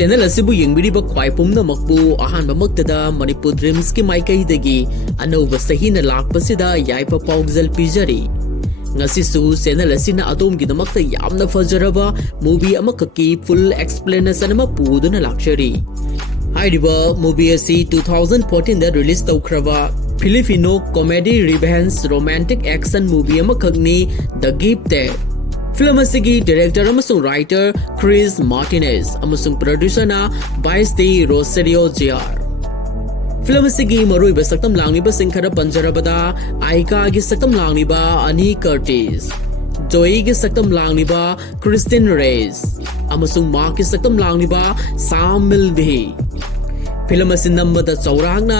Channel असिबु यंगबिरिबा ख्वाई पुमनमकपु अहानबमक्तदा Manipur dreams की माइकैदगी अनौब Sahina लाक्पसिदा याइफा पाउगजल पिजरी ngasisu channel asina adomgidamakta yamna fajaraba movie amakaki full explanation ama puduna lakshari haidiba movie asi 2014 da release tawkhraba Filipino comedy revenge romantic action movie amakakni The Gifted film asigi director amasung writer Chris Martinez amasung producer na Baiste Rosario Jr. film asigi maruiba saktam langniba singkhara panjarabada Aika gi saktam langniba Ani Curtis Joy gi saktam langniba Kristen Reyes amasung Mark gi saktam langniba Sam Milby film asin nambada chaurangna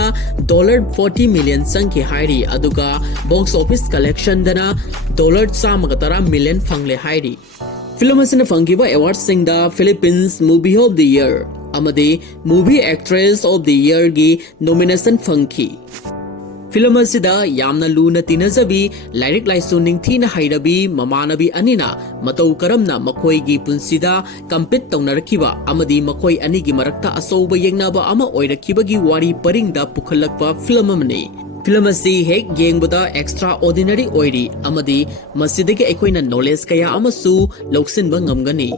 $40 million sangki hairi aduga box office collection dana $130 million fangle hairi film asina fangiba awards singda Philippines movie of the year amadi movie actress of the year gi nomination fangki film asida yamna luna tinajabi lyric laisun thina hairabi mamanabi anina matau karamna makoi gi punsida compete tawnarakhiba amadi makoi ani gi marakta asoba yengnaba ama oirakiba gi wari paringda pukhalakpa film amani film asi hek yengbada extraordinary oiri amadi masidagi ekoina knowledge kaya amasu loksinba ngamgani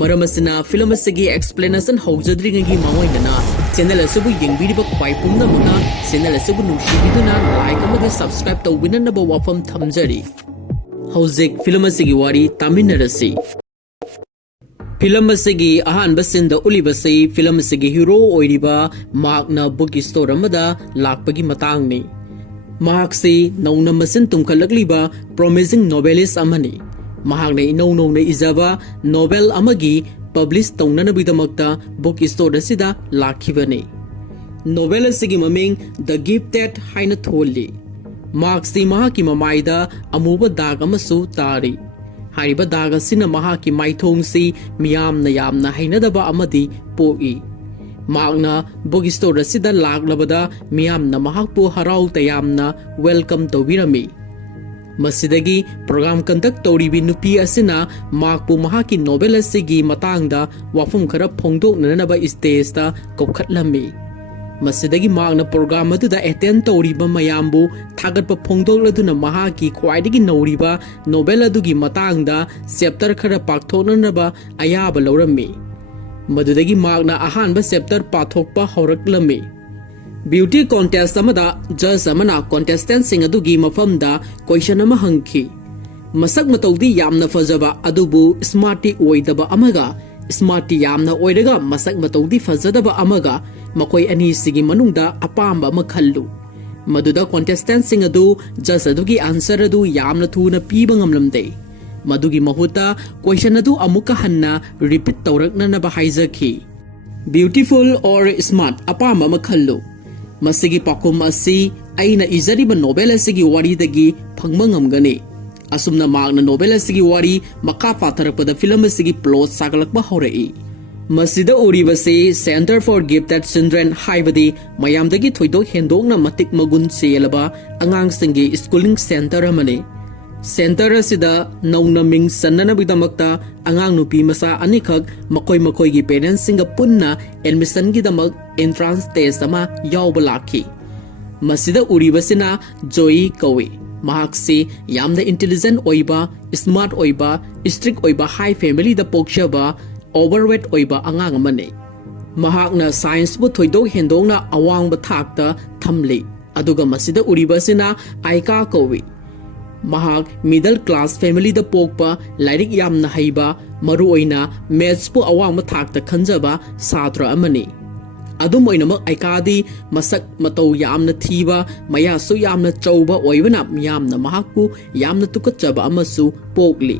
Maramasina film asigi explanation haujadringagi maoinana channel asubu yengbiriba khwai pumnamuna channel asubu nushibiduna like amadi subscribe tawbinanaba wafam thamjari hauzik film asigi wari taminarasi film asigi ahanba sinda ulibasi film asigi hero oiriba Markna book store amada lakpagi matangni Marksi nauna masin tumkhalakliba promising novelist amani mahakna inaw-naw izaba novel amagi publish tawnanabigdamakta book store asida lakhibani novel asigi maming The Gifted haina tholli marksi mahaki mamaida amuba dag amasu tari hariba dag asina mahaki maithongsi miyamna yamna hainadaba amadi poi Markna book store asida laklabada miyamna mahakpu harau tayamna welcome tawbirami Masidagi program conduct toribi nupi asina Markpu mahaki novel asigi matangda wafum khara phongdoknanaba stage ta kokhatlami Masidagi Markna program aduda attend toriba mayambu thagatpa phongdokladuna mahaki khwaidagi nauriba novel adugi matangda chapter khara pakthoknanaba ayaba lorami Madudagi Markna ahanba chapter pathokpa horaklami Beauty contest amada judge amana contestant sing adugi mafamda question ama hangki masak matawdi yamna fajaba adubu smarty oidaba amaga smarty yamna oidaga masak matawdi fajadaba amaga makoi ani sigi manungda apamba makhallu maduda contestant sing adu judge adugi answer adu yamna thuna piba ngamlamde madugi mahuta question adu amuka hanna repeat tawrakna na bahaijakhi beautiful or smart apamba makhallu Masigi pakum asi aina izariba novel asigi wari dagi phangma ngamgani asumna Markna novel asigi wari makha patharakpada film asigi plot sagalakba horai masida uribase Center for Gifted Children haibadi mayamdagi thoidok hendokna matik magun selaba angangsinggi schooling center amani Center asida nauna ming sanana bidamakta angang nupi masa anikak makoi gi parents singa punna admission gi damak entrance test ama yawba lakhi masida uribasina Joy kawi mahaksi yamna intelligent oiba smart oiba strict oiba high family da pokshaba overweight oiba angang amane mahakna science bu thoidok hendongna awangba thakta thamli aduga masida uribasina Aika kawi Mahak middle class family da pokpa lyric yamna haiba maru oina maths pu awang mathakta khanjaba satra amani adum oina aikadi masak matau yamna thiba maya su yamna chauba oibana yamna mahakpu yamna tukachaba amasu pokli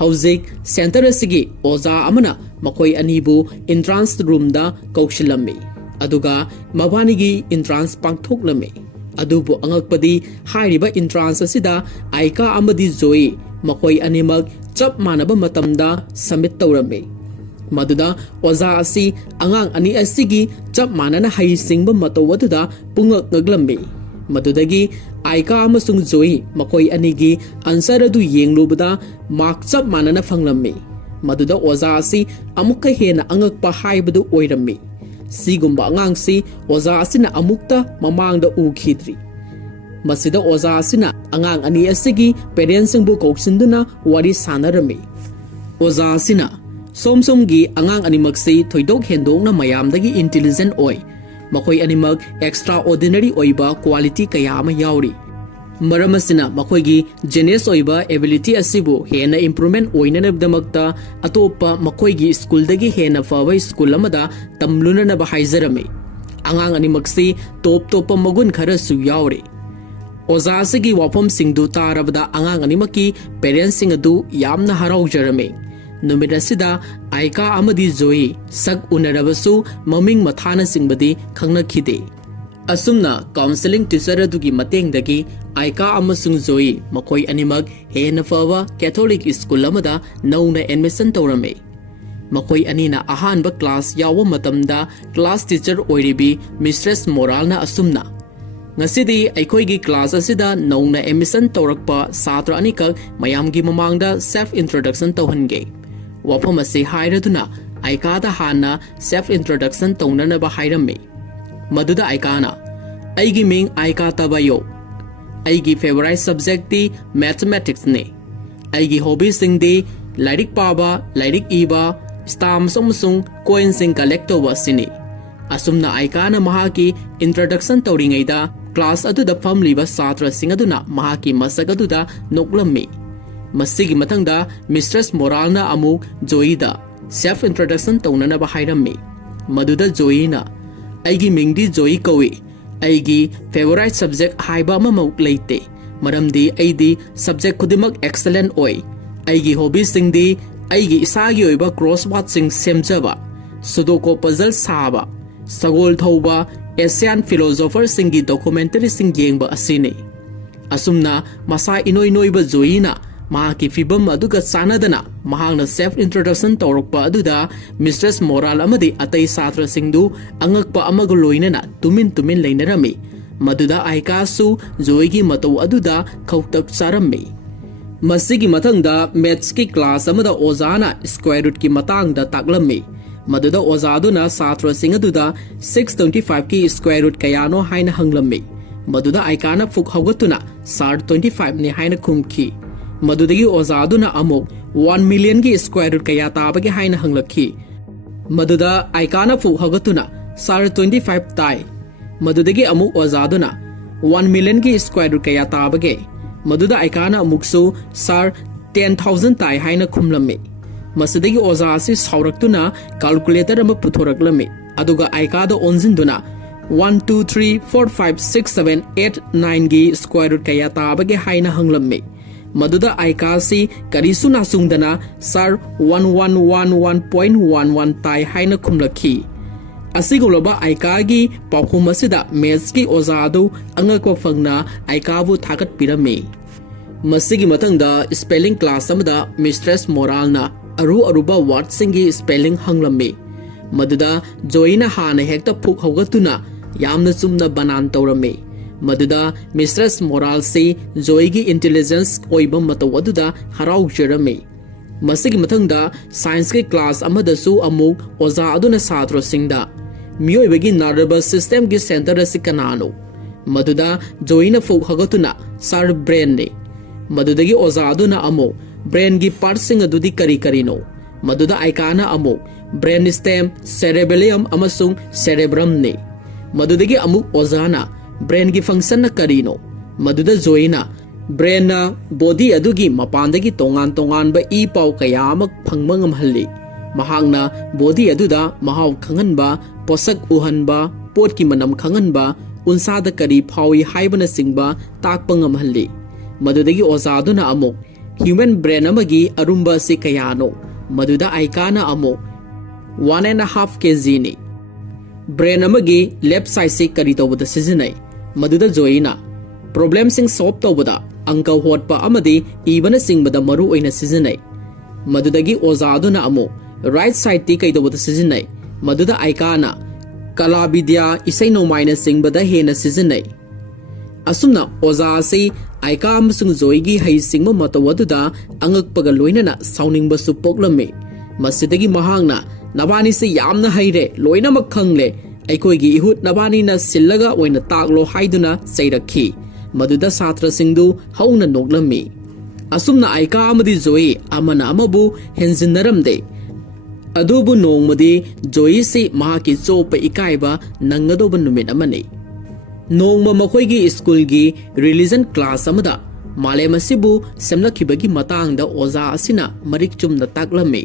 hauzik center asigi oza amana makoi anibu entrance room da kaushilami aduga mabanigi entrance pangthoklami adubu angakpadi hairiba entrance asida Aika amadi Joy makoi animak chap manaba matamda submit tawrami maduda oza asi angang ani asigi chap manana hai singba matawaduda pungak ngaglammi madudagi Aika amasung Joy makoi anigi answer adu yenglubada mark chap manana phanglammi ꯃꯗꯨꯗ ꯑꯣꯖꯥ ꯑꯁꯤ ꯑꯃꯨꯛꯀ ꯍꯦꯟꯅ ꯑꯉꯛꯄ ꯍꯥꯏꯕꯗꯨ ꯑꯣꯏꯔꯝꯃꯤ꯫ ꯁꯤꯒꯨꯝꯕ ꯑꯉꯥꯡꯁꯤ ꯑꯣꯖꯥ ꯑꯁꯤꯅ ꯑꯃꯨꯛꯇ ꯃꯃꯥꯡꯗ ꯎꯈꯤꯗ꯭ꯔꯤ꯫ ꯃꯁꯤꯗ ꯑꯣꯖꯥ ꯑꯁꯤꯅ ꯑꯉꯥꯡ ꯑꯅꯤ ꯑꯁꯤꯒꯤ ꯄꯦꯔꯦꯟꯁꯤꯡꯕꯨ ꯀꯧꯁꯤꯟꯗꯨꯅ ꯋꯥꯔꯤ ꯁꯥꯅꯔꯝꯃꯤ꯫ ꯑꯣꯖꯥ ꯑꯁꯤꯅ ꯁꯣꯝꯒꯤ ꯑꯉꯥꯡ ꯑꯅꯤꯃꯛꯁꯤ ꯊꯣꯏꯗꯣꯛ ꯍꯦꯟꯗꯣꯛꯅ ꯃꯌꯥꯝꯗꯒꯤ ꯏꯟꯇꯦꯂꯤꯖꯦꯟ ꯑꯣꯏ꯫ ꯃꯈꯣꯏ ꯑꯅꯤꯃꯛ ꯑꯦꯛꯁꯇ꯭ꯔꯥ ꯑꯣꯔꯗꯤꯅꯔꯤ ꯑꯣꯏꯕ ꯀ꯭ꯋꯥꯂꯤꯇꯤ ꯀꯌꯥ ꯑꯃ ꯌꯥꯎꯔꯤ꯫ ꯃꯔꯝ ꯑꯁꯤꯅ ꯃꯈꯣꯏꯒꯤ ꯖꯦꯅꯤꯌꯁ ꯑꯣꯏꯕ ꯑꯦꯕꯤꯂꯤꯇꯤ ꯑꯁꯤꯕꯨ ꯍꯦꯟꯅ ꯏꯝꯄ꯭ꯔꯨꯚꯃꯦꯟ ꯑꯣꯏꯅꯅꯕꯒꯤꯗꯃꯛꯇ ꯑꯇꯣꯞꯄ ꯃꯈꯣꯏꯒꯤ ꯁ꯭ꯀꯨꯜꯗꯒꯤ ꯍꯦꯟꯅ ꯐꯕ ꯁ꯭ꯀꯨꯜ ꯑꯃꯗ ꯇꯝꯂꯨꯅꯅꯕ ꯍꯥꯏꯖꯔꯝꯃꯤ꯫ ꯑꯉꯥꯡ ꯑꯅꯤꯃꯛꯁꯤ ꯇꯣꯞ ꯇꯣꯞꯄ ꯃꯒꯨꯟ ꯈꯔꯁꯨ ꯌꯥꯎꯔꯤ꯫ ꯑꯣꯖꯥ ꯑꯁꯤꯒꯤ ꯋꯥꯐꯝꯁꯤꯡꯗꯨ ꯇꯥꯔꯕꯗ ꯑꯉꯥꯡ ꯑꯅꯤꯃꯛꯀꯤ ꯄꯦꯔꯦꯟꯁꯁꯤꯡ ꯑꯗꯨ ꯌꯥꯝꯅ ꯍꯔꯥꯎꯖꯔꯝꯃꯤ꯫ ꯅꯨꯃꯤꯠ ꯑꯁꯤꯗ ꯑꯥꯏꯀꯥ ꯑꯃꯗꯤ ꯖꯣꯌꯤ ꯁꯛ ꯎꯅꯔꯕꯁꯨ ꯃꯃꯤꯡ ꯃꯊꯥꯅꯆꯤꯡꯕꯗꯤ ꯈꯪꯅꯈꯤꯗꯦ꯫ ꯑꯁꯨꯝꯅ ꯀꯥꯎꯟꯁꯤꯂꯤꯡ ꯇꯤꯆꯔ ꯑꯗꯨꯒꯤ ꯃꯇꯦꯡꯗꯒꯤ ꯑꯥꯏꯀꯥ ꯑꯃꯁꯨꯡ ꯖꯣꯌꯤ ꯃꯈꯣꯏ ꯑꯅꯤꯃꯛ ꯍꯦꯟꯅ ꯐꯕ ꯀꯦꯊꯣꯂꯤꯛ ꯁ꯭ꯀꯨꯜ ꯑꯃꯗ ꯅꯧꯅ ꯑꯦꯗꯃꯤꯁꯟ ꯇꯧꯔꯝꯃꯤ꯫ ꯃꯈꯣꯏ ꯑꯅꯤꯅ ꯑꯍꯥꯟꯕ ꯀ꯭ꯂꯥꯁ ꯌꯥꯎꯕ ꯃꯇꯝꯗ ꯀ꯭ꯂꯥꯁ ꯇꯤꯆꯔ ꯑꯣꯏꯔꯤꯕꯤ ꯃꯤꯁꯇ꯭ꯔꯦꯁ ꯃꯣꯔꯥꯜꯅ ꯑꯁꯨꯝꯅ, "ꯉꯁꯤꯗꯤ ꯑꯩꯈꯣꯏꯒꯤ ꯀ꯭ꯂꯥꯁ ꯑꯁꯤꯗ ꯅꯧꯅ ꯑꯦꯗꯃꯤꯁꯟ ꯇꯧꯔꯛꯄ ꯁꯥꯇ꯭ꯔ ꯑꯅꯤꯈꯛ ꯃꯌꯥꯝꯒꯤ ꯃꯃꯥꯡꯗ ꯁꯦꯜꯐ ꯏꯟꯇ꯭ꯔꯣꯗꯛꯁꯟ ꯇꯧꯍꯟꯒꯦ"꯫ ꯋꯥꯐꯝ ꯑꯁꯤ ꯍꯥꯏꯔꯗꯨꯅ ꯑꯥꯏꯀꯥꯗ ꯍꯥꯟꯅ ꯁꯦꯜꯐ ꯏꯟꯇ꯭ꯔꯣꯗꯛꯁꯟ ꯇꯧꯅꯅꯕ ꯍꯥꯏꯔꯝꯃꯤ꯫ ꯃꯗꯨꯗ ꯑꯥꯏꯀꯥꯅ, "ꯑꯩꯒꯤ ꯃꯤꯡ ꯑꯥꯏꯀꯥ ꯇꯕꯥꯌꯣ꯫ ꯑꯩꯒꯤ ꯐꯦꯚꯣꯔꯥꯏꯠ ꯁꯕꯖꯦꯛꯇꯤ ꯃꯦꯊꯃꯦꯇꯤꯛꯁꯅꯤ꯫ ꯑꯩꯒꯤ ꯍꯣꯕꯤꯁꯤꯡꯗꯤ ꯂꯥꯏꯔꯤꯛ ꯄꯥꯕ, ꯂꯥꯏꯔꯤꯛ ꯏꯕ, ꯁ꯭ꯇꯥꯝꯞꯁ ꯑꯃꯁꯨꯡ ꯀꯣꯏꯟꯁꯤꯡ ꯀꯂꯦꯛ ꯇꯧꯕ ꯑꯁꯤꯅꯤ"꯫ ꯑꯁꯨꯝꯅ ꯑꯥꯏꯀꯥꯅ ꯃꯍꯥꯛꯀꯤ ꯏꯟꯇ꯭ꯔꯣꯗꯛꯁꯟ ꯇꯧꯔꯤꯉꯩꯗ ꯀ꯭ꯂꯥꯁ ꯑꯗꯨꯗ ꯐꯝꯂꯤꯕ ꯁꯥꯇ꯭ꯔꯁꯤꯡ ꯑꯗꯨꯅ ꯃꯍꯥꯛꯀꯤ ꯃꯁꯛ ꯑꯗꯨꯗ ꯅꯣꯛꯂꯝꯃꯤ꯫ ꯃꯁꯤꯒꯤ ꯃꯊꯪꯗ ꯃꯤꯁꯇ꯭ꯔꯦꯁ ꯃꯣꯔꯥꯜꯅ ꯑꯃꯨꯛ ꯖꯣꯌꯤꯗ ꯁꯦꯜꯐ ꯏꯟꯇ꯭ꯔꯣꯗꯛꯁꯟ ꯇꯧꯅꯅꯕ ꯍꯥꯏꯔꯝꯃꯤ꯫ ꯃꯗꯨꯗ ꯖꯣꯌꯤꯅ, "ꯑꯩꯒꯤ ꯃꯤꯡꯗꯤ ꯖꯣꯌꯤ ꯀꯧꯏ꯫ ꯑꯩꯒꯤ ꯐꯦꯚꯣꯔꯥꯏꯠ ꯁꯕꯖꯦꯛ ꯍꯥꯏꯕ ꯑꯃꯃꯛ ꯂꯩꯇꯦ, ꯃꯔꯝꯗꯤ ꯑꯩꯗꯤ ꯁꯕꯖꯦꯛ ꯈꯨꯗꯤꯡꯃꯛ ꯑꯦꯛꯁꯦꯂꯦꯟ ꯑꯣꯏ꯫ ꯑꯩꯒꯤ ꯍꯣꯕꯤꯁꯤꯡꯗꯤ ꯑꯩꯒꯤ ꯏꯁꯥꯒꯤ ꯑꯣꯏꯕ ꯀ꯭ꯔꯣꯁꯋꯥꯔꯗꯁꯤꯡ ꯁꯦꯝꯖꯕ, ꯁꯨꯗꯣꯀꯣ ꯄꯖꯜ ꯁꯥꯕ, ꯁꯒꯣꯜ ꯊꯧꯕ, ꯑꯦꯁꯤꯌꯥꯟ ꯐꯤꯂꯣꯁꯣꯐꯔꯁꯤꯡꯒꯤ ꯗꯣꯀꯨꯃꯦꯟꯇꯔꯤꯁꯤꯡ ꯌꯦꯡꯕ ꯑꯁꯤꯅꯤ"꯫ ꯑꯁꯨꯝꯅ ꯃꯁꯥ ꯏꯅꯣꯏ ꯅꯣꯏꯕ ꯖꯣꯌꯤꯅ ꯃꯍꯥꯛꯀꯤ ꯐꯤꯚꯝ ꯑꯗꯨꯒ ꯆꯥꯟꯅꯗꯅ ꯃꯍꯥꯛꯅ ꯁꯦꯜꯐ ꯏꯟꯇ꯭ꯔꯣꯗꯛꯁꯟ ꯇꯧꯔꯛꯄ ꯑꯗꯨꯗ ꯃꯤꯁꯇ꯭ꯔꯦꯁ ꯃꯣꯔꯥꯜ ꯑꯃꯗꯤ ꯑꯇꯩ ꯁꯥꯇ꯭ꯔꯁꯤꯡꯗꯨ ꯑꯉꯛꯄ ꯑꯃꯒ ꯂꯣꯏꯅꯅ ꯇꯨꯃꯤꯟ ꯂꯩꯅꯔꯝꯃꯤ꯫ ꯃꯗꯨꯗ ꯑꯥꯏꯀꯥꯁꯨ ꯖꯣꯌꯤꯒꯤ ꯃꯇꯧ ꯑꯗꯨꯗ ꯈꯧꯇꯛ ꯆꯥꯔꯝꯃꯤ꯫ ꯃꯁꯤꯒꯤ ꯃꯊꯪꯗ ꯃꯦꯊ꯭ꯁꯀꯤ ꯀ꯭ꯂꯥꯁ ꯑꯃꯗ ꯑꯣꯖꯥꯅ ꯁ꯭ꯀ꯭ꯋꯦꯔ ꯔꯨꯠꯀꯤ ꯃꯇꯥꯡꯗ ꯇꯥꯛꯂꯝꯃꯤ꯫ ꯃꯗꯨꯗ ꯑꯣꯖꯥꯗꯨꯅ ꯁꯥꯇ꯭ꯔꯁꯤꯡ ꯑꯗꯨꯗ 625ꯀꯤ ꯁ꯭ꯀ꯭ꯋꯦꯔ ꯔꯨꯠ ꯀꯌꯥꯅꯣ ꯍꯥꯏꯅ ꯍꯪꯂꯝꯃꯤ꯫ ꯃꯗꯨꯗ ꯑꯥꯏꯀꯥꯅ ꯐꯨꯛ ꯍꯧꯒꯠꯇꯨꯅ ꯁꯥꯔ 25ꯅꯤ ꯍꯥꯏꯅ ꯈꯨꯝꯈꯤ꯫ ꯃꯗꯨꯗꯒꯤ ꯑꯣꯖꯥꯗꯨꯅ ꯑꯃꯨꯛ 1 ꯃꯤꯂꯤꯌꯟꯒꯤ ꯁ꯭ꯀ꯭ꯋꯦꯔ ꯔꯨꯠ ꯀꯌꯥ ꯇꯥꯕꯒꯦ ꯍꯥꯏꯅ ꯍꯪꯂꯛꯈꯤ꯫ ꯃꯗꯨꯗ ꯑꯥꯏꯀꯥꯅ ꯐꯨꯛ ꯍꯧꯒꯠꯇꯨꯅ ꯁꯥꯔ 25 ꯇꯥꯏ꯫ ꯃꯗꯨꯗꯒꯤ ꯑꯃꯨꯛ ꯑꯣꯖꯥꯗꯨꯅ 1 ꯃꯤꯂꯤꯌꯟꯒꯤ ꯁ꯭ꯀ꯭ꯋꯦꯔ ꯔꯨꯠ ꯀꯌꯥ ꯇꯥꯕꯒꯦ? ꯃꯗꯨꯗ ꯑꯥꯏꯀꯥꯅ ꯑꯃꯨꯛꯁꯨ ꯁꯥꯔ 10,000 ꯇꯥꯏ ꯍꯥꯏꯅ ꯈꯨꯝꯂꯝꯃꯤ꯫ ꯃꯁꯤꯗꯒꯤ ꯑꯣꯖꯥ ꯑꯁꯤ ꯁꯥꯎꯔꯛꯇꯨꯅ ꯀꯥꯜꯀꯨꯂꯦꯇꯔ ꯑꯃ ꯄꯨꯊꯣꯔꯛꯂꯝꯃꯤ꯫ ꯑꯗꯨꯒ ꯑꯥꯏꯀꯥꯗ ꯑꯣꯟꯁꯤꯟꯗꯨꯅ 1 2 3 4 5 6 7 8 9ꯒꯤ ꯁ꯭ꯀ꯭ꯋꯦꯔ ꯔꯨꯠ ꯀꯌꯥ ꯇꯥꯕꯒꯦ ꯍꯥꯏꯅ ꯍꯪꯂꯝꯃꯤ꯫ ꯃꯗꯨꯗ ꯑꯥꯏꯀꯥꯁꯤ ꯀꯔꯤꯁꯨ ꯅꯥꯆꯨꯡꯗꯅ ꯁꯥꯔ 1111.11 ꯇꯥꯏ ꯍꯥꯏꯅ ꯈꯨꯝꯂꯛꯈꯤ꯫ ꯑꯁꯤꯒꯨꯝꯂꯕ ꯑꯥꯏꯀꯥꯒꯤ ꯄꯥꯎꯈꯨꯝ ꯑꯁꯤꯗ ꯃꯦꯊ꯭ꯁꯀꯤ ꯑꯣꯖꯥ ꯑꯗꯨ ꯑꯉꯛꯄ ꯐꯪꯅ ꯑꯥꯏꯀꯥꯕꯨ ꯊꯥꯒꯠꯄꯤꯔꯝꯃꯤ꯫ ꯃꯁꯤꯒꯤ ꯃꯊꯪꯗ ꯁ꯭ꯄꯦꯂꯤꯡ ꯀ꯭ꯂꯥꯁ ꯑꯃꯗ ꯃꯤꯁꯇ꯭ꯔꯦꯁ ꯃꯣꯔꯥꯜꯅ ꯑꯔꯨꯕ ꯋꯥꯔꯗꯁꯤꯡꯒꯤ ꯁ꯭ꯄꯦꯂꯤꯡ ꯍꯪꯂꯝꯃꯤ꯫ ꯃꯗꯨꯗ ꯖꯣꯌꯤꯅ ꯍꯥꯟꯅ ꯍꯦꯛꯇ ꯐꯨꯛ ꯍꯧꯒꯠꯇꯨꯅ ꯌꯥꯝꯅ ꯆꯨꯝꯅ ꯕꯅꯥꯟ ꯇꯧꯔꯝꯃꯤ꯫ ꯃꯗꯨꯗ ꯃꯤꯁꯇ꯭ꯔꯦꯁ ꯃꯣꯔꯥꯜꯁꯤ ꯖꯣꯌꯤꯒꯤ ꯏꯟꯇꯦꯂꯤꯖꯦꯟꯁ ꯑꯣꯏꯕ ꯃꯇꯧ ꯑꯗꯨꯗ ꯍꯔꯥꯎꯖꯔꯝꯃꯤ꯫ ꯃꯁꯤꯒꯤ ꯃꯊꯪꯗ ꯁꯥꯏꯟꯁꯀꯤ ꯀ꯭ꯂꯥꯁ ꯑꯃꯗꯁꯨ ꯑꯃꯨꯛ ꯑꯣꯖꯥ ꯑꯗꯨꯅ ꯁꯥꯇ꯭ꯔꯁꯤꯡꯗ "ꯃꯤꯑꯣꯏꯕꯒꯤ ꯅꯔꯚꯁ ꯁꯤꯁꯇꯦꯝꯒꯤ ꯁꯦꯟꯇꯔ ꯑꯁꯤ ꯀꯅꯥꯅꯣ?" ꯃꯗꯨꯗ ꯖꯣꯌꯤꯅ ꯐꯨꯛ ꯍꯧꯒꯠꯇꯨꯅ "ꯁꯥꯔ ꯕ꯭ꯔꯦꯟꯅꯤ"꯫ ꯃꯗꯨꯗꯒꯤ ꯑꯣꯖꯥ ꯑꯗꯨꯅ ꯑꯃꯨꯛ "ꯕ꯭ꯔꯦꯟꯒꯤ ꯄꯥꯔꯠꯁꯤꯡ ꯑꯗꯨꯗꯤ ꯀꯔꯤꯅꯣ?" ꯃꯗꯨꯗ ꯑꯥꯏꯀꯥꯅ ꯑꯃꯨꯛ "ꯕ꯭ꯔꯦꯟ ꯁ꯭ꯇꯦꯝ, ꯁꯦꯔꯦꯕꯦꯂꯤꯌꯝ ꯑꯃꯁꯨꯡ ꯁꯦꯔꯦꯕ꯭ꯔꯝꯅꯤ"꯫ ꯃꯗꯨꯗꯒꯤ ꯑꯃꯨꯛ ꯑꯣꯖꯥꯅ "ꯕ꯭ꯔꯦꯟꯒꯤ ꯐꯪꯁꯟꯅ ꯀꯔꯤꯅꯣ?" ꯃꯗꯨꯗ ꯖꯣꯌꯤꯅ "ꯕ꯭ꯔꯦꯟꯅ ꯕꯣꯗꯤ ꯑꯗꯨꯒꯤ ꯃꯄꯥꯟꯗꯒꯤ ꯇꯣꯉꯥꯟꯕ ꯏ ꯄꯥꯎ ꯀꯌꯥ ꯑꯃ ꯐꯪꯕ ꯉꯝꯍꯜꯂꯤ꯫ ꯃꯍꯥꯛꯅ ꯕꯣꯗꯤ ꯑꯗꯨꯗ ꯃꯍꯥꯎ ꯈꯪꯍꯟꯕ, ꯄꯣꯠꯁꯛ ꯎꯍꯟꯕ, ꯄꯣꯠꯀꯤ ꯃꯅꯝ ꯈꯪꯍꯟꯕ, ꯎꯟꯁꯥꯗ ꯀꯔꯤ ꯐꯥꯎꯏ ꯍꯥꯏꯕꯅꯆꯤꯡꯕ ꯇꯥꯛꯄ ꯉꯝꯍꯜꯂꯤ"꯫ ꯃꯗꯨꯗꯒꯤ ꯑꯣꯖꯥꯗꯨꯅ ꯑꯃꯨꯛ "ꯍ꯭ꯌꯨꯃꯦꯟ ꯕ꯭ꯔꯦꯟ ꯑꯃꯒꯤ ꯑꯔꯨꯝꯕ ꯑꯁꯤ ꯀꯌꯥꯅꯣ?" ꯃꯗꯨꯗ ꯑꯥꯏꯀꯥꯅ ꯑꯃꯨꯛ 1.5 kgni꯫ "ꯕ꯭ꯔꯦꯟ ꯑꯃꯒꯤ ꯂꯦꯐ ꯁꯥꯏꯗꯁꯤ ꯀꯔꯤ ꯇꯧꯕꯗ ꯁꯤꯖꯤꯟꯅꯩ?" ꯃꯗꯨꯗ ꯖꯣꯌꯤꯅ "ꯄ꯭ꯔꯣꯕ꯭ꯂꯦꯝꯁꯤꯡ ꯁꯣꯜꯕ ꯇꯧꯕꯗ, ꯑꯪꯀ ꯍꯣꯠꯄ ꯑꯃꯗꯤ ꯏꯕꯅꯆꯤꯡꯕꯗ ꯃꯔꯨ ꯑꯣꯏꯅ ꯁꯤꯖꯤꯟꯅꯩ"꯫ ꯃꯗꯨꯗꯒꯤ ꯑꯣꯖꯥ ꯑꯗꯨꯅ ꯑꯃꯨꯛ "ꯔꯥꯏꯠ ꯁꯥꯏꯗꯇꯤ ꯀꯩꯗꯧꯕꯗ ꯁꯤꯖꯤꯟꯅꯩ?" ꯃꯗꯨꯗ ꯑꯥꯏꯀꯥꯅ "ꯀꯂꯥ ꯕꯤꯗ꯭ꯌꯥ, ꯏꯁꯩ ꯅꯣꯡꯃꯥꯏꯅꯆꯤꯡꯕꯗ ꯍꯦꯟꯅ ꯁꯤꯖꯤꯟꯅꯩ"꯫ ꯑꯁꯨꯝꯅ ꯑꯣꯖꯥ ꯑꯁꯤ ꯑꯥꯏꯀꯥ ꯑꯃꯁꯨꯡ ꯖꯣꯌꯤꯒꯤ ꯍꯩꯁꯤꯡꯕ ꯃꯇꯧ ꯑꯗꯨꯗ ꯑꯉꯛꯄꯒ ꯂꯣꯏꯅꯅ ꯁꯥꯎꯅꯤꯡꯕꯁꯨ ꯄꯣꯛꯂꯝꯃꯤ꯫ मसिदगी महांगना नबानी से यामना हैरे लोइनमक खंगले अखोइगी इहुत नबानीना सिल्लगा ओइना ताकलो हाइदुना सैरखी मदुदा छात्र सिंधु हौना नोगलमी असुमना आइका अमदी जोई अमना अमबु हेंजिनरमदे अदुबु नोंगमदी जोई से महाकी चोप इकाइबा नंगदोब नुमित अमने नोंगमा मखोइगी स्कूलगी रिलीजन क्लास अमदा मालेम असिबु सेमलखिबगी मतांगदा ओजा असिना मरिक चुमना ताकलमी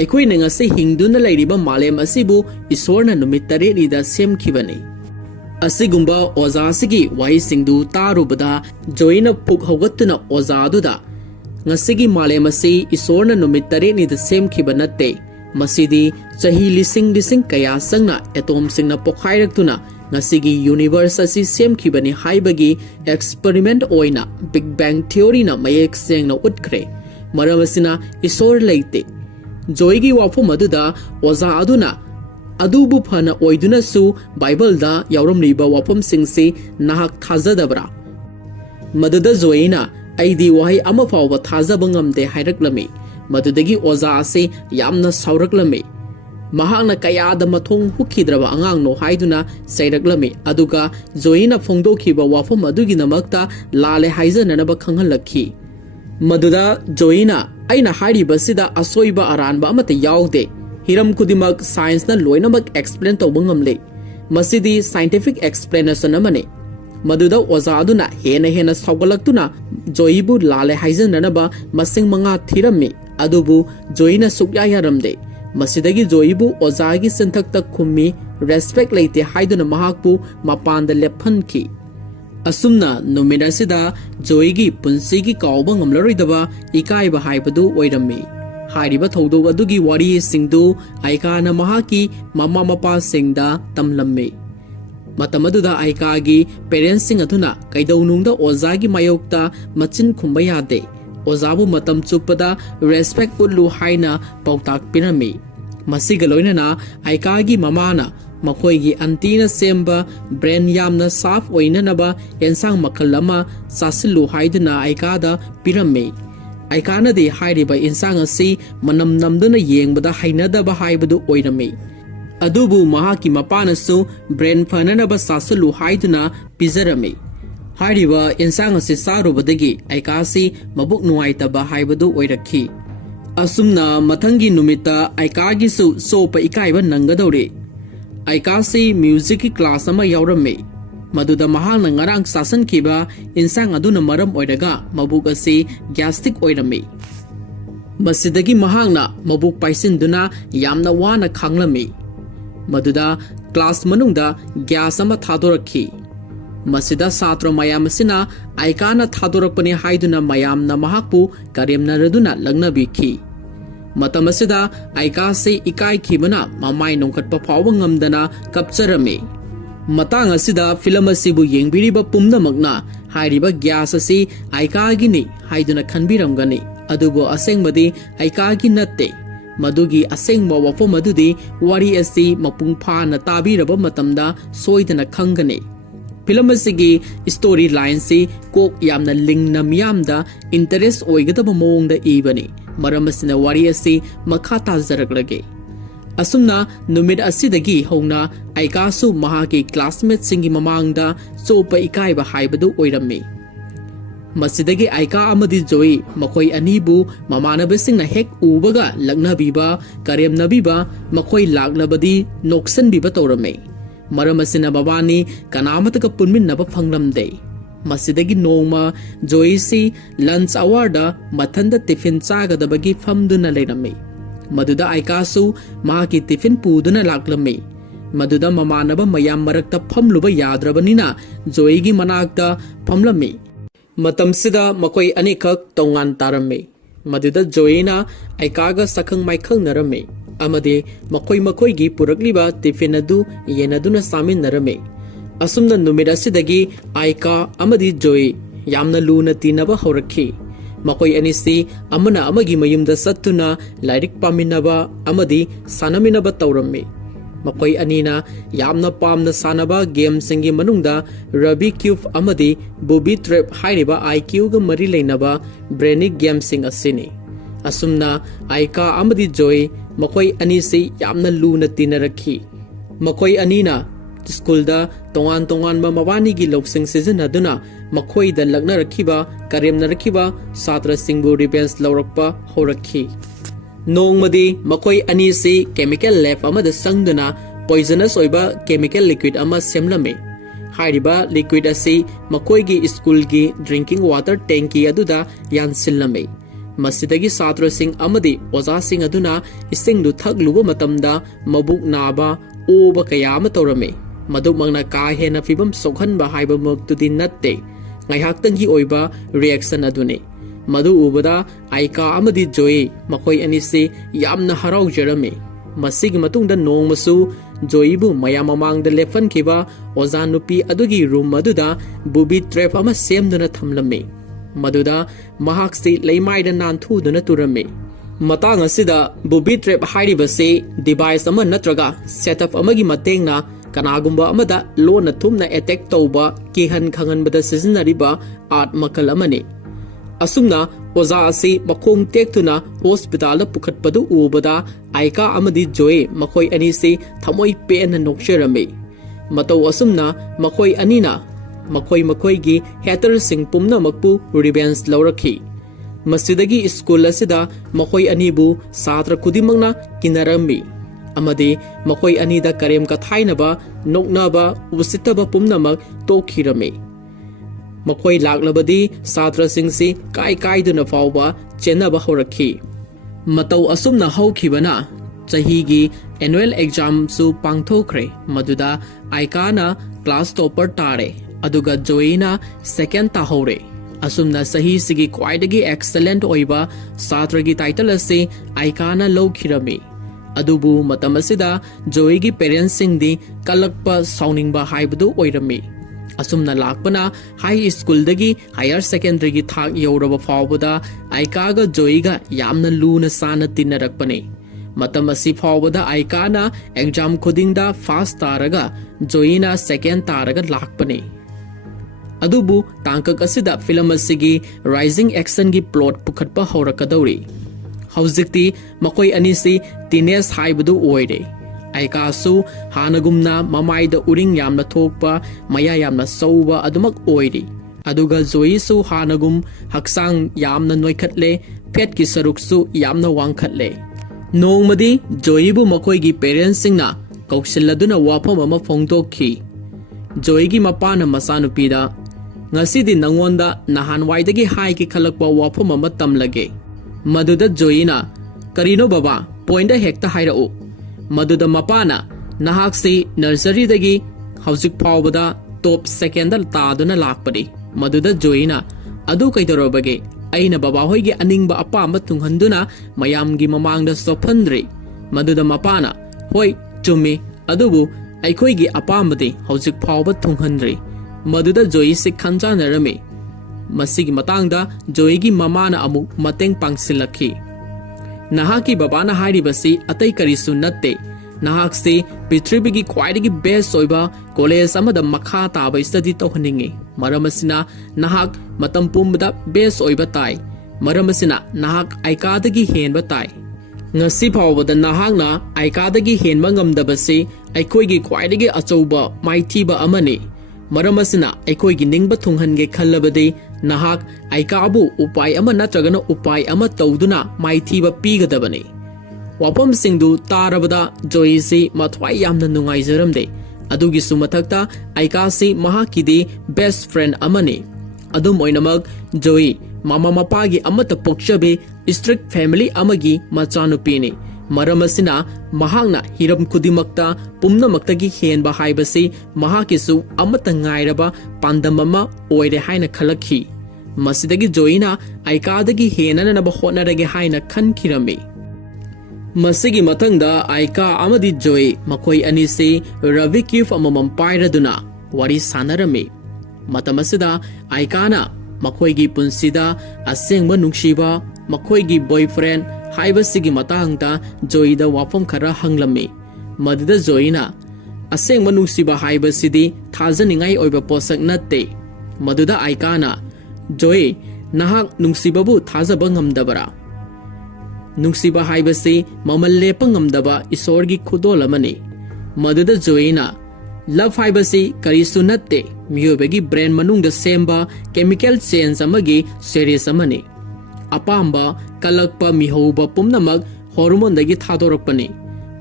अखोइना ngasi हिंदुना लैरिबा मालेम असिबु ईश्वरना नुमित तरेनिदा सेमखिबनी असिगुंबा ओजा सिगी वाई सिंधु तारुबदा जोइना पुक हौगत्तुना ओजादुदा ngasi मालेम असि ईश्वरना नुमित तरेनिदा सेमखिबा नत्ते मसिदी चही लिसिंग लिसिंग कया संगना एटोम सिंगना पोखाइरक्तुना ngasi यूनिवर्स असि सेमखिबनी हाइबगी एक्सपेरिमेंट ओइना बिग बैंग थ्योरी ना मयेक सेंगना उतख्रे मरम असिना ईश्वर लैते जोइगी वाफम अदुदा ओजा अदुना अदुबु फना ओइदुनसु बाइबलदा यावरमलिबा वाफमसिंगसे नाहक थाजदबरा मदुदा जोइना अइदी वाहै अमा फावबा थाजबा ngamde हाइरक्लमी मदुदगी ओजा असे यामना सावरक्लमी महांगना कयादा मथोंग हुखिद्रबा अंगांगनो हाइदुना सैरक्लमी अदुगा जोइना फोंदोखिबा वाफम अदुगी नमक्ता लाले हाइजननबा खंगहलखी मदुदा जोइना अइना हाइरिबसिदा असोइबा अरानबा अमता यावदे हिरम खुदिमक साइंसना लोइनमक एक्सप्लेन तौबा ngamle मसिदी साइंटिफिक एक्सप्लेनेशन अमने मदुदा ओजादुना हेना हेना सौगलक्तुना जोइबु लाले हाइजननबा मसिंग मंगा थिरम्मी अदुबु जोइना सुक्या यारमदे मसिदगी जोइबु ओजागी सिंथक्ता खुम्मी रेस्पेक्ट लेते हाइदुना महाकपु मपानदा लेफनखी असुमना नुमिनसिदा जोइगी पुंसिगी काउबा ngamlaroidaba इकाइबा हाइबदु ओइरम्मी हाइरिबा थौदोग अदुगी वारी सिंधु आइकाना महाकी ममा मपा सिंगदा तमलम्मी मतमदुदा आइकागी पेरेंट्स सिंग अथुना कैदौनुंगदा ओजागी मायोक्ता मचिन खुंबा यादे ओजाबु मतम चुपदा रेस्पेक्ट उल्लु हाइना पौताक पिरम्मी मसिगा लोइनना आइकागी ममाना मखोइगी अंतीना सेम्बा ब्रेन यामना साफ ओइननबा एंसांग मखल अमा सासिल्लु हाइदुना आइकादा पिरम्मी आइकानदि हाइरिबा इंसांग असि मनम नमदुना येंगबदा हाइनदबा हाइबदु ओइरम्मी अदुबु महाकी मपानसु ब्रेन फननबा सासिल्लु हाइदुना पिजरम्मी हाइरिबा इंसांग असि सारुबदगी आइकासी मबुक नुआइतबा हाइबदु ओइरखी असुमना मथंगी नुमिता आइकागिसु सोप इकाइबा नंगदौरे आइकासी म्यूजिक की क्लास अमा यावरम्मे मदुदा महांगना ngarang सासनखिबा इंसांग अदुना मरम ओइरगा मबुक असि गैस्ट्रिक ओइरम्मे मसिदगी महांगना मबुक पाइसिनदुना यामना वाना खांगलम्मे मदुदा क्लास मनुंगदा गैस अमा थादोरखी मसिदा छात्र मयाम असिना आइकाना थादोरकपनि हाइदुना मयामना महाकपु करेमनरदुना लंगनबिखी मतम असिदा आइकासे इकाई खिबना ममाई नोंखटपा फावबा ngamdana कपचरमे मतांग असिदा फिल्म असिबु येंगबिरिबा पुमनमकना हाइरिबा ग्यास असि आइकागिनि हाइदुना खनबिरमगनि अदुबो असेंगबदि आइकागी नत्ते मदुगी असेंगबा वफम अदुदि वारी असि मपुंग फाना ताबिरबा मतमदा सोइदना खंगने फिल्म असिगी स्टोरी लाइन से कोक यामना लिंगना मियामदा इंटरेस्ट ओइगदबा मोंगदा इबनि मरम असिना वारी असि मखा ताजरगलगे असुमना नुमित असिदगी हौना आइकासु महाकी क्लासमेट सिंगी ममांगदा चोपा इकाइबा हाइबदु ओइरम्मे मसिदगी आइका अमदी जोई मखोई अनीबु ममानबसिंगना हेक उबगा लग्नबिबा करेमनबिबा मखोई लाग्नबदी नोक्सनबिबा तौरम्मे मरम असिना बबानी कनामतका पुनमिन्नबा फंगलमदे मसिदगी नोंगमा जोईसी लंच अवार्ड मथंदा टिफिन चागदबगी फमदुना लेरम्मे मदुदा आइकासु महाकी टिफिन पुदुना लाक्लम्मे मदुदा ममानबा मयाम मरक्ता फमलुबा याद्रबनिना जोईगी मनाक्ता फमलम्मे मतमसिदा मकोई अनिखक तोंगान तारम्मे मदुदा जोईना आइकागा सखंग माइखंग नरम्मे अमदे मखोई मखोईगी पुरकलिबा टिफिन अदु येनदुना सामिन्नरम्मे असुमना नुमित असिदगी आइका अमदी जोई यामना लूना तीनबा हौरखी मखोई अनिसी अमना अमगी मयुमदा सत्तुना लाइरिक पामिनबा अमदी सानमिनबा तौरम्मे मखोई अनीना यामना पामना सानबा गेम सिंगी मनुंगदा रबी क्यूब अमदी बुबी ट्रैप हाइरिबा आईक्यू गा मरी लेनबा ब्रेनिक गेम सिंग असिनी असुमना आइका अमदी जोई मकोई अनी से यामना लूना तीनरखी मकोई अनीना स्कूलदा तोंगान तोंगान मवानी की लौसिंग सिजनदुना मखोई द लगना रखीबा करेमना रखीबा छात्र सिंगबु रिवेंस लौरक्पा होरखी नोंगमदी मखोई अनी से केमिकल लैब अमदा संगदुना पॉइजनस ओइबा केमिकल लिक्विड अमा सेमलमे हाइरिबा लिक्विड असी मखोई की स्कूल की ड्रिंकिंग वाटर टैंकी अदुदा यानसिलमे मसिदगी छात्र सिंग अमदी ओजा सिंग अदुना इसिंगदु थगलुबा मतमदा मबुक नाबा ओबा कया अमा तौरमे मदुमंगना का हेना फिबम सोखनबा हाइबा मक्तुदि नत्ते ngaihaktanggi oiba reaction adune madu ubada aika amadi joy makoi ani se yamna harau jerame masigi matungda nongmasu joibu mayam mamangda lefan kiba ozan nupi adugi room maduda bubi trap ama semduna thamlame maduda mahak se leimaida nanthu duna turame matang asida bubi trap hairiba se device ama natraga setup amagi matengna kanagumba amada lona thumna attack tauba kihan khanganbada sizinariba art makal amane asumna oza asi makhong tektuna hospital pukhatpadu ubada aika amadi joy makhoi ani se thamoi pen nokcherame matau asumna makhoi anina makhoi gi hater sing pumna makpu revenge laurakhi masidagi school asida makhoi anibu satra kudimangna kinarami amadi makoi anida karem ka thainaba noknaba usitaba pumnamak tokhirame makoi laklabadi satra singsi kai duna fawba chenaba horakhi matau asumna haukhibana chahi gi annual exam su pangthokre maduda aikana class topper tare aduga joina second ta hore asumna sahi sigi kwaidagi excellent oiba satra gi title ase aikana lokhirame adubu matamasida joy gi parents sing di kalakpa sauningba haibdu oirami asumna lakpana high school dagi higher secondary gi thak yoraba fawbada aika ga joy ga yamna luna sana tinarakpane matamasi fawbada aika na exam khudingda first taraga joyina second taraga lakpane adubu tangkak asida film asigi rising action gi plot pukhatpa horakadori हौजिक्ति मकोई अनिसी teenage हाइबदु ओइरे आइकासु हानगुमना ममाइदा उरिंग यामना थोकपा मया यामना सौबा अदुमक ओइरी अदुगा जोईसु हानगुम हक्सांग यामना नोइखतले फेट की सरुकसु यामना वांखतले नोंगमदी जोईबु मकोईगी पेरेंट्स सिंगना कौशलदुना वाफम अमा फोंगदोखी जोईगी मपाना मसानुपीदा ngasi nangonda nahanwaidagi haiki khalakpa wafam ama tamlage maduda joina karino baba point hekta hairau maduda mapana nahaksi nursery dagi hausik phawbada top secondal taduna lakpadi maduda joina adu kaidorobage aina baba hoigi aningba apamba tunghanduna mayamgi mamangda sophandre maduda mapana hoi chumi adubu aikoigi apambadi hausik phawba tunghandre maduda joy se khanjanarame masigi matangda joygi mamana amuk mateng pangsilakhi nahaki babana hairibasi atai karisu natte nahak se prithvigi khwaidagi best oiba college amada makha taba study tohningi maramasina nahak matam pumbada best oiba tai maramasina nahak aikadagi henba tai ngasi phawbada nahakna aikadagi henba ngamdabasi aikoigi khwaidagi achouba maithiba amani मरमसिना अखोई निंब थुंहनगे खल्लबदे नहाक आइकाबु उपाय अमा नत्रगना उपाय अमा तौदुना माइथीबा पीगदबने वाफम सिंगदु तारबदा जोईसी मथवाई यामना नुंगाइजरमदे अदुगी सुमथक्ता आइकासी महाकिदे best friend अमने अदुम ओइनमक जोई मामा मपागी अमत पोक्चबे स्ट्रिक्ट फैमिली अमगी मचानुपीने मरमसिना महांगना हिरम खुदिमक्ता पुम्नमक्तगी हेनबा हाइबसी महाकिसु अमत ngairaba pandamama oire haina khalakhi masidagi joina aikaadagi henanaba hotnarage haina khankhirame masigi mathangda aika amadi joy makoi anise ravi kif amamam pairaduna wari sanarame matamasida aikana makoigi punsida asengba nungshiba makoigi boyfriend haibasigi matangda joida wafam khara hanglame madida joina aseng manusiba haibasidi thajaningai oiba posak natte maduda aikana joy nahak nungsibabu thajaba ngamdabara ꯅꯨꯡꯁꯤꯕ ꯍꯥꯏꯕꯁꯤ ꯃꯃꯜ ꯂꯦꯞꯄ ꯉꯝꯗꯕ ꯏꯁꯣꯔꯒꯤ ꯈꯨꯗꯣꯜ ꯑꯃꯅꯤ ꯃꯗꯨꯗ ꯖꯣꯏꯅ love ꯍꯥꯏꯕꯁꯤ ꯀꯔꯤꯁꯨ ꯅꯠꯇꯦ ꯃꯤꯑꯣꯏꯕꯒꯤ ꯕ꯭ꯔꯦꯟ ꯃꯅꯨꯡꯗ ꯁꯦꯝꯕ ꯀꯦꯃꯤꯀꯦꯜ ꯆꯦꯟꯖ ꯑꯃꯒꯤ ꯁꯦꯔꯤꯁ ꯑꯃꯅꯤ ꯑꯄꯥꯝꯕ ꯀꯜꯂꯛꯄ ꯃꯤꯍꯧꯕ ꯄꯨꯝꯅꯃꯛ ꯍꯣꯔꯃꯣꯟꯗꯒꯤ ꯊꯥꯗꯣꯔꯛꯄꯅꯤ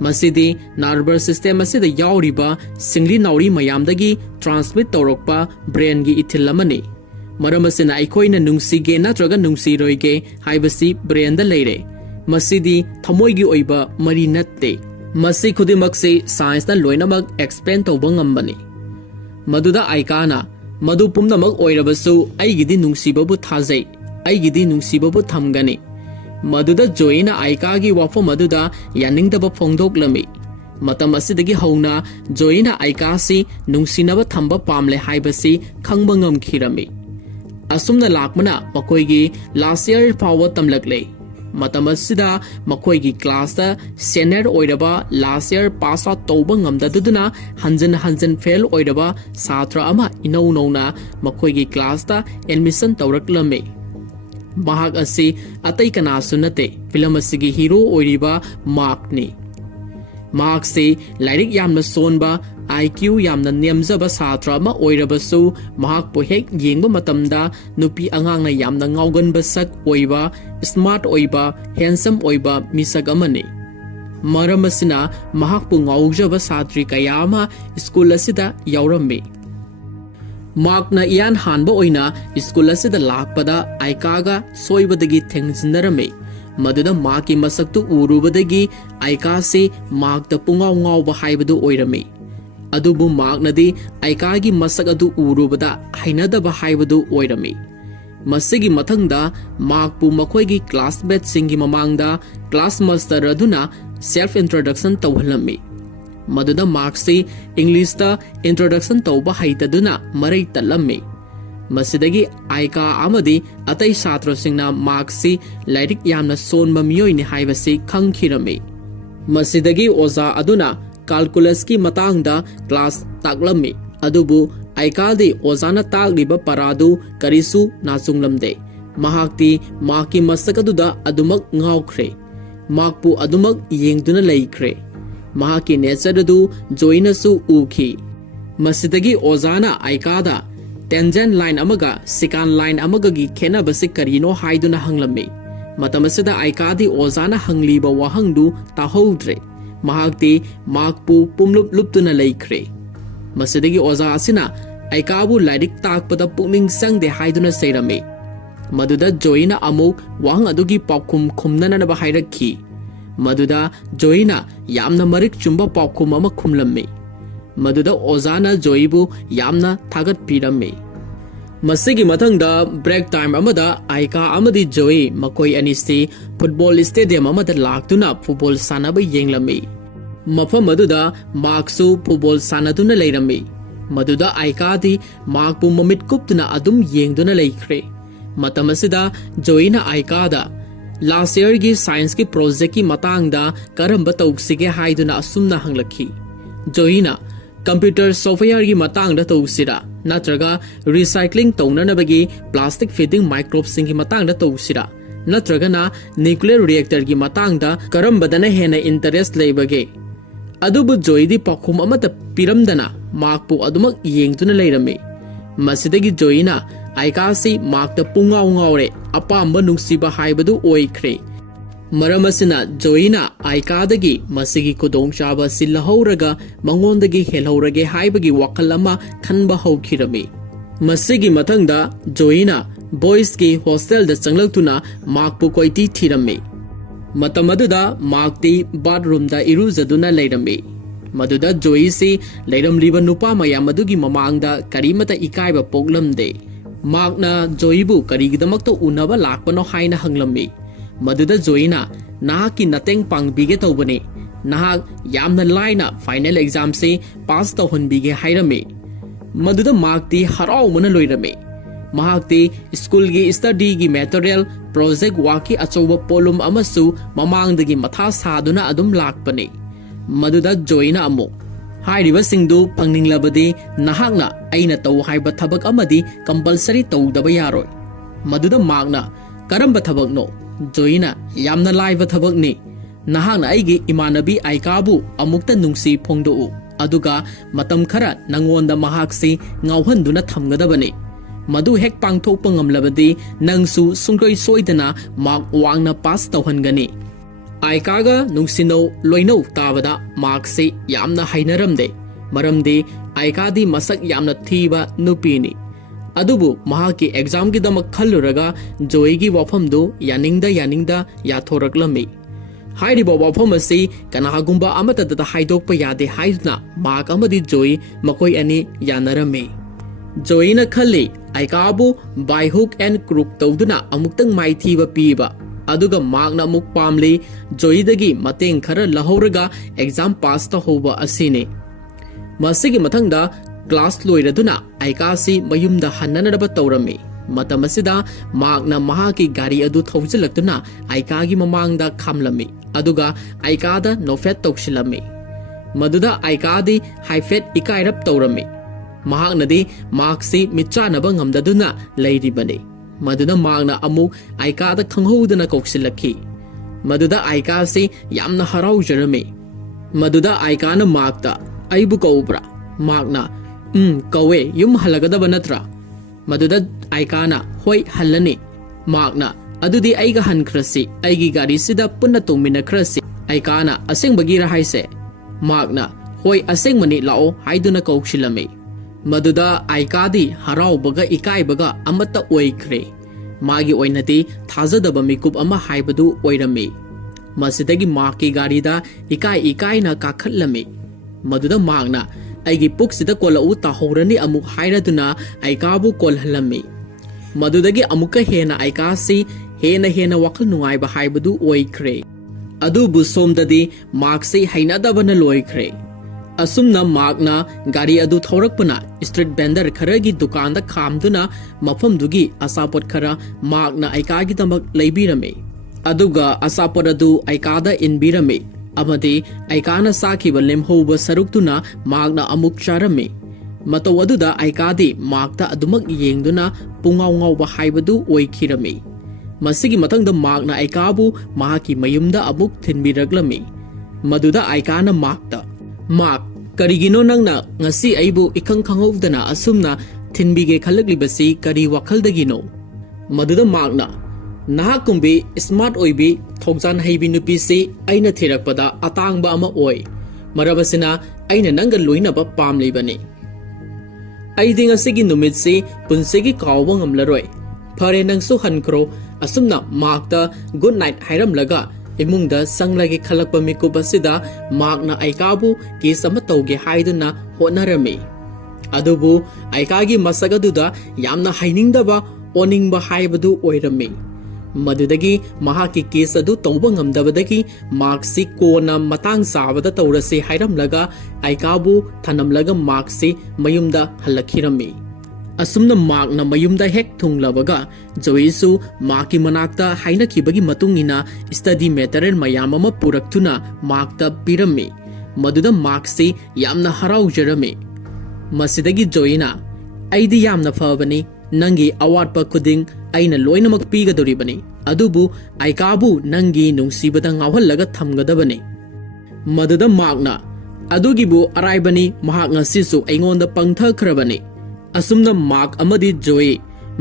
ꯃꯁꯤꯗꯤ ꯅꯔꯚꯁ ꯁꯤꯁꯇꯦꯝ ꯑꯁꯤꯗ ꯌꯥꯎꯔꯤꯕ ꯁꯤꯡꯂꯤ ꯅꯥꯎꯔꯤ ꯃꯌꯥꯝꯗꯒꯤ ꯇ꯭ꯔꯥꯟꯁꯃꯤꯠ ꯇꯧꯔꯛꯄ ꯕ꯭ꯔꯦꯟꯒꯤ ꯏꯊꯤꯜ ꯑꯃꯅꯤ ꯃꯔꯝ ꯑꯁꯤꯅ ꯑꯩꯈꯣꯏꯅ ꯅꯨꯡꯁꯤꯒꯦ ꯅꯠꯇ꯭ꯔꯒ ꯅꯨꯡꯁꯤꯔꯣꯏꯒꯦ ꯍꯥꯏꯕꯁꯤ ꯕ꯭ꯔꯦꯟꯗ ꯂꯩꯔꯦ ꯃꯁꯤꯗꯤ ꯊꯃꯣꯏꯒꯤ ꯑꯣꯏꯕ ꯃꯔꯤ ꯅꯠꯇꯦ ꯃꯁꯤ ꯈꯨꯗꯤꯡꯃꯛꯁꯤ ꯁꯥꯏꯟꯁꯅ ꯂꯣꯏꯅꯃꯛ ꯑꯦꯛꯁꯄ꯭ꯂꯦꯟ ꯇꯧꯕ ꯉꯝꯕꯅꯤ ꯃꯗꯨꯗ ꯑꯥꯏꯀꯥꯅ ꯃꯗꯨ ꯄꯨꯝꯅꯃꯛ ꯑꯣꯏꯔꯕꯁꯨ ꯑꯩꯒꯤꯗꯤ ꯅꯨꯡꯁꯤꯕꯕꯨ ꯊꯥꯖꯩ ꯑꯩꯒꯤꯗꯤ ꯅꯨꯡꯁꯤꯕꯕꯨ ꯊꯝꯒꯅꯤ ꯃꯗꯨꯗ ꯖꯣꯏꯅ ꯑꯥꯏꯀꯥꯒꯤ ꯋꯥꯐꯝ ꯑꯗꯨꯗ ꯌꯥꯅꯤꯡꯗꯕ ꯐꯣꯡꯗꯣꯛꯂꯝꯃꯤ ꯃꯇꯝ ꯑꯁꯤꯗꯒꯤ ꯍꯧꯅ ꯖꯣꯏꯅ ꯑꯥꯏꯀꯥꯁꯤ ꯅꯨꯡꯁꯤꯅꯕ ꯊꯝꯕ ꯄꯥꯝꯂꯦ ꯍꯥꯏꯕꯁꯤ ꯈꯪꯕ ꯉꯝꯈꯤꯔꯝꯃꯤ ꯑꯁꯨꯝꯅ ꯂꯥꯛꯄꯅ ꯃꯈꯣꯏꯒꯤ ꯂꯥꯁ ꯏꯌꯔ ꯐꯥꯎꯕ ꯇꯝꯂꯛꯂꯦ ꯃꯇꯝ ꯑꯁꯤꯗ ꯃꯈꯣꯏꯒꯤ ꯀ꯭ꯂꯥꯁꯇ ꯁꯦꯅꯤꯌꯔ ꯑꯣꯏꯔꯕ ꯂꯥꯁ ꯏꯌꯔ ꯄꯥꯁ ꯑꯥꯎꯠ ꯇꯧꯕ ꯉꯝꯗꯗꯨꯅ ꯍꯟꯖꯤꯟ ꯐꯦꯜ ꯑꯣꯏꯔꯕ ꯁꯥꯇ꯭ꯔ ꯑꯃ ꯏꯅꯧ ꯅꯧꯅ ꯃꯈꯣꯏꯒꯤ ꯀ꯭ꯂꯥꯁꯇ ꯑꯦꯗꯃꯤꯁꯟ ꯇꯧꯔꯛꯂꯝꯃꯤ ꯃꯍꯥꯛ ꯑꯁꯤ ꯑꯇꯩ ꯀꯅꯥꯁꯨ ꯅꯠꯇꯦ ꯐꯤꯂꯝ ꯑꯁꯤꯒꯤ ꯍꯤꯔꯣ ꯑꯣꯏꯔꯤꯕ ꯃꯥꯔꯛꯅꯤ ꯃꯍꯥꯛꯁꯤ ꯂꯥꯏꯔꯤꯛ ꯌꯥꯝꯅ ꯁꯣꯟꯕ IQ ꯌꯥꯝꯅ ꯅꯦꯝꯖꯕ ꯁꯥꯇ꯭ꯔ ꯑꯃ ꯑꯣꯏꯔꯕꯁꯨ ꯃꯍꯥꯛꯄꯨ ꯍꯦꯛ ꯌꯦꯡꯕ ꯃꯇꯝꯗ ꯅꯨꯄꯤ ꯑꯉꯥꯡꯅ ꯌꯥꯝꯅ ꯉꯥꯎꯒꯟꯕ ꯁꯛ ꯑꯣꯏꯕ ꯁ꯭ꯃꯥꯔꯠ ꯑꯣꯏꯕ ꯍꯦꯟꯁꯝ ꯑꯣꯏꯕ ꯃꯤꯁꯛ ꯑꯃꯅꯤ ꯃꯔꯝ ꯑꯁꯤꯅ ꯃꯍꯥꯛꯄꯨ ꯉꯥꯎꯖꯕ ꯁꯥꯇ꯭ꯔꯤ ꯀꯌꯥ ꯑꯃ ꯁ꯭ꯀꯨꯜ ꯑꯁꯤꯗ ꯌꯥꯎꯔꯝꯃꯤ ꯃꯥꯔꯛꯅ ꯏꯌꯥꯟ ꯍꯥꯟꯕ ꯑꯣꯏꯅ ꯁ꯭ꯀꯨꯜ ꯑꯁꯤꯗ ꯂꯥꯛꯄꯗ ꯑꯥꯏꯀꯥꯒ ꯁꯣꯏꯕꯗꯒꯤ ꯊꯦꯡꯖꯤꯟꯅꯔꯝꯃꯤ ꯃꯗꯨꯗ ꯃꯥꯔꯛꯀꯤ ꯃꯁꯛꯇꯨ ꯎꯔꯨꯕꯗꯒꯤ ꯑꯥꯏꯀꯥꯁꯤ ꯃꯥꯔꯛꯇ ꯄꯨꯡꯉꯥꯎ ꯉꯥꯎꯕ ꯍꯥꯏꯕꯗꯨ ꯑꯣꯏꯔꯝꯃꯤ ꯑꯗꯨꯕꯨ ꯃꯥꯔꯛꯅꯗꯤ ꯑꯥꯏꯀꯥꯒꯤ ꯃꯁꯛ ꯑꯗꯨ ꯎꯔꯨꯕꯗ ꯍꯩꯅꯗꯕ ꯍꯥꯏꯕꯗꯨ ꯑꯣꯏꯔꯝꯃꯤ ꯃꯁꯤꯒꯤ ꯃꯊꯪꯗ ꯃꯥꯔꯛꯄꯨ ꯃꯈꯣꯏꯒꯤ ꯀ꯭ꯂꯥꯁꯃꯦꯠꯁꯤꯡꯒꯤ ꯃꯃꯥꯡꯗ ꯀ꯭ꯂꯥꯁ ꯃꯥꯁꯇꯔ ꯑꯗꯨꯅ ꯁꯦꯜꯐ ꯏꯟꯇ꯭ꯔꯣꯗꯛꯁꯟ ꯇꯧꯍꯜꯂꯝꯃꯤ ꯃꯗꯨꯗ ꯃꯥꯔꯛꯁꯤ ꯏꯪꯂꯤꯁꯇ ꯏꯟꯇ꯭ꯔꯣꯗꯛꯁꯟ ꯇꯧꯕ ꯍꯩꯇꯗꯨꯅ ꯃꯔꯩ ꯇꯠꯂꯝꯃꯤ ꯃꯁꯤꯗꯒꯤ ꯑꯥꯏꯀꯥ ꯑꯃꯗꯤ ꯑꯇꯩ ꯁꯥꯇ꯭ꯔꯁꯤꯡꯅ ꯃꯥꯔꯛꯁꯤ ꯂꯥꯏꯔꯤꯛ ꯌꯥꯝꯅ ꯁꯣꯟꯕ ꯃꯤꯑꯣꯏꯅꯤ ꯍꯥꯏꯕꯁꯤ ꯈꯪꯈꯤꯔꯝꯃꯤ ꯃꯁꯤꯗꯒꯤ ꯑꯣꯖꯥ ꯑꯗꯨꯅ ꯀꯥꯜꯀꯨꯂꯁꯀꯤ ꯃꯇꯥꯡꯗ ꯀ꯭ꯂꯥꯁ ꯇꯥꯛꯂꯝꯃꯤ ꯑꯗꯨꯕꯨ ꯑꯥꯏꯀꯥꯗꯤ ꯑꯣꯖꯥꯅ ꯇꯥꯛꯂꯤꯕ ꯄꯔꯥꯗꯨ ꯀꯔꯤꯁꯨ ꯅꯥꯆꯨꯡꯂꯝꯗꯦ ꯃꯍꯥꯛꯇꯤ ꯃꯥꯔꯛꯀꯤ ꯃꯁꯛ ꯑꯗꯨꯗ ꯑꯗꯨꯃꯛ ꯉꯥꯎꯈ꯭ꯔꯦ ꯃꯥꯔꯛꯄꯨ ꯑꯗꯨꯃꯛ ꯌꯦꯡꯗꯨꯅ ꯂꯩꯈ꯭ꯔꯦ ꯃꯍꯥꯛꯀꯤ ꯅꯦꯆꯔ ꯑꯗꯨ ꯖꯣꯏꯅꯁꯨ ꯎꯈꯤ ꯃꯁꯤꯗꯒꯤ ꯑꯣꯖꯥꯅ ꯑꯥꯏꯀꯥꯗ ꯇꯦꯟꯖꯦꯟ ꯂꯥꯏꯟ ꯑꯃꯒ ꯁꯤꯀꯥꯟ ꯂꯥꯏꯟ ꯑꯃꯒꯒꯤ ꯈꯦꯠꯅꯕꯁꯤ ꯀꯔꯤꯅꯣ ꯍꯥꯏꯗꯨꯅ ꯍꯪꯂꯝꯃꯤ ꯃꯇꯝ ꯑꯁꯤꯗ ꯑꯥꯏꯀꯥꯗꯤ ꯑꯣꯖꯥꯅ ꯍꯪꯂꯤꯕ ꯋꯥꯍꯪꯗꯨ ꯇꯥꯍꯧꯗ꯭ꯔꯦ ꯃꯍꯥꯛꯇꯤ ꯃꯥꯔꯛꯄꯨ ꯄꯨꯝꯂꯨꯞ ꯂꯨꯞꯇꯨꯅ ꯂꯩꯈ꯭ꯔꯦ ꯃꯁꯤꯗꯒꯤ ꯑꯣꯖꯥ ꯑꯁꯤꯅ ꯑꯥꯏꯀꯥꯕꯨ ꯂꯥꯏꯔꯤꯛ ꯇꯥꯛꯄꯗ ꯄꯨꯛꯅꯤꯡ ꯆꯪꯗꯦ ꯍꯥꯏꯗꯨꯅ ꯆꯩꯔꯝꯃꯤ ꯃꯗꯨꯗ ꯖꯣꯏꯅ ꯑꯃꯨꯛ ꯋꯥꯍꯪ ꯑꯗꯨꯒꯤ ꯄꯥꯎꯈꯨꯝ ꯈꯨꯝꯅꯅꯕ ꯍꯥꯏꯔꯛꯈꯤ ꯃꯗꯨꯗ ꯖꯣꯏꯅ ꯌꯥꯝꯅ ꯃꯔꯤꯛ ꯆꯨꯝꯕ ꯄꯥꯎꯈꯨꯝ ꯑꯃ ꯈꯨꯝꯂꯝꯃꯤ ꯃꯗꯨꯗ ꯑꯣꯖꯥꯅ ꯖꯣꯏꯕꯨ ꯌꯥꯝꯅ ꯊꯥꯒꯠꯄꯤꯔꯝꯃꯤ ꯃꯁꯤꯒꯤ ꯃꯊꯪꯗ ꯕ꯭ꯔꯦꯛ ꯇꯥꯏꯝ ꯑꯃꯗ ꯑꯥꯏꯀꯥ ꯑꯃꯗꯤ ꯖꯣꯏ ꯃꯈꯣꯏ ꯑꯅꯤꯁꯤ ꯐꯨꯠꯕꯣꯜ ꯁ꯭ꯇꯦꯗꯤꯌꯝ ꯑꯃꯗ ꯂꯥꯛꯇꯨꯅ ꯐꯨꯠꯕꯣꯜ ꯁꯥꯟꯅꯕ ꯌꯦꯡꯂꯝꯃꯤ ꯃꯐꯝ ꯑꯗꯨꯗ ꯃꯥꯔꯛꯁꯨ ꯐꯨꯠꯕꯣꯜ ꯁꯥꯟꯅꯗꯨꯅ ꯂꯩꯔꯝꯃꯤ ꯃꯗꯨꯗ ꯑꯥꯏꯀꯥꯗꯤ ꯃꯥꯔꯛꯄꯨ ꯃꯃꯤꯠ ꯀꯨꯞꯇꯨꯅ ꯑꯗꯨꯝ ꯌꯦꯡꯗꯨꯅ ꯂꯩꯈ꯭ꯔꯦ ꯃꯇꯝ ꯑꯁꯤꯗ ꯖꯣꯏꯅ ꯑꯥꯏꯀꯥꯗ ꯂꯥꯁ ꯏꯌꯔꯒꯤ ꯁꯥꯏꯟꯁꯀꯤ ꯄ꯭ꯔꯣꯖꯦꯛꯀꯤ ꯃꯇꯥꯡꯗ ꯀꯔꯝꯕ ꯇꯧꯁꯤꯒꯦ ꯍꯥꯏꯗꯨꯅ ꯑꯁꯨꯝꯅ ꯍꯪꯂꯛꯈꯤ ꯖꯣꯏꯅ ꯀꯝꯄ꯭ꯌꯨꯇꯔ ꯁꯣꯐꯋꯦꯌꯔꯒꯤ ꯃꯇꯥꯡꯗ ꯇꯧꯁꯤꯔꯥ ꯅꯠꯇ꯭ꯔꯒ ꯔꯤꯁꯥꯏꯀ꯭ꯂꯤꯡ ꯇꯧꯅꯅꯕꯒꯤ ꯄ꯭ꯂꯥꯁꯇꯤꯛ ꯐꯤꯗꯤꯡ ꯃꯥꯏꯀ꯭ꯔꯣꯕꯁꯤꯡꯒꯤ ꯃꯇꯥꯡꯗ ꯇꯧꯁꯤꯔꯥ ꯅꯠꯇ꯭ꯔꯒꯅ ꯅ꯭ꯌꯨꯀ꯭ꯂꯤꯌꯔ ꯔꯤꯑꯦꯛꯇꯔꯒꯤ ꯃꯇꯥꯡꯗ ꯀꯔꯝꯕꯗꯅ ꯍꯦꯟꯅ ꯏꯟꯇꯔꯦꯁꯠ ꯂꯩꯕꯒꯦ ꯑꯗꯨꯕꯨ ꯖꯣꯏꯗꯤ ꯄꯥꯎꯈꯨꯝ ꯑꯃꯠꯇ ꯄꯤꯔꯝꯗꯅ ꯃꯥꯔꯛꯄꯨ ꯑꯗꯨꯃꯛ ꯌꯦꯡꯗꯨꯅ ꯂꯩꯔꯝꯃꯤ ꯃꯁꯤꯗꯒꯤ ꯖꯣꯏꯅ ꯑꯥꯏꯀꯥꯁꯤ ꯃꯥꯔꯛꯇ ꯄꯨꯡꯉꯥꯎ ꯉꯥꯎꯔꯦ ꯑꯄꯥꯝꯕ ꯅꯨꯡꯁꯤꯕ ꯍꯥꯏꯕꯗꯨ ꯑꯣꯏꯈ꯭ꯔꯦ ꯃꯔꯝ ꯑꯁꯤꯅ ꯖꯣꯏꯅ ꯑꯥꯏꯀꯥꯗꯒꯤ ꯃꯁꯤꯒꯤ ꯈꯨꯗꯣꯡꯆꯥꯕ ꯑꯁꯤ ꯂꯧꯍꯧꯔꯒ ꯃꯉꯣꯟꯗꯒꯤ ꯍꯦꯜꯍꯧꯔꯒꯦ ꯍꯥꯏꯕꯒꯤ ꯋꯥꯈꯜ ꯑꯃ ꯈꯟꯕ ꯍꯧꯈꯤꯔꯝꯃꯤ ꯃꯁꯤꯒꯤ ꯃꯊꯪꯗ ꯖꯣꯏꯅ ꯕꯣꯏꯁꯀꯤ ꯍꯣꯁꯇꯦꯜꯗ ꯆꯪꯂꯛꯇꯨꯅ ꯃꯥꯔꯛꯄꯨ ꯀꯣꯏꯊꯤ ꯊꯤꯔꯝꯃꯤ ꯃꯇꯝ ꯑꯗꯨꯗ ꯃꯥꯔꯛꯇꯤ ꯕꯥꯊꯔꯨꯝꯗ ꯏꯔꯨꯖꯗꯨꯅ ꯂꯩꯔꯝꯃꯤ ꯃꯗꯨꯗ ꯖꯣꯏꯁꯤ ꯂꯩꯔꯝꯂꯤꯕ ꯅꯨꯄꯥ ꯃꯌꯥꯝ ꯑꯗꯨꯒꯤ ꯃꯃꯥꯡꯗ ꯀꯔꯤꯃꯠꯇ ꯏꯀꯥꯏꯕ ꯄꯣꯛꯂꯝꯗꯦ ꯃꯥꯔꯛꯅ ꯖꯣꯏꯕꯨ ꯀꯔꯤꯒꯤꯗꯃꯛꯇ ꯎꯅꯕ ꯂꯥꯛꯄꯅꯣ ꯍꯥꯏꯅ ꯍꯪꯂꯝꯃꯤ ꯃꯗꯨꯗ ꯖꯣꯏꯅ ꯅꯍꯥꯛꯀꯤ ꯃꯇꯦꯡ ꯄꯥꯡꯕꯤꯒꯦ ꯇꯧꯕꯅꯤ ꯅꯍꯥꯛ ꯌꯥꯝꯅ ꯂꯥꯏꯅ ꯐꯥꯏꯅꯦꯜ ꯑꯦꯛꯖꯥꯝꯁꯤ ꯄꯥꯁ ꯇꯧꯍꯟꯕꯤꯒꯦ ꯍꯥꯏꯔꯝꯃꯤ ꯃꯗꯨꯗ ꯃꯥꯔꯛꯇꯤ ꯍꯔꯥꯎꯕꯅ ꯂꯣꯏꯔꯝꯃꯤ ꯃꯍꯥꯛꯇꯤ ꯁ꯭ꯀꯨꯜꯒꯤ ꯁ꯭ꯇꯗꯤꯒꯤ ꯃꯦꯇꯔꯤꯌꯦꯜ ꯄ꯭ꯔꯣꯖꯦꯛ ꯋꯥꯔꯛꯀꯤ ꯑꯆꯧꯕ ꯄꯣꯠꯂꯨꯝ ꯑꯃꯁꯨ ꯃꯃꯥꯡꯗꯒꯤ ꯃꯊꯥ ꯁꯥꯗꯨꯅ ꯑꯗꯨꯝ ꯂꯥꯛꯄꯅꯤ ꯃꯗꯨꯗ ꯖꯣꯏꯅ ꯑꯃꯨꯛ ꯍꯥꯏꯔꯤꯕꯁꯤꯡꯗꯨ ꯐꯪꯅꯤꯡꯂꯕꯗꯤ ꯅꯍꯥꯛꯅ ꯑꯩꯅ ꯇꯧ ꯍꯥꯏꯕ ꯊꯕꯛ ꯑꯃꯗꯤ ꯀꯝꯄꯜꯁꯔꯤ ꯇꯧꯗꯕ ꯌꯥꯔꯣꯏ ꯃꯗꯨꯗ ꯃꯥꯔꯛꯅ ꯀꯔꯝꯕ ꯊꯕꯛꯅꯣ Joyina yamna laiba thabakni nahangna aigi imanabi aikabu amukta nungsi phongdo aduga matam khara nangonda mahaksi ngauhanduna thamgadabani madu hek pangthokpa ngamlabadi nangsu sungroi soidana mak wangna pass tawhangani aikaga nungsino loino tabada marksi yamna hainaramde maramdi aikadi masak yamna thiba nupini adubu mahaki exam gi damak khalluraga joigi wafamdu yaningda yathoraklami hairiba wafam asi kanagumba amata da haidokpa yade haidna mak amadi joy makoi ani yanarami joina khalli aikabu by hook and crook tawduna amuktang mai thiba piba aduga magna amuk pamli joidagi mateng khara lahoraga exam pass ta hoba asine masigi mathangda class loiraduna aikasi mayumda hannanadaba tawrami matamasida magna mahaki gari adu thawjalaktuna aikagi mamangda khamlami aduga aikada nofet tawshilami maduda aikadi haifet ikairap tawrami mahagnadi marksi mitchanaba ngamdaduna leiribani maduna magna amu aikada khanghodana koksilakhi maduda aikasi yamna haraujarami maduda aikana magta aibu kaubra magna kawe yum halagadaba natra maduda aikana hoi hallani magna adudi aiga hankrasi aigi gari sida punna tongmina krasi aikana asengbagira haise magna hoi asengmani lao haiduna koksilami maduda aikadi haraubaga ikaibaga amata oikre magi oinati thazadaba mikup ama haibadu oirami masidagi maki garida ikai na kakhatlami maduda magna aigi puksida kola u tahorani amuk hairaduna aikabu kolhalami madudagi amuka hena aikasi hena wakal nungaiba haibadu oikre adubu somdadi marksi hainadabana loikre asumna magna gari adu thorakpana street vendor kharagi dukanda khamduna mafamdugi asapot khara magna aikagi tamak leibirame aduga asapot adu aikada inbirame amadi aikana sakiba lemhoba saruktuna magna amuk charame mataw aduda aikadi magta adumak yengduna pungaw ngawba haibadu oikhirame masigi matangda magna aikabu mahaki mayumda amuk thinbiraglami maduda aikana magta mak karigino nangna ngasi aibu ikang khanghovdana asumna thinbige khalaglibasi kari wakhaldagino maduda magna nahakumbi smart oibi thongjan heibi nupisi aina thirakpada atangba ama oi marabasina aina nanga loinaba pamleibani aiding asigi numitsi punsigi kawba ngamlaroi phare nangsu hankro asumna makta good night hairamlaga imungda sanglagi khalakpa mikubasida magna aikabu kisama tawge haiduna honarami adubu aikagi masagaduda yamna hainingdaba oningba haibadu oirami madudagi mahaki case adu tawba ngamdabadagi marksi kona matang sabada tawrasi hairamlaga aikabu thanamlaga marksi mayumda halakhirami asumna magna mayumda hek thunglabaga joisu maki manakta haina khibagi matungina study material mayamama puraktuna makta pirami maduda marksi yamna haraujarami masidagi joina aidi yamna fabani nangi awatpa kuding aina loinamak pigadoribani adubu aikabu nangi nungsibada ngawhallaga thamgadabani maduda magna adugibu araibani mahakna sisu aingonda pangthakhrabani asumna mak amadi joy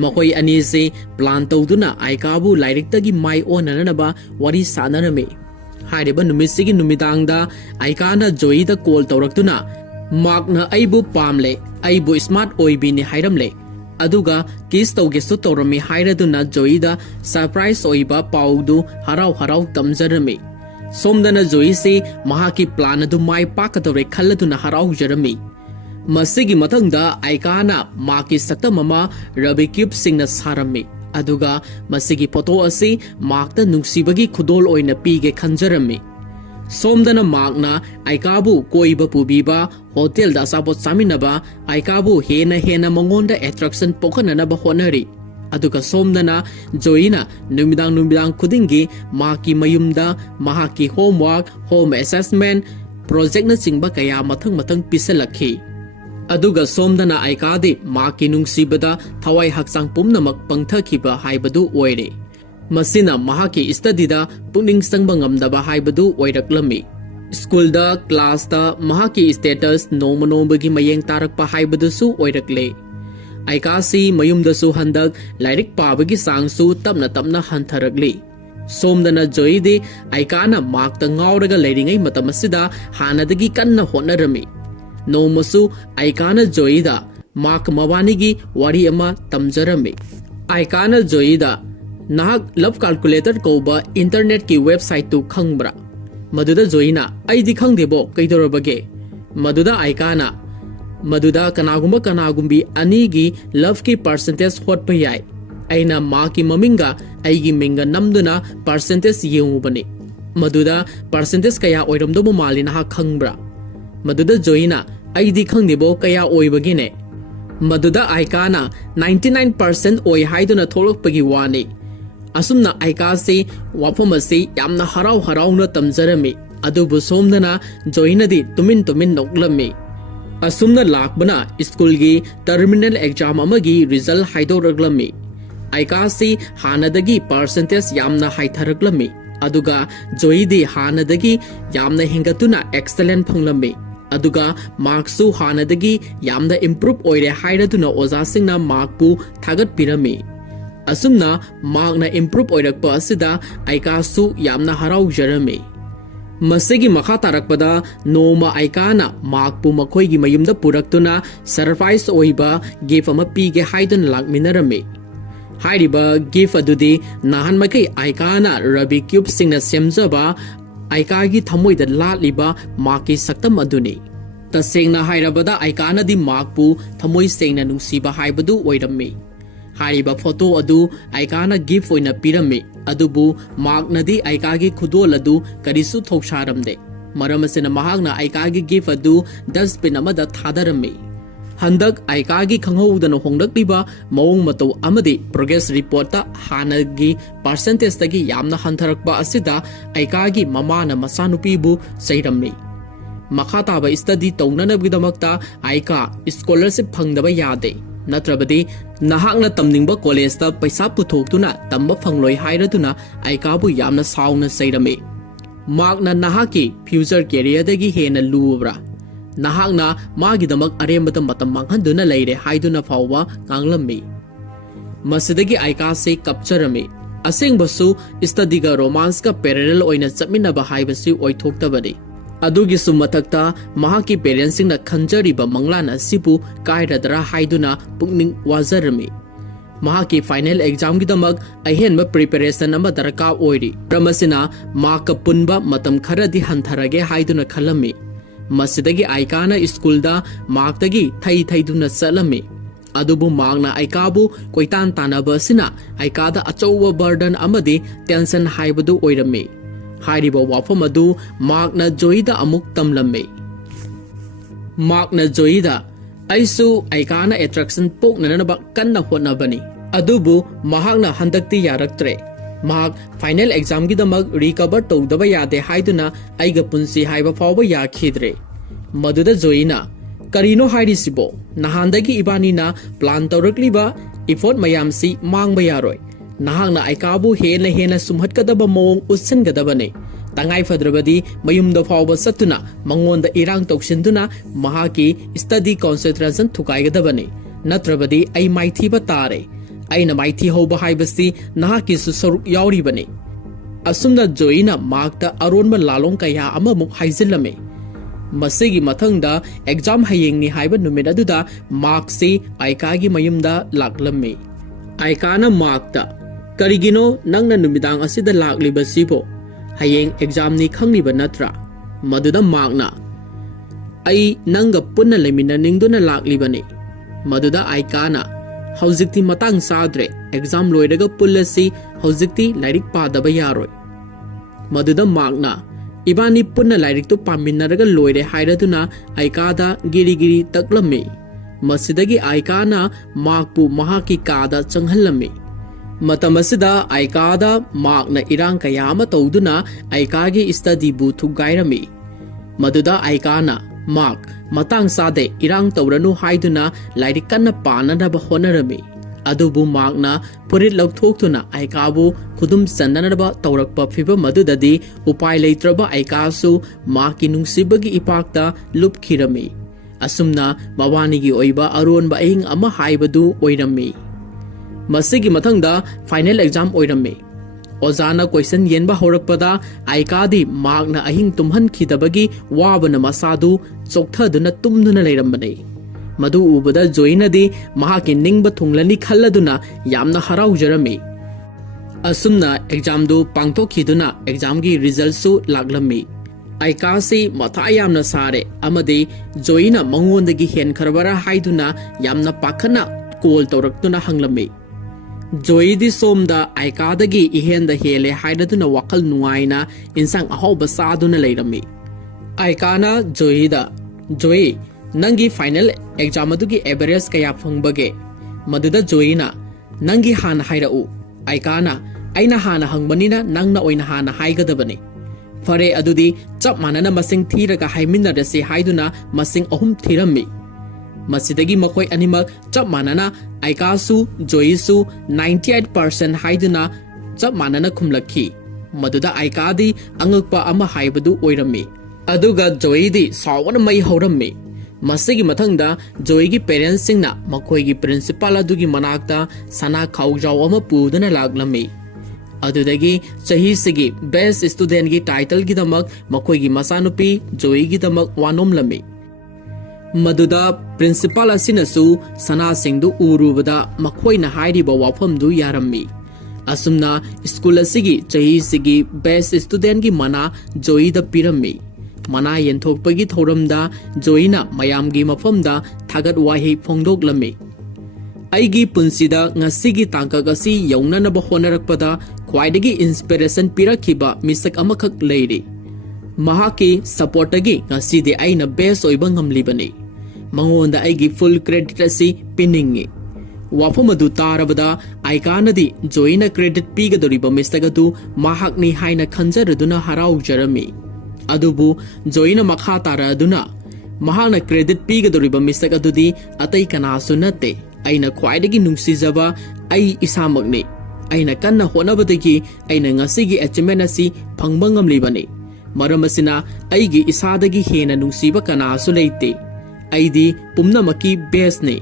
makoi anise plan tawduna aikabu lairiktagi mai onanaba wari sananame hairiba numisigi numidangda aikana joy da call tawraktuna makna aibu pamle aibu smart oibini hairamle aduga kiss tawgesu tawrami hairaduna joy da surprise oiba paudu harau tamjarami somdana joy se mahaki plan adu mai pakadore khalladuna harau jarami masigi mathangda aikana maki saktamama rabi cube singna sarami aduga masigi photo asi makta nungsibagi khudol oina pige khanjarami somdana magna aikabu koiba pubiba hotel da sabot saminaba aikabu hena mangonda attraction pokhanana honari aduga somdana joina numidang kudingi maki mayumda mahaki homework home assessment project na singba kaya mathang pisalakhi aduga somdana aikadi maki nungsibada thawai hakchang pumnamak pangthakhiba haibadu oire ꯃꯁꯤꯅ ꯃꯍꯥꯛꯀꯤ studied ꯄꯨꯛꯅꯤꯡ ꯆꯪꯕ ꯉꯝꯗꯕ ꯍꯥꯏꯕꯗꯨ ꯑꯣꯏꯔꯛꯂꯝꯃꯤ꯫ ꯁ꯭ꯀꯨꯜꯗ ꯀ꯭ꯂꯥꯁꯇ ꯃꯍꯥꯛꯀꯤ states ꯅꯣꯡꯃ ꯅꯣꯡꯃꯒꯤ ꯃꯌꯦꯡ ꯇꯥꯔꯛꯄ ꯍꯥꯏꯕꯗꯨꯁꯨ ꯑꯣꯏꯔꯛꯂꯦ꯫ ꯑꯥꯏꯀꯥꯁꯤ ꯃꯌꯨꯝꯗꯁꯨ ꯍꯟꯗꯛ ꯂꯥꯏꯔꯤꯛ ꯄꯥꯕꯒꯤ ꯆꯥꯡꯁꯨ ꯇꯞꯅ ꯇꯞꯅ ꯍꯟꯊꯔꯛꯂꯤ꯫ ꯁꯣꯝꯗꯅ ꯖꯣꯏꯗꯤ ꯑꯥꯏꯀꯥꯅ ꯃꯥꯔꯛꯇ ꯉꯥꯎꯔꯒ ꯂꯩꯔꯤꯉꯩ ꯃꯇꯝ ꯑꯁꯤꯗ ꯍꯥꯟꯅꯗꯒꯤ ꯀꯟꯅ ꯍꯣꯠꯅꯔꯝꯃꯤ꯫ ꯅꯣꯡꯃꯁꯨ ꯑꯥꯏꯀꯥꯅ ꯖꯣꯏꯗ ꯃꯥꯔꯛ ꯃꯕꯥꯅꯤꯒꯤ ꯋꯥꯔꯤ ꯑꯃ ꯇꯝꯖꯔꯝꯃꯤ꯫ ꯑꯥꯏꯀꯥꯅ ꯖꯣꯏꯗ "ꯅꯍꯥꯛ ꯂꯚ ꯀꯥꯜꯀꯨꯂꯦꯇꯔ ꯀꯧꯕ ꯏꯟꯇꯔꯅꯦꯠꯀꯤ ꯋꯦꯕꯁꯥꯏꯠꯇꯨ ꯈꯪꯕ꯭ꯔꯥ?" ꯃꯗꯨꯗ ꯖꯣꯏꯅ "ꯑꯩꯗꯤ ꯈꯪꯗꯦꯕꯣ, ꯀꯩꯗꯧꯔꯕꯒꯦ?" ꯃꯗꯨꯗ ꯑꯥꯏꯀꯥꯅ "ꯃꯗꯨꯗ ꯀꯅꯥꯒꯨꯝꯕ ꯀꯅꯥꯒꯨꯝꯕꯤ ꯑꯅꯤꯒꯤ ꯂꯚꯀꯤ ꯄꯔꯁꯦꯟꯇꯦꯖ ꯍꯣꯠꯄ ꯌꯥꯏ꯫ ꯑꯩꯅ ꯃꯥꯔꯛꯀꯤ ꯃꯃꯤꯡꯒ ꯑꯩꯒꯤ ꯃꯤꯡꯒ ꯅꯝꯗꯨꯅ ꯄꯔꯁꯦꯟꯇꯦꯖ ꯌꯦꯡꯉꯨꯕꯅꯤ꯫ ꯃꯗꯨꯗ ꯄꯔꯁꯦꯟꯇꯦꯖ ꯀꯌꯥ ꯑꯣꯏꯔꯝꯗꯧꯕ ꯃꯥꯜꯂꯤ ꯅꯍꯥꯛ ꯈꯪꯕ꯭ꯔꯥ?" ꯃꯗꯨꯗ ꯖꯣꯏꯅ "ꯑꯩꯗꯤ ꯈꯪꯗꯦꯕꯣ, ꯀꯌꯥ ꯑꯣꯏꯕꯒꯤꯅꯦ?" ꯃꯗꯨꯗ ꯑꯥꯏꯀꯥꯅ 99% ꯑꯣꯏ ꯍꯥꯏꯗꯨꯅ ꯊꯣꯛꯂꯛꯄꯒꯤ ꯋꯥꯅꯤ꯫ ꯑꯁꯨꯝꯅ ꯑꯥꯏꯀꯥꯁꯤ ꯋꯥꯐꯝ ꯑꯁꯤ ꯌꯥꯝꯅ ꯍꯔꯥꯎ ꯍꯔꯥꯎꯅ ꯇꯝꯖꯔꯝꯃꯤ꯫ ꯑꯗꯨꯕꯨ ꯁꯣꯝꯗꯅ ꯖꯣꯏꯅꯗꯤ ꯇꯨꯃꯤꯟ ꯇꯨꯃꯤꯟ ꯅꯣꯛꯂꯝꯃꯤ꯫ ꯑꯁꯨꯝꯅ ꯂꯥꯛꯄꯅ ꯁ꯭ꯀꯨꯜꯒꯤ ꯇꯔꯃꯤꯅꯦꯜ ꯑꯦꯛꯖꯥꯝ ꯑꯃꯒꯤ ꯔꯤꯖꯜ ꯍꯥꯏꯗꯣꯔꯛꯂꯝꯃꯤ꯫ ꯑꯥꯏꯀꯥꯁꯤ ꯍꯥꯟꯅꯗꯒꯤ ꯄꯔꯁꯦꯟꯇꯦꯖ ꯌꯥꯝꯅ ꯍꯥꯏꯊꯔꯛꯂꯝꯃꯤ, ꯑꯗꯨꯒ ꯖꯣꯏꯗꯤ ꯍꯥꯟꯅꯗꯒꯤ ꯌꯥꯝꯅ ꯍꯦꯟꯒꯠꯇꯨꯅ ꯑꯦꯛꯁꯦꯂꯦꯟ ꯐꯪꯂꯝꯃꯤ꯫ ꯑꯗꯨꯒ ꯃꯥꯔꯛꯁꯨ ꯍꯥꯟꯅꯗꯒꯤ ꯌꯥꯝꯅ ꯏꯝꯄ꯭ꯔꯨꯞ ꯑꯣꯏꯔꯦ ꯍꯥꯏꯔꯗꯨꯅ ꯑꯣꯖꯥꯁꯤꯡꯅ ꯃꯥꯔꯛꯄꯨ ꯊꯥꯒꯠꯄꯤꯔꯝꯃꯤ꯫ ꯑꯁꯨꯝꯅ ꯃꯥꯔꯛꯅ ꯏꯝꯄ꯭ꯔꯨꯞ ꯑꯣꯏꯔꯛꯄ ꯑꯁꯤꯗ ꯑꯥꯏꯀꯥꯁꯨ ꯌꯥꯝꯅ ꯍꯔꯥꯎꯖꯔꯝꯃꯤ꯫ ꯃꯁꯤꯒꯤ ꯃꯈꯥ ꯇꯥꯔꯛꯄꯗ ꯅꯣꯡꯃ ꯑꯥꯏꯀꯥꯅ ꯃꯥꯔꯛꯄꯨ ꯃꯈꯣꯏꯒꯤ ꯃꯌꯨꯝꯗ ꯄꯨꯔꯛꯇꯨꯅ ꯁꯔꯄ꯭ꯔꯥꯏꯖ ꯑꯣꯏꯕ ꯒꯤꯐ ꯑꯃ ꯄꯤꯒꯦ ꯍꯥꯏꯗꯨꯅ ꯂꯥꯛꯃꯤꯟꯅꯔꯝꯃꯤ꯫ ꯍꯥꯏꯔꯤꯕ ꯒꯤꯐ ꯑꯗꯨꯗꯤ ꯅꯍꯥꯟꯃꯈꯩ ꯑꯥꯏꯀꯥꯅ ꯔꯕꯤ ꯀ꯭ꯌꯨꯕꯁꯤꯡꯅ ꯁꯦꯝꯖꯕ ꯑꯥꯏꯀꯥꯒꯤ ꯊꯃꯣꯏꯗ ꯂꯥꯠꯂꯤꯕ ꯃꯥꯔꯛꯀꯤ ꯁꯛꯇꯝ ꯑꯗꯨꯅꯤ꯫ ꯇꯁꯦꯡꯅ ꯍꯥꯏꯔꯕꯗ ꯑꯥꯏꯀꯥꯅꯗꯤ ꯃꯥꯔꯛꯄꯨ ꯊꯃꯣꯏ ꯁꯦꯡꯅ ꯅꯨꯡꯁꯤꯕ ꯍꯥꯏꯕꯗꯨ ꯑꯣꯏꯔꯝꯃꯤ꯫ ꯍꯥꯏꯔꯤꯕ ꯐꯣꯇꯣ ꯑꯗꯨ ꯑꯥꯏꯀꯥꯅ ꯒꯤꯐ ꯑꯣꯏꯅ ꯄꯤꯔꯝꯃꯤ, ꯑꯗꯨꯕꯨ ꯃꯥꯔꯛꯅꯗꯤ ꯑꯥꯏꯀꯥꯒꯤ ꯈꯨꯗꯣꯜ ꯑꯗꯨ ꯀꯔꯤꯁꯨ ꯊꯧꯁꯥꯔꯝꯗꯦ꯫ ꯃꯔꯝ ꯑꯁꯤꯅ ꯃꯍꯥꯛꯅ ꯑꯥꯏꯀꯥꯒꯤ ꯒꯤꯐ ꯑꯗꯨ ꯗꯁꯠꯕꯤꯟ ꯑꯃꯗ ꯊꯥꯗꯔꯝꯃꯤ꯫ ꯍꯟꯗꯛ ꯑꯥꯏꯀꯥꯒꯤ ꯈꯪꯍꯧꯗꯅ ꯍꯣꯡꯂꯛꯂꯤꯕ ꯃꯑꯣꯡ ꯃꯇꯧ ꯑꯃꯗꯤ ꯄ꯭ꯔꯣꯒ꯭ꯔꯦꯁ ꯔꯤꯄꯣꯔꯠꯇ ꯍꯥꯟꯅꯒꯤ ꯄꯔꯁꯦꯟꯇꯦꯖꯇꯒꯤ ꯌꯥꯝꯅ ꯍꯟꯊꯔꯛꯄ ꯑꯁꯤꯗ ꯑꯥꯏꯀꯥꯒꯤ ꯃꯃꯥꯅ ꯃꯆꯥꯅꯨꯄꯤꯕꯨ ꯆꯩꯔꯝꯃꯤ꯫ ꯃꯈꯥ ꯇꯥꯕ ꯁ꯭ꯇꯗꯤ ꯇꯧꯅꯅꯕꯒꯤꯗꯃꯛꯇ ꯑꯥꯏꯀꯥ ꯁ꯭ꯀꯣꯂꯔꯁꯤꯞ ꯐꯪꯗꯕ ꯌꯥꯗꯦ, ꯅꯠꯇ꯭ꯔꯕꯗꯤ ꯅꯍꯥꯛꯅ ꯇꯝꯅꯤꯡꯕ ꯀꯣꯂꯦꯖꯇ ꯄꯩꯁꯥ ꯄꯨꯊꯣꯛꯇꯨꯅ ꯇꯝꯕ ꯐꯪꯂꯣꯏ ꯍꯥꯏꯔꯗꯨꯅ ꯑꯥꯏꯀꯥꯕꯨ ꯌꯥꯝꯅ ꯁꯥꯎꯅ ꯆꯩꯔꯝꯃꯤ꯫ ꯃꯥꯔꯛꯅ ꯅꯍꯥꯛꯀꯤ ꯐ꯭ꯌꯨꯆꯔ ꯀꯦꯔꯤꯌꯔꯗꯒꯤ ꯍꯦꯟꯅ ꯂꯨꯕ꯭ꯔꯥ? ꯅꯍꯥꯛꯅ ꯃꯥꯒꯤꯗꯃꯛ ꯑꯔꯦꯝꯕꯗ ꯃꯇꯝ ꯃꯥꯡꯍꯟꯗꯨꯅ ꯂꯩꯔꯦ ꯍꯥꯏꯗꯨꯅ ꯐꯥꯎꯕ ꯉꯥꯡꯂꯝꯃꯤ꯫ ꯃꯁꯤꯗꯒꯤ ꯑꯥꯏꯀꯥꯁꯤ ꯀꯞꯆꯔꯝꯃꯤ꯫ ꯑꯁꯦꯡꯕꯁꯨ ꯁ꯭ꯇꯗꯤꯒ ꯔꯣꯃꯥꯟꯁꯀ ꯄꯦꯔꯦꯂꯦꯜ ꯑꯣꯏꯅ ꯆꯠꯃꯤꯟꯅꯕ ꯍꯥꯏꯕꯁꯤ ꯑꯣꯏꯊꯣꯛꯇꯕꯅꯤ꯫ ꯑꯗꯨꯒꯤꯁꯨ ꯃꯊꯛꯇ ꯃꯍꯥꯛꯀꯤ ꯄꯦꯔꯦꯟꯁꯤꯡꯅ ꯈꯟꯖꯔꯤꯕ ꯃꯪꯂꯥꯟ ꯑꯁꯤꯕꯨ ꯀꯥꯏꯔꯗ꯭ꯔꯥ ꯍꯥꯏꯗꯨꯅ ꯄꯨꯛꯅꯤꯡ ꯋꯥꯖꯔꯝꯃꯤ꯫ ꯃꯍꯥꯛꯀꯤ ꯐꯥꯏꯅꯦꯜ ꯑꯦꯛꯖꯥꯝꯒꯤꯗꯃꯛ ꯑꯍꯦꯟꯕ ꯄ꯭ꯔꯤꯄꯦꯔꯦꯁꯟ ꯑꯃ ꯗꯔꯀꯥꯔ ꯑꯣꯏꯔꯤ꯫ ꯃꯔꯝ ꯑꯁꯤꯅ ꯃꯥꯔꯛꯀ ꯄꯨꯟꯕ ꯃꯇꯝ ꯈꯔꯗꯤ ꯍꯟꯊꯔꯒꯦ ꯍꯥꯏꯗꯨꯅ ꯈꯜꯂꯝꯃꯤ꯫ ꯃꯁꯤꯗꯒꯤ ꯑꯥꯏꯀꯥꯅ ꯁ꯭ꯀꯨꯜꯗ ꯃꯥꯔꯛꯇꯒꯤ ꯊꯩ ꯊꯩꯗꯨꯅ ꯆꯠꯂꯝꯃꯤ꯫ ꯑꯗꯨꯕꯨ ꯃꯥꯔꯛꯅ ꯑꯥꯏꯀꯥꯕꯨ ꯀꯣꯏꯇꯥꯟ ꯇꯥꯟꯅꯕ ꯑꯁꯤꯅ ꯑꯥꯏꯀꯥꯗ ꯑꯆꯧꯕ ꯕꯔꯗꯟ ꯑꯃꯗꯤ ꯇꯦꯟꯁꯟ ꯍꯥꯏꯕꯗꯨ ꯑꯣꯏꯔꯝꯃꯤ꯫ ꯍꯥꯏꯔꯤꯕ ꯋꯥꯐꯝ ꯑꯗꯨ ꯃꯥꯔꯛꯅ ꯖꯣꯏꯗ ꯑꯃꯨꯛ ꯇꯝꯂꯝꯃꯤ꯫ ꯃꯥꯔꯛꯅ ꯖꯣꯏꯗ "ꯑꯩꯁꯨ ꯑꯥꯏꯀꯥꯅ ꯑꯦꯇ꯭ꯔꯦꯛꯁꯟ ꯄꯣꯛꯅꯅꯕ ꯀꯟꯅ ꯍꯣꯠꯅꯕꯅꯤ, ꯑꯗꯨꯕꯨ ꯃꯍꯥꯛꯅ ꯍꯟꯗꯛꯇꯤ ꯌꯥꯔꯛꯇ꯭ꯔꯦ꯫ ꯃꯍꯥꯛ ꯐꯥꯏꯅꯦꯜ ꯑꯦꯛꯖꯥꯝꯒꯤꯗꯃꯛ ꯔꯤꯀꯚꯔ ꯇꯧꯗꯕ ꯌꯥꯗꯦ ꯍꯥꯏꯗꯨꯅ ꯑꯩꯒ ꯄꯨꯟꯁꯤ ꯍꯥꯏꯕ ꯐꯥꯎꯕ ꯌꯥꯈꯤꯗ꯭ꯔꯦ"꯫ ꯃꯗꯨꯗ ꯖꯣꯏꯅ "ꯀꯔꯤꯅꯣ ꯍꯥꯏꯔꯤꯁꯤꯕꯣ? ꯅꯍꯥꯟꯗꯒꯤ ꯏꯕꯥꯅꯤꯅ ꯄ꯭ꯂꯥꯟ ꯇꯧꯔꯛꯂꯤꯕ ꯏꯐꯣꯔꯠ ꯃꯌꯥꯝꯁꯤ ꯃꯥꯡꯕ ꯌꯥꯔꯣꯏ꯫ ꯅꯍꯥꯛꯅ ꯑꯥꯏꯀꯥꯕꯨ ꯍꯦꯟꯅ ꯍꯦꯟꯅ ꯁꯨꯝꯍꯠꯀꯗꯕ ꯃꯑꯣꯡ ꯎꯠꯁꯤꯟꯒꯗꯕꯅꯤ꯫ ꯇꯉꯥꯏꯐꯗ꯭ꯔꯕꯗꯤ ꯃꯌꯨꯝꯗ ꯐꯥꯎꯕ ꯆꯠꯇꯨꯅ ꯃꯉꯣꯟꯗ ꯏꯔꯥꯡ ꯇꯧꯁꯤꯟꯗꯨꯅ ꯃꯍꯥꯛꯀꯤ ꯁ꯭ꯇꯗꯤ ꯀꯟꯁꯦꯟꯇ꯭ꯔꯦꯁꯟ ꯊꯨꯒꯥꯏꯒꯗꯕꯅꯤ꯫ ꯅꯠꯇ꯭ꯔꯕꯗꯤ ꯑꯩ ꯃꯥꯏꯊꯤꯕ ꯇꯥꯔꯦ꯫ ꯑꯩꯅ ꯃꯥꯏꯊꯤꯍꯧꯕ ꯍꯥꯏꯕꯁꯤ ꯅꯍꯥꯛꯀꯤꯁꯨ ꯁꯔꯨꯛ ꯌꯥꯎꯔꯤꯕꯅꯤ"꯫ ꯑꯁꯨꯝꯅ ꯖꯣꯏꯅ ꯃꯥꯔꯛꯇ ꯑꯔꯣꯟꯕ ꯂꯥꯂꯣꯡ ꯀꯌꯥ ꯑꯃꯃꯨꯛ ꯍꯥꯏꯖꯤꯜꯂꯝꯃꯤ꯫ ꯃꯁꯤꯒꯤ ꯃꯊꯪꯗ ꯑꯦꯛꯖꯥꯝ ꯍꯌꯦꯡꯅꯤ ꯍꯥꯏꯕ ꯅꯨꯃꯤꯠ ꯑꯗꯨꯗ ꯃꯥꯔꯛꯁꯤ ꯑꯥꯏꯀꯥꯒꯤ ꯃꯌꯨꯝꯗ ꯂꯥꯛꯂꯝꯃꯤ꯫ ꯑꯥꯏꯀꯥꯅ ꯃꯥꯔꯛꯇ "ꯀꯔꯤꯒꯤꯅꯣ ꯅꯪꯅ ꯅꯨꯃꯤꯗꯥꯡ ꯑꯁꯤꯗ ꯂꯥꯛꯂꯤꯕꯁꯤꯕꯣ? ꯍꯌꯦꯡ ꯑꯦꯛꯖꯥꯝꯅꯤ ꯈꯪꯂꯤꯕ ꯅꯠꯇ꯭ꯔꯥ?" ꯃꯗꯨꯗ ꯃꯥꯔꯛꯅ "ꯑꯩ ꯅꯪꯒ ꯄꯨꯟꯅ ꯂꯩꯃꯤꯟꯅꯅꯤꯡꯗꯨꯅ ꯂꯥꯛꯂꯤꯕꯅꯤ"꯫ ꯃꯗꯨꯗ ꯑꯥꯏꯀꯥꯅ "ꯍꯧꯖꯤꯛꯇꯤ ꯃꯇꯥꯡ ꯆꯥꯗ꯭ꯔꯦ, ꯑꯦꯛꯖꯥꯝ ꯂꯣꯏꯔꯒ ꯄꯨꯜꯂꯁꯤ, ꯍꯧꯖꯤꯛꯇꯤ ꯂꯥꯏꯔꯤꯛ パꯗꯕ ꯌꯥꯔꯣꯏ"꯫ ꯃꯗꯨꯗ ꯃꯥꯔꯛꯅ "ꯏꯕꯥꯅꯤ ꯄꯨꯟꯅ ꯂꯥꯏꯔꯤꯛꯇꯨ ꯄꯥꯃꯤꯟꯅꯔꯒ ꯂꯣꯏꯔꯦ" ꯍꯥꯏꯔꯗꯨꯅ ꯑꯥꯏꯀꯥꯗ ꯒꯤꯔꯤ ꯒꯤꯔꯤ ꯇꯛꯂꯝꯃꯤ꯫ ꯃꯁꯤꯗꯒꯤ ꯑꯥꯏꯀꯥꯅ ꯃꯥꯔꯛꯄꯨ ꯃꯍꯥꯛꯀꯤ ꯀꯥꯗ ꯆꯪꯍꯜꯂꯝꯃꯤ꯫ ꯃꯇꯝ ꯑꯁꯤꯗ ꯑꯥꯏꯀꯥꯗ ꯃꯥꯔꯛꯅ ꯏꯔꯥꯡ ꯀꯌꯥ ꯑꯃ ꯇꯧꯗꯨꯅ ꯑꯥꯏꯀꯥꯒꯤ ꯁ꯭ꯇꯗꯤꯕꯨ ꯊꯨꯒꯥꯏꯔꯝꯃꯤ꯫ ꯃꯗꯨꯗ ꯑꯥꯏꯀꯥꯅ "ꯃꯥꯔꯛ, ꯃꯇꯥꯡ ꯆꯥꯗꯦ, ꯏꯔꯥꯡ ꯇꯧꯔꯅꯨ" ꯍꯥꯏꯗꯨꯅ ꯂꯥꯏꯔꯤꯛ ꯀꯟꯅ ꯄꯥꯅꯅꯕ ꯍꯣꯠꯅꯔꯝꯃꯤ꯫ ꯑꯗꯨꯕꯨ ꯃꯍꯥꯛꯅ ꯐꯨꯔꯤꯠ ꯂꯧꯊꯣꯛꯇꯨꯅ ꯑꯥꯏꯀꯥꯕꯨ ꯈꯨꯗꯨꯝ ꯆꯟꯅꯅꯕ ꯇꯧꯔꯛꯄ ꯐꯤꯚꯝ ꯑꯗꯨꯗꯗꯤ ꯎꯄꯥꯏ ꯂꯩꯇ꯭ꯔꯕ ꯑꯥꯏꯀꯥꯁꯨ ꯃꯍꯥꯛꯀꯤ ꯅꯨꯡꯁꯤꯕꯒꯤ ꯏꯄꯥꯛꯇ ꯂꯨꯞꯈꯤꯔꯝꯃꯤ꯫ ꯑꯁꯨꯝꯅ ꯃꯕꯥꯅꯤꯒꯤ ꯑꯣꯏꯕ ꯑꯔꯣꯟꯕ ꯑꯍꯤꯡ ꯑꯃ ꯍꯥꯏꯕꯗꯨ ꯑꯣꯏꯔꯝꯃꯤ꯫ ꯃꯁꯤꯒꯤ ꯃꯊꯪꯗ ꯐꯥꯏꯅꯦꯜ ꯑꯦꯛꯖꯥꯝ ꯑꯣꯏꯔꯝꯃꯤ꯫ ꯑꯣꯖꯥꯅ ꯀꯣꯏꯁꯟ ꯌꯦꯟꯕ ꯍꯧꯔꯛꯄꯗ ꯑꯥꯏꯀꯥꯗꯤ ꯃꯍꯥꯛꯅ ꯑꯍꯤꯡ ꯇꯨꯝꯍꯟꯈꯤꯗꯕꯒꯤ ꯋꯥꯕꯅ ꯃꯁꯥꯗꯨ ꯆꯣꯛꯊꯗꯨꯅ ꯇꯨꯝꯗꯨꯅ ꯂꯩꯔꯝꯕꯅꯤ꯫ ꯃꯗꯨ ꯎꯕꯗ ꯖꯣꯏꯅꯗꯤ ꯃꯍꯥꯛꯀꯤ ꯅꯤꯡꯕ ꯊꯨꯡꯂꯅꯤ ꯈꯜꯂꯗꯨꯅ ꯌꯥꯝꯅ ꯍꯔꯥꯎꯖꯔꯝꯃꯤ꯫ ꯑꯁꯨꯝꯅ ꯑꯦꯛꯖꯥꯝꯗꯨ ꯄꯥꯡꯊꯣꯛꯈꯤꯗꯨꯅ ꯑꯦꯛꯖꯥꯝꯒꯤ ꯔꯤꯖꯜꯁꯨ ꯂꯥꯛꯂꯝꯃꯤ꯫ ꯑꯥꯏꯀꯥꯁꯤ ꯃꯊꯥ ꯌꯥꯝꯅ ꯁꯥꯔꯦ ꯑꯃꯗꯤ ꯖꯣꯏꯅ ꯃꯉꯣꯟꯗꯒꯤ ꯍꯦꯟꯈ꯭ꯔꯕꯔꯥ ꯍꯥꯏꯗꯨꯅ ꯌꯥꯝꯅ ꯄꯥꯈꯠꯅ ꯀꯣꯜ ꯇꯧꯔꯛꯇꯨꯅ ꯍꯪꯂꯝꯃꯤ꯫ ꯖꯣꯏꯗꯤ ꯁꯣꯝꯗ ꯑꯥꯏꯀꯥꯗꯒꯤ ꯏꯍꯦꯟꯗ ꯍꯦꯜꯂꯦ ꯍꯥꯏꯔꯗꯨꯅ ꯋꯥꯈꯜ ꯅꯨꯡꯉꯥꯏꯅ ꯏꯟꯁꯥꯡ ꯑꯍꯥꯎꯕ ꯆꯥꯗꯨꯅ ꯂꯩꯔꯝꯃꯤ꯫ ꯑꯥꯏꯀꯥꯅ ꯖꯣꯏꯗ "ꯖꯣꯏ, ꯅꯪꯒꯤ ꯐꯥꯏꯅꯦꯜ ꯑꯦꯛꯖꯥꯝ ꯑꯗꯨꯒꯤ ꯑꯦꯚꯔꯦꯖ ꯀꯌꯥ ꯐꯪꯕꯒꯦ?" ꯃꯗꯨꯗ ꯖꯣꯏꯅ "ꯅꯪꯒꯤ ꯍꯥꯟꯅ ꯍꯥꯏꯔꯛꯎ." ꯑꯥꯏꯀꯥꯅ "ꯑꯩꯅ ꯍꯥꯟꯅ ꯍꯪꯕꯅꯤꯅ ꯅꯪꯅ ꯑꯣꯏꯅ ꯍꯥꯟꯅ ꯍꯥꯏꯒꯗꯕꯅꯤ." "ꯐꯔꯦ, ꯑꯗꯨꯗꯤ ꯆꯞ ꯃꯥꯟꯅꯅ ꯃꯁꯤꯡ ꯊꯤꯔꯒ ꯍꯥꯏꯃꯤꯟꯅꯔꯁꯤ" ꯍꯥꯏꯗꯨꯅ ꯃꯁꯤꯡ 3 ꯊꯤꯔꯝꯃꯤ꯫ ꯃꯁꯤꯗꯒꯤ ꯃꯈꯣꯏ ꯑꯅꯤꯃꯛ ꯆꯞ ꯃꯥꯟꯅꯅ ꯑꯥꯏꯀꯥꯁꯨ ꯖꯣꯏꯁꯨ 98% ꯍꯥꯏꯗꯨꯅ ꯆꯞ ꯃꯥꯟꯅꯅ ꯈꯨꯝꯂꯛꯈꯤ꯫ ꯃꯗꯨꯗ ꯑꯥꯏꯀꯥꯗꯤ ꯑꯉꯛꯄ ꯑꯃ ꯍꯥꯏꯕꯗꯨ ꯑꯣꯏꯔꯝꯃꯤ꯫ ꯑꯗꯨꯒ ꯖꯣꯏꯗꯤ ꯁꯥꯎꯕꯅ ꯃꯩ ꯍꯧꯔꯝꯃꯤ꯫ ꯃꯁꯤꯒꯤ ꯃꯊꯪꯗ ꯖꯣꯏꯒꯤ ꯄꯦꯔꯦꯟꯠꯁꯤꯡꯅ ꯃꯈꯣꯏꯒꯤ ꯄ꯭ꯔꯤꯟꯁꯤꯄꯥꯜ ꯑꯗꯨꯒꯤ ꯃꯅꯥꯛꯇ ꯁꯅꯥ ꯈꯥꯎꯖꯥꯎ ꯑꯃ ꯄꯨꯗꯨꯅ ꯂꯥꯛꯂꯝꯃꯤ꯫ ꯑꯗꯨꯗꯒꯤ ꯆꯍꯤꯁꯤꯒꯤ ꯕꯦꯁꯠ ꯁ꯭ꯇꯨꯗꯦꯟꯠꯒꯤ ꯇꯥꯏꯇꯜꯒꯤꯗꯃꯛ ꯃꯈꯣꯏꯒꯤ ꯃꯆꯥꯅꯨꯄꯤ ꯖꯣꯏꯒꯤꯗꯃꯛ ꯋꯥꯅꯣꯝꯂꯝꯃꯤ꯫ ꯃꯗꯨꯗ ꯄ꯭ꯔꯤꯟꯁꯤꯄꯥꯜ ꯑꯁꯤꯅꯁꯨ ꯁꯅꯥꯁꯤꯡꯗꯨ ꯎꯔꯨꯕꯗ ꯃꯈꯣꯏꯅ ꯍꯥꯏꯔꯤꯕ ꯋꯥꯐꯝꯗꯨ ꯌꯥꯔꯝꯃꯤ꯫ ꯑꯁꯨꯝꯅ ꯁ꯭ꯀꯨꯜ ꯑꯁꯤꯒꯤ ꯆꯍꯤꯁꯤꯒꯤ ꯕꯦꯁꯠ ꯁ꯭ꯇꯨꯗꯦꯟꯠꯒꯤ ꯃꯅꯥ ꯖꯣꯏꯗ ꯄꯤꯔꯝꯃꯤ꯫ ꯃꯅꯥ ꯌꯦꯟꯊꯣꯛꯄꯒꯤ ꯊꯧꯔꯝꯗ ꯖꯣꯏꯅ ꯃꯌꯥꯝꯒꯤ ꯃꯐꯝꯗ ꯊꯥꯒꯠ ꯋꯥꯍꯩ ꯐꯣꯡꯗꯣꯛꯂꯝꯃꯤ꯫ "ꯑꯩꯒꯤ ꯄꯨꯟꯁꯤꯗ ꯉꯁꯤꯒꯤ ꯇꯥꯡꯀꯛ ꯑꯁꯤ ꯌꯧꯅꯅꯕ ꯍꯣꯠꯅꯔꯛꯄꯗ ꯈ꯭ꯋꯥꯏꯗꯒꯤ ꯏꯟꯁꯄꯤꯔꯦꯁꯟ ꯄꯤꯔꯛꯈꯤꯕ ꯃꯤꯁꯛ ꯑꯃꯈꯛ ꯂꯩꯔꯤ꯫ ꯃꯍꯥꯛꯀꯤ ꯁꯄꯣꯔꯠꯇꯒꯤ ꯉꯁꯤꯗꯤ ꯑꯩꯅ ꯕꯦꯁꯠ ꯑꯣꯏꯕ ꯉꯝꯂꯤꯕꯅꯤ꯫ ꯃꯉꯣꯟꯗ ꯑꯩꯒꯤ ꯐꯨꯜ ꯀ꯭ꯔꯦꯗꯤꯠ ꯑꯁꯤ ꯄꯤꯅꯤꯡꯉꯤ." ꯋꯥꯐꯝ ꯑꯗꯨ ꯇꯥꯔꯕꯗ ꯑꯥꯏꯀꯥꯅꯗꯤ ꯖꯣꯏꯅ ꯀ꯭ꯔꯦꯗꯤꯠ ꯄꯤꯒꯗꯧꯔꯤꯕ ꯃꯤꯁꯛ ꯑꯗꯨ ꯃꯍꯥꯛꯅꯤ ꯍꯥꯏꯅ ꯈꯟꯖꯔꯗꯨꯅ ꯍꯔꯥꯎꯖꯔꯝꯃꯤ꯫ ꯑꯗꯨꯕꯨ ꯖꯣꯏꯅ ꯃꯈꯥ ꯇꯥꯔꯛꯑꯗꯨꯅ "ꯃꯍꯥꯛꯅ ꯀ꯭ꯔꯦꯗꯤꯠ ꯄꯤꯒꯗꯧꯔꯤꯕ ꯃꯤꯁꯛ ꯑꯗꯨꯗꯤ ꯑꯇꯩ ꯀꯅꯥꯁꯨ ꯅꯠꯇꯦ, ꯑꯩꯅ ꯈ꯭ꯋꯥꯏꯗꯒꯤ ꯅꯨꯡꯁꯤꯖꯕ ꯑꯩ ꯏꯁꯥꯃꯛꯅꯤ꯫ ꯑꯩꯅ ꯀꯟꯅ ꯍꯣꯠꯅꯕꯗꯒꯤ ꯑꯩꯅ ꯉꯁꯤꯒꯤ ꯑꯦꯆꯤꯚꯃꯦꯟꯠ ꯑꯁꯤ ꯐꯪꯕ ꯉꯝꯂꯤꯕꯅꯤ꯫ ꯃꯔꯝ ꯑꯁꯤꯅ ꯑꯩꯒꯤ ꯏꯁꯥꯗꯒꯤ ꯍꯦꯟꯅ ꯅꯨꯡꯁꯤꯕ ꯀꯅꯥꯁꯨ ꯂꯩꯇꯦ꯫ ꯑꯩꯗꯤ ꯄꯨꯝꯅꯃꯛꯀꯤ ꯕꯦꯁꯠꯅꯤ."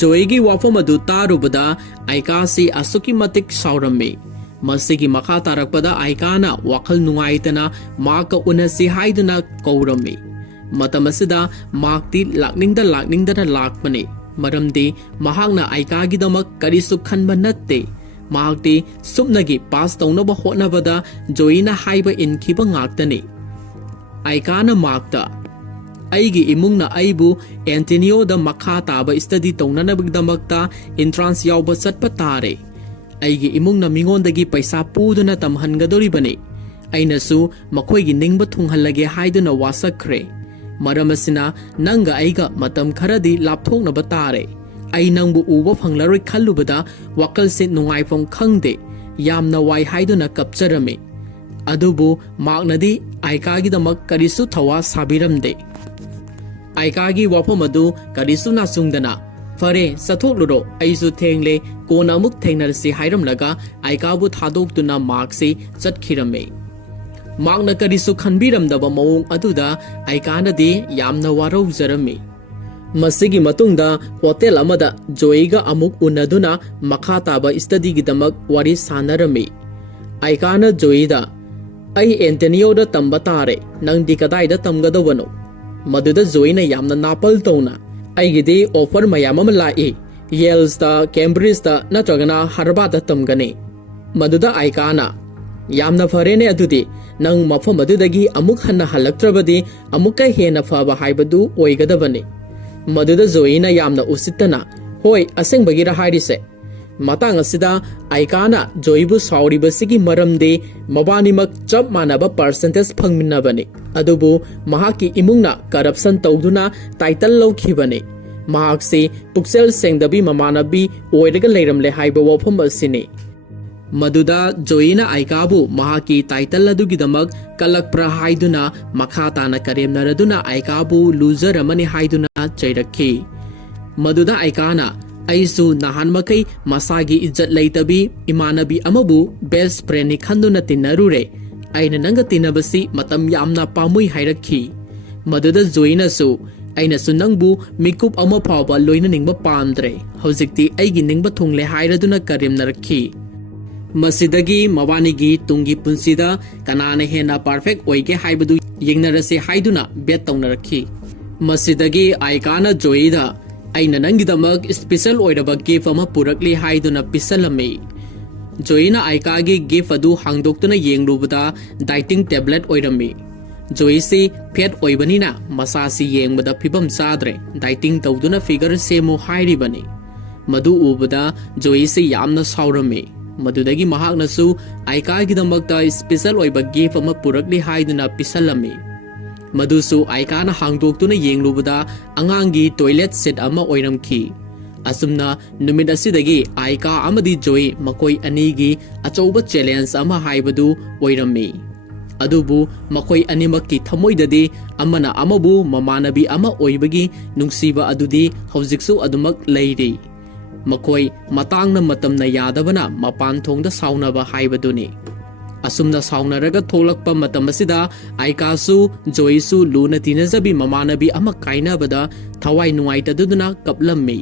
ꯖꯣꯏꯒꯤ ꯋꯥꯐꯝ ꯑꯗꯨ ꯇꯥꯔꯨꯕꯗ ꯑꯥꯏꯀꯥꯁꯤ ꯑꯁꯨꯛꯀꯤ ꯃꯇꯤꯛ ꯁꯥꯎꯔꯝꯃꯤ꯫ ꯃꯁꯤꯒꯤ ꯃꯈꯥ ꯇꯥꯔꯛꯄꯗ ꯑꯥꯏꯀꯥꯅ ꯋꯥꯈꯜ ꯅꯨꯡꯉꯥꯏꯇꯅ ꯃꯍꯥꯛꯀ ꯎꯅꯁꯤ ꯍꯥꯏꯗꯨꯅ ꯀꯧꯔꯝꯃꯤ꯫ ꯃꯇꯝ ꯑꯁꯤꯗ ꯃꯍꯥꯛꯇꯤ ꯂꯥꯛꯅꯤꯡꯗꯅ ꯂꯥꯛꯄꯅꯤ꯫ ꯃꯔꯝꯗꯤ ꯃꯍꯥꯛꯅ ꯑꯥꯏꯀꯥꯒꯤꯗꯃꯛ ꯀꯔꯤꯁꯨ ꯈꯟꯕ ꯅꯠꯇꯦ꯫ ꯃꯍꯥꯛꯇꯤ ꯁꯨꯞꯅꯒꯤ ꯄꯥꯁ ꯇꯧꯅꯕ ꯍꯣꯠꯅꯕꯗ ꯖꯣꯏꯅ ꯍꯥꯏꯕ ꯏꯟꯈꯤꯕ ꯉꯥꯛꯇꯅꯤ꯫ ꯑꯥꯏꯀꯥꯅ ꯃꯍꯥꯛꯇ "ꯑꯩꯒꯤ ꯏꯃꯨꯡꯅ ꯑꯩꯕꯨ ꯑꯦꯟꯇꯤꯅꯤꯑꯣꯗ ꯃꯈꯥ ꯇꯥꯕ ꯁ꯭ꯇꯗꯤ ꯇꯧꯅꯅꯕꯒꯤꯗꯃꯛꯇ ꯑꯦꯟꯇ꯭ꯔꯥꯟꯁ ꯌꯥꯎꯕ ꯆꯠꯄ ꯇꯥꯔꯦ꯫ ꯑꯩꯒꯤ ꯏꯃꯨꯡꯅ ꯃꯤꯉꯣꯟꯗꯒꯤ ꯄꯩꯁꯥ ꯄꯨꯗꯨꯅ ꯇꯝꯍꯟꯒꯗꯧꯔꯤꯕꯅꯤ꯫ ꯑꯩꯅꯁꯨ ꯃꯈꯣꯏꯒꯤ ꯅꯤꯡꯕ ꯊꯨꯡꯍꯜꯂꯒꯦ ꯍꯥꯏꯗꯨꯅ ꯋꯥꯁꯛꯈ꯭ꯔꯦ꯫ ꯃꯔꯝ ꯑꯁꯤꯅ ꯅꯪꯒ ꯑꯩꯒ ꯃꯇꯝ ꯈꯔꯗꯤ ꯂꯥꯞꯊꯣꯛꯅꯕ ꯇꯥꯔꯦ꯫ ꯑꯩ ꯅꯪꯕꯨ ꯎꯕ ꯐꯪꯂꯔꯣꯏ ꯈꯜꯂꯨꯕꯗ ꯋꯥꯈꯜꯁꯤ ꯅꯨꯡꯉꯥꯏꯐꯝ ꯈꯪꯗꯦ꯫ ꯌꯥꯝꯅ ꯋꯥꯏ" ꯍꯥꯏꯗꯨꯅ ꯀꯞꯆꯔꯝꯃꯤ꯫ ꯑꯗꯨꯕꯨ ꯃꯍꯥꯛꯅꯗꯤ ꯑꯥꯏꯀꯥꯒꯤꯗꯃꯛ ꯀꯔꯤꯁꯨ ꯊꯧꯋꯥ ꯁꯥꯕꯤꯔꯝꯗꯦ꯫ ꯑꯥꯏꯀꯥꯒꯤ ꯋꯥꯐꯝ ꯑꯗꯨ ꯀꯔꯤꯁꯨ ꯅꯥꯆꯨꯡꯗꯅ "ꯐꯔꯦ, ꯆꯠꯊꯣꯛꯂꯨꯔꯣ, ꯑꯩꯁꯨ ꯊꯦꯡꯂꯦ, ꯀꯣꯟꯅ ꯑꯃꯨꯛ ꯊꯦꯡꯅꯔꯁꯤ" ꯍꯥꯏꯔꯝꯂꯒ ꯑꯥꯏꯀꯥꯕꯨ ꯊꯥꯗꯣꯛꯇꯨꯅ ꯃꯍꯥꯛꯁꯤ ꯆꯠꯈꯤꯔꯝꯃꯤ꯫ ꯃꯍꯥꯛꯅ ꯀꯔꯤꯁꯨ ꯈꯟꯕꯤꯔꯝꯗꯕ ꯃꯑꯣꯡ ꯑꯗꯨꯗ ꯑꯥꯏꯀꯥꯅꯗꯤ ꯌꯥꯝꯅ ꯋꯥꯔꯧꯖꯔꯝꯃꯤ꯫ ꯃꯁꯤꯒꯤ ꯃꯇꯨꯡꯗ ꯍꯣꯇꯦꯜ ꯑꯃꯗ ꯖꯣꯏꯒ ꯑꯃꯨꯛ ꯎꯅꯗꯨꯅ ꯃꯈꯥ ꯇꯥꯕ ꯁ꯭ꯇꯗꯤꯒꯤꯗꯃꯛ ꯋꯥꯔꯤ ꯁꯥꯅꯔꯝꯃꯤ꯫ ꯑꯥꯏꯀꯥꯅ ꯖꯣꯏꯗ "ꯑꯩ ꯑꯦꯟꯇꯤꯅꯤꯑꯣꯗ ꯇꯝꯕ ꯇꯥꯔꯦ, ꯅꯪꯗꯤ ꯀꯗꯥꯏꯗ ꯇꯝꯒꯗꯧꯕꯅꯣ?" ꯃꯗꯨꯗ ꯖꯣꯏꯅ ꯌꯥꯝꯅ ꯅꯥꯄꯜ ꯇꯧꯅ "ꯑꯩꯒꯤꯗꯤ ꯑꯣꯐꯔ ꯃꯌꯥꯝ ꯑꯃ ꯂꯥꯛꯏ꯫ ꯌꯦꯜꯁꯇ, ꯀꯦꯝꯕ꯭ꯔꯤꯖꯇ ꯅꯠꯇ꯭ꯔꯒꯅ ꯍꯥꯔꯕꯥꯔꯗꯇ ꯇꯝꯒꯅꯤ." ꯃꯗꯨꯗ ꯑꯥꯏꯀꯥꯅ "ꯌꯥꯝꯅ ꯐꯔꯦꯅꯦ, ꯑꯗꯨꯗꯤ ꯅꯪ ꯃꯐꯝ ꯑꯗꯨꯗꯒꯤ ꯑꯃꯨꯛ ꯍꯟꯅ ꯍꯜꯂꯛꯇ꯭ꯔꯕꯗꯤ ꯑꯃꯨꯛꯀ ꯍꯦꯟꯅ ꯐꯕ ꯍꯥꯏꯕꯗꯨ ꯑꯣꯏꯒꯗꯕꯅꯤ." ꯃꯗꯨꯗ ꯖꯣꯏꯅ ꯌꯥꯝꯅ ꯎꯁꯤꯠꯇꯅ "ꯍꯣꯏ, ꯑꯁꯦꯡꯕꯒꯤꯔ ꯍꯥꯏꯔꯤꯁꯦ?" ꯃꯇꯥꯡ ꯑꯁꯤꯗ ꯑꯥꯏꯀꯥꯅ ꯖꯣꯏꯕꯨ ꯁꯥꯎꯔꯤꯕꯁꯤꯒꯤ ꯃꯔꯝꯗꯤ ꯃꯕꯥꯅꯤꯃꯛ ꯆꯞ ꯃꯥꯟꯅꯕ ꯄꯥꯔꯁꯦꯟꯇꯦꯖ ꯐꯪꯃꯤꯟꯅꯕꯅꯤ꯫ ꯑꯗꯨꯕꯨ ꯃꯍꯥꯛꯀꯤ ꯏꯃꯨꯡꯅ ꯀꯔꯞꯁꯟ ꯇꯧꯗꯨꯅ ꯇꯥꯏꯇꯜ ꯂꯧꯈꯤꯕꯅꯤ꯫ ꯃꯍꯥꯛꯁꯤ ꯄꯨꯛꯆꯦꯜ ꯁꯦꯡꯗꯕꯤ ꯃꯃꯥꯟꯅꯕꯤ ꯑꯣꯏꯔꯒ ꯂꯩꯔꯝꯂꯦ ꯍꯥꯏꯕ ꯋꯥꯐꯝ ꯑꯁꯤꯅꯤ꯫ ꯃꯗꯨꯗ ꯖꯣꯏꯅ ꯑꯥꯏꯀꯥꯕꯨ ꯃꯍꯥꯛꯀꯤ ꯇꯥꯏꯇꯜ ꯑꯗꯨꯒꯤꯗꯃꯛ ꯀꯜꯂꯛꯄ꯭ꯔꯥ ꯍꯥꯏꯗꯨꯅ ꯃꯈꯥ ताना करेमनरदुना आइकाबु लूजर अमनि हाइदुना चैरक्खि। मदुदा आइकाना ꯑꯩꯁꯨ ꯅꯍꯥꯟꯃꯈꯩ ꯃꯁꯥꯒꯤ ꯏज्ꯖꯠ ꯂꯩꯇꯕꯤ ꯏꯃꯥꯟꯅꯕꯤ ꯑꯃꯕꯨ ꯕꯦꯁ ꯐ꯭ꯔꯦꯟꯅꯤ ꯈꯟꯗꯨꯅ ꯇꯤꯟꯅꯔꯨꯔꯦ ꯑꯩꯅ ꯅꯪꯒ ꯇꯤꯟꯅꯕꯁꯤ ꯃꯇꯝ ꯌꯥꯝꯅ ꯄꯥꯝꯃꯨꯏ ꯍꯥꯏꯔꯛꯈꯤ ꯃꯗꯨꯗ ꯖꯣꯏꯅꯁꯨ ꯑꯩꯅꯁꯨ ꯅꯪꯕꯨ ꯃꯤꯀꯨꯞ ꯑꯃ ꯐꯥꯎꯕ ꯂꯣꯏꯅꯅꯤꯡꯕ ꯄꯥꯝꯗ꯭ꯔꯦ ꯍꯧꯖꯤꯛꯇꯤ ꯑꯩꯒꯤ ꯅꯤꯡꯕ ꯊꯨꯡꯂꯦ ꯍꯥꯏꯔꯗꯨꯅ ꯀꯔꯦꯝꯅꯔꯛꯈꯤ ꯃꯁꯤꯗꯒꯤ ꯃꯕꯥꯅꯤꯒꯤ ꯇꯨꯡꯒꯤ ꯄꯨꯟꯁꯤꯗ ꯀꯅꯥꯅ ꯍꯦꯟꯅ ꯄꯔꯐꯦꯛ ꯑꯣꯏꯒꯦ ꯍꯥꯏꯕꯗꯨ ꯌꯦꯡꯅꯔꯁꯤ ꯍꯥꯏꯗꯨꯅ ꯕꯦꯠ ꯇꯧꯅꯔꯛꯈꯤ ꯃꯁꯤꯗꯒꯤ ꯑꯥꯏꯀꯥꯅ ꯖꯣꯏꯗ ꯑꯩꯅ ꯅꯪꯒꯤꯗꯃꯛ ꯁ꯭ꯄꯦꯁꯦꯜ ꯑꯣꯏꯔꯕ ꯒꯤꯐ ꯑꯃ ꯄꯨꯔꯛꯂꯤ ꯍꯥꯏꯗꯨꯅ ꯄꯤꯁꯜꯂꯝꯃꯤ ꯖꯣꯏꯅ ꯑꯥꯏꯀꯥꯒꯤ ꯒꯤꯐ ꯑꯗꯨ ꯍꯥꯡꯗꯣꯛꯇꯨꯅ ꯌꯦꯡꯂꯨꯕꯗ ꯗꯥꯏꯇꯤꯡ ꯇꯦꯕ꯭ꯂꯦꯠ ꯑꯣꯏꯔꯝꯃꯤ ꯖꯣꯏꯁꯤ ꯐꯦꯠ ꯑꯣꯏꯕꯅꯤꯅ ꯃꯁꯥꯁꯤ ꯌꯦꯡꯕꯗ ꯐꯤꯕꯝ ꯆꯥꯗ꯭ꯔꯦ ꯗꯥꯏꯇꯤꯡ ꯇꯧꯗꯨꯅ ꯐꯤꯒꯔ ꯁꯦꯝꯃꯨ ꯍꯥꯏꯔꯤꯕꯅꯤ ꯃꯗꯨ ꯎꯕꯗ ꯖꯣꯏꯁꯤ ꯌꯥꯝꯅ ꯁꯥꯎꯔꯝꯃꯤ ꯃꯗꯨꯗꯒꯤ ꯃꯍꯥꯛꯅꯁꯨ ꯑꯥꯏꯀꯥꯒꯤꯗꯃꯛꯇ ꯁ꯭ꯄꯦꯁꯦꯜ ꯑꯣꯏꯕ ꯒꯤꯐ ꯑꯃ ꯄꯨꯔꯛꯂꯤ ꯍꯥꯏꯗꯨꯅ ꯄꯤꯁꯜꯂꯝꯃꯤ ꯃꯗꯨꯁꯨ ꯑꯥꯏꯀꯥꯅ ꯍꯥꯡꯗꯣꯛꯇꯨꯅ ꯌꯦꯡꯂꯨꯕꯗ ꯑꯉꯥꯡꯒꯤ ꯇꯣꯏꯂꯦꯠ ꯁꯤꯠ ꯑꯃ ꯑꯣꯏꯔꯝꯈꯤ ꯑꯁꯨꯝꯅ ꯅꯨꯃꯤꯠ ꯑꯁꯤꯗꯒꯤ ꯑꯥꯏꯀꯥ ꯑꯃꯗꯤ ꯖꯣꯏ ꯃꯈꯣꯏ ꯑꯅꯤꯒꯤ ꯑꯆꯧꯕ ꯆꯦꯂꯦꯟꯖ ꯑꯃ ꯍꯥꯏꯕꯗꯨ ꯑꯣꯏꯔꯝꯃꯤ ꯑꯗꯨꯕꯨ ꯃꯈꯣꯏ ꯑꯅꯤꯃꯛꯀꯤ ꯊꯃꯣꯏꯗꯗꯤ ꯑꯃꯅ ꯑꯃꯕꯨ ꯃꯃꯥꯟꯅꯕꯤ ꯑꯃ ꯑꯣꯏꯕꯒꯤ ꯅꯨꯡꯁꯤꯕ ꯑꯗꯨꯗꯤ ꯍꯧꯖꯤꯛꯁꯨ ꯑꯗꯨꯃꯛ ꯂꯩꯔꯤ ꯃꯈꯣꯏ ꯃꯇꯥꯡꯅ ꯃꯇꯝꯅ ꯌꯥꯗꯕꯅ ꯃꯄꯥꯟ ꯊꯣꯡꯗ ꯁꯥꯎꯅꯕ ꯍꯥꯏꯕꯗꯨꯅꯤ ꯑꯁꯨꯝꯅ ꯁꯥꯎꯅꯔꯒ ꯊꯣꯛꯂꯛꯄ ꯃꯇꯝ ꯑꯁꯤꯗ ꯑꯥꯏꯀꯥꯁꯨ ꯖꯣꯏꯁꯨ ꯂꯨꯅ ꯇꯤꯟꯅꯖꯕꯤ ꯃꯃꯥꯟꯅꯕꯤ ꯑꯃ ꯀꯥꯏꯅꯕꯗ ꯊꯋꯥꯏ ꯅꯨꯡꯉꯥꯏꯇꯗꯨꯅ ꯀꯞꯂꯝꯃꯤ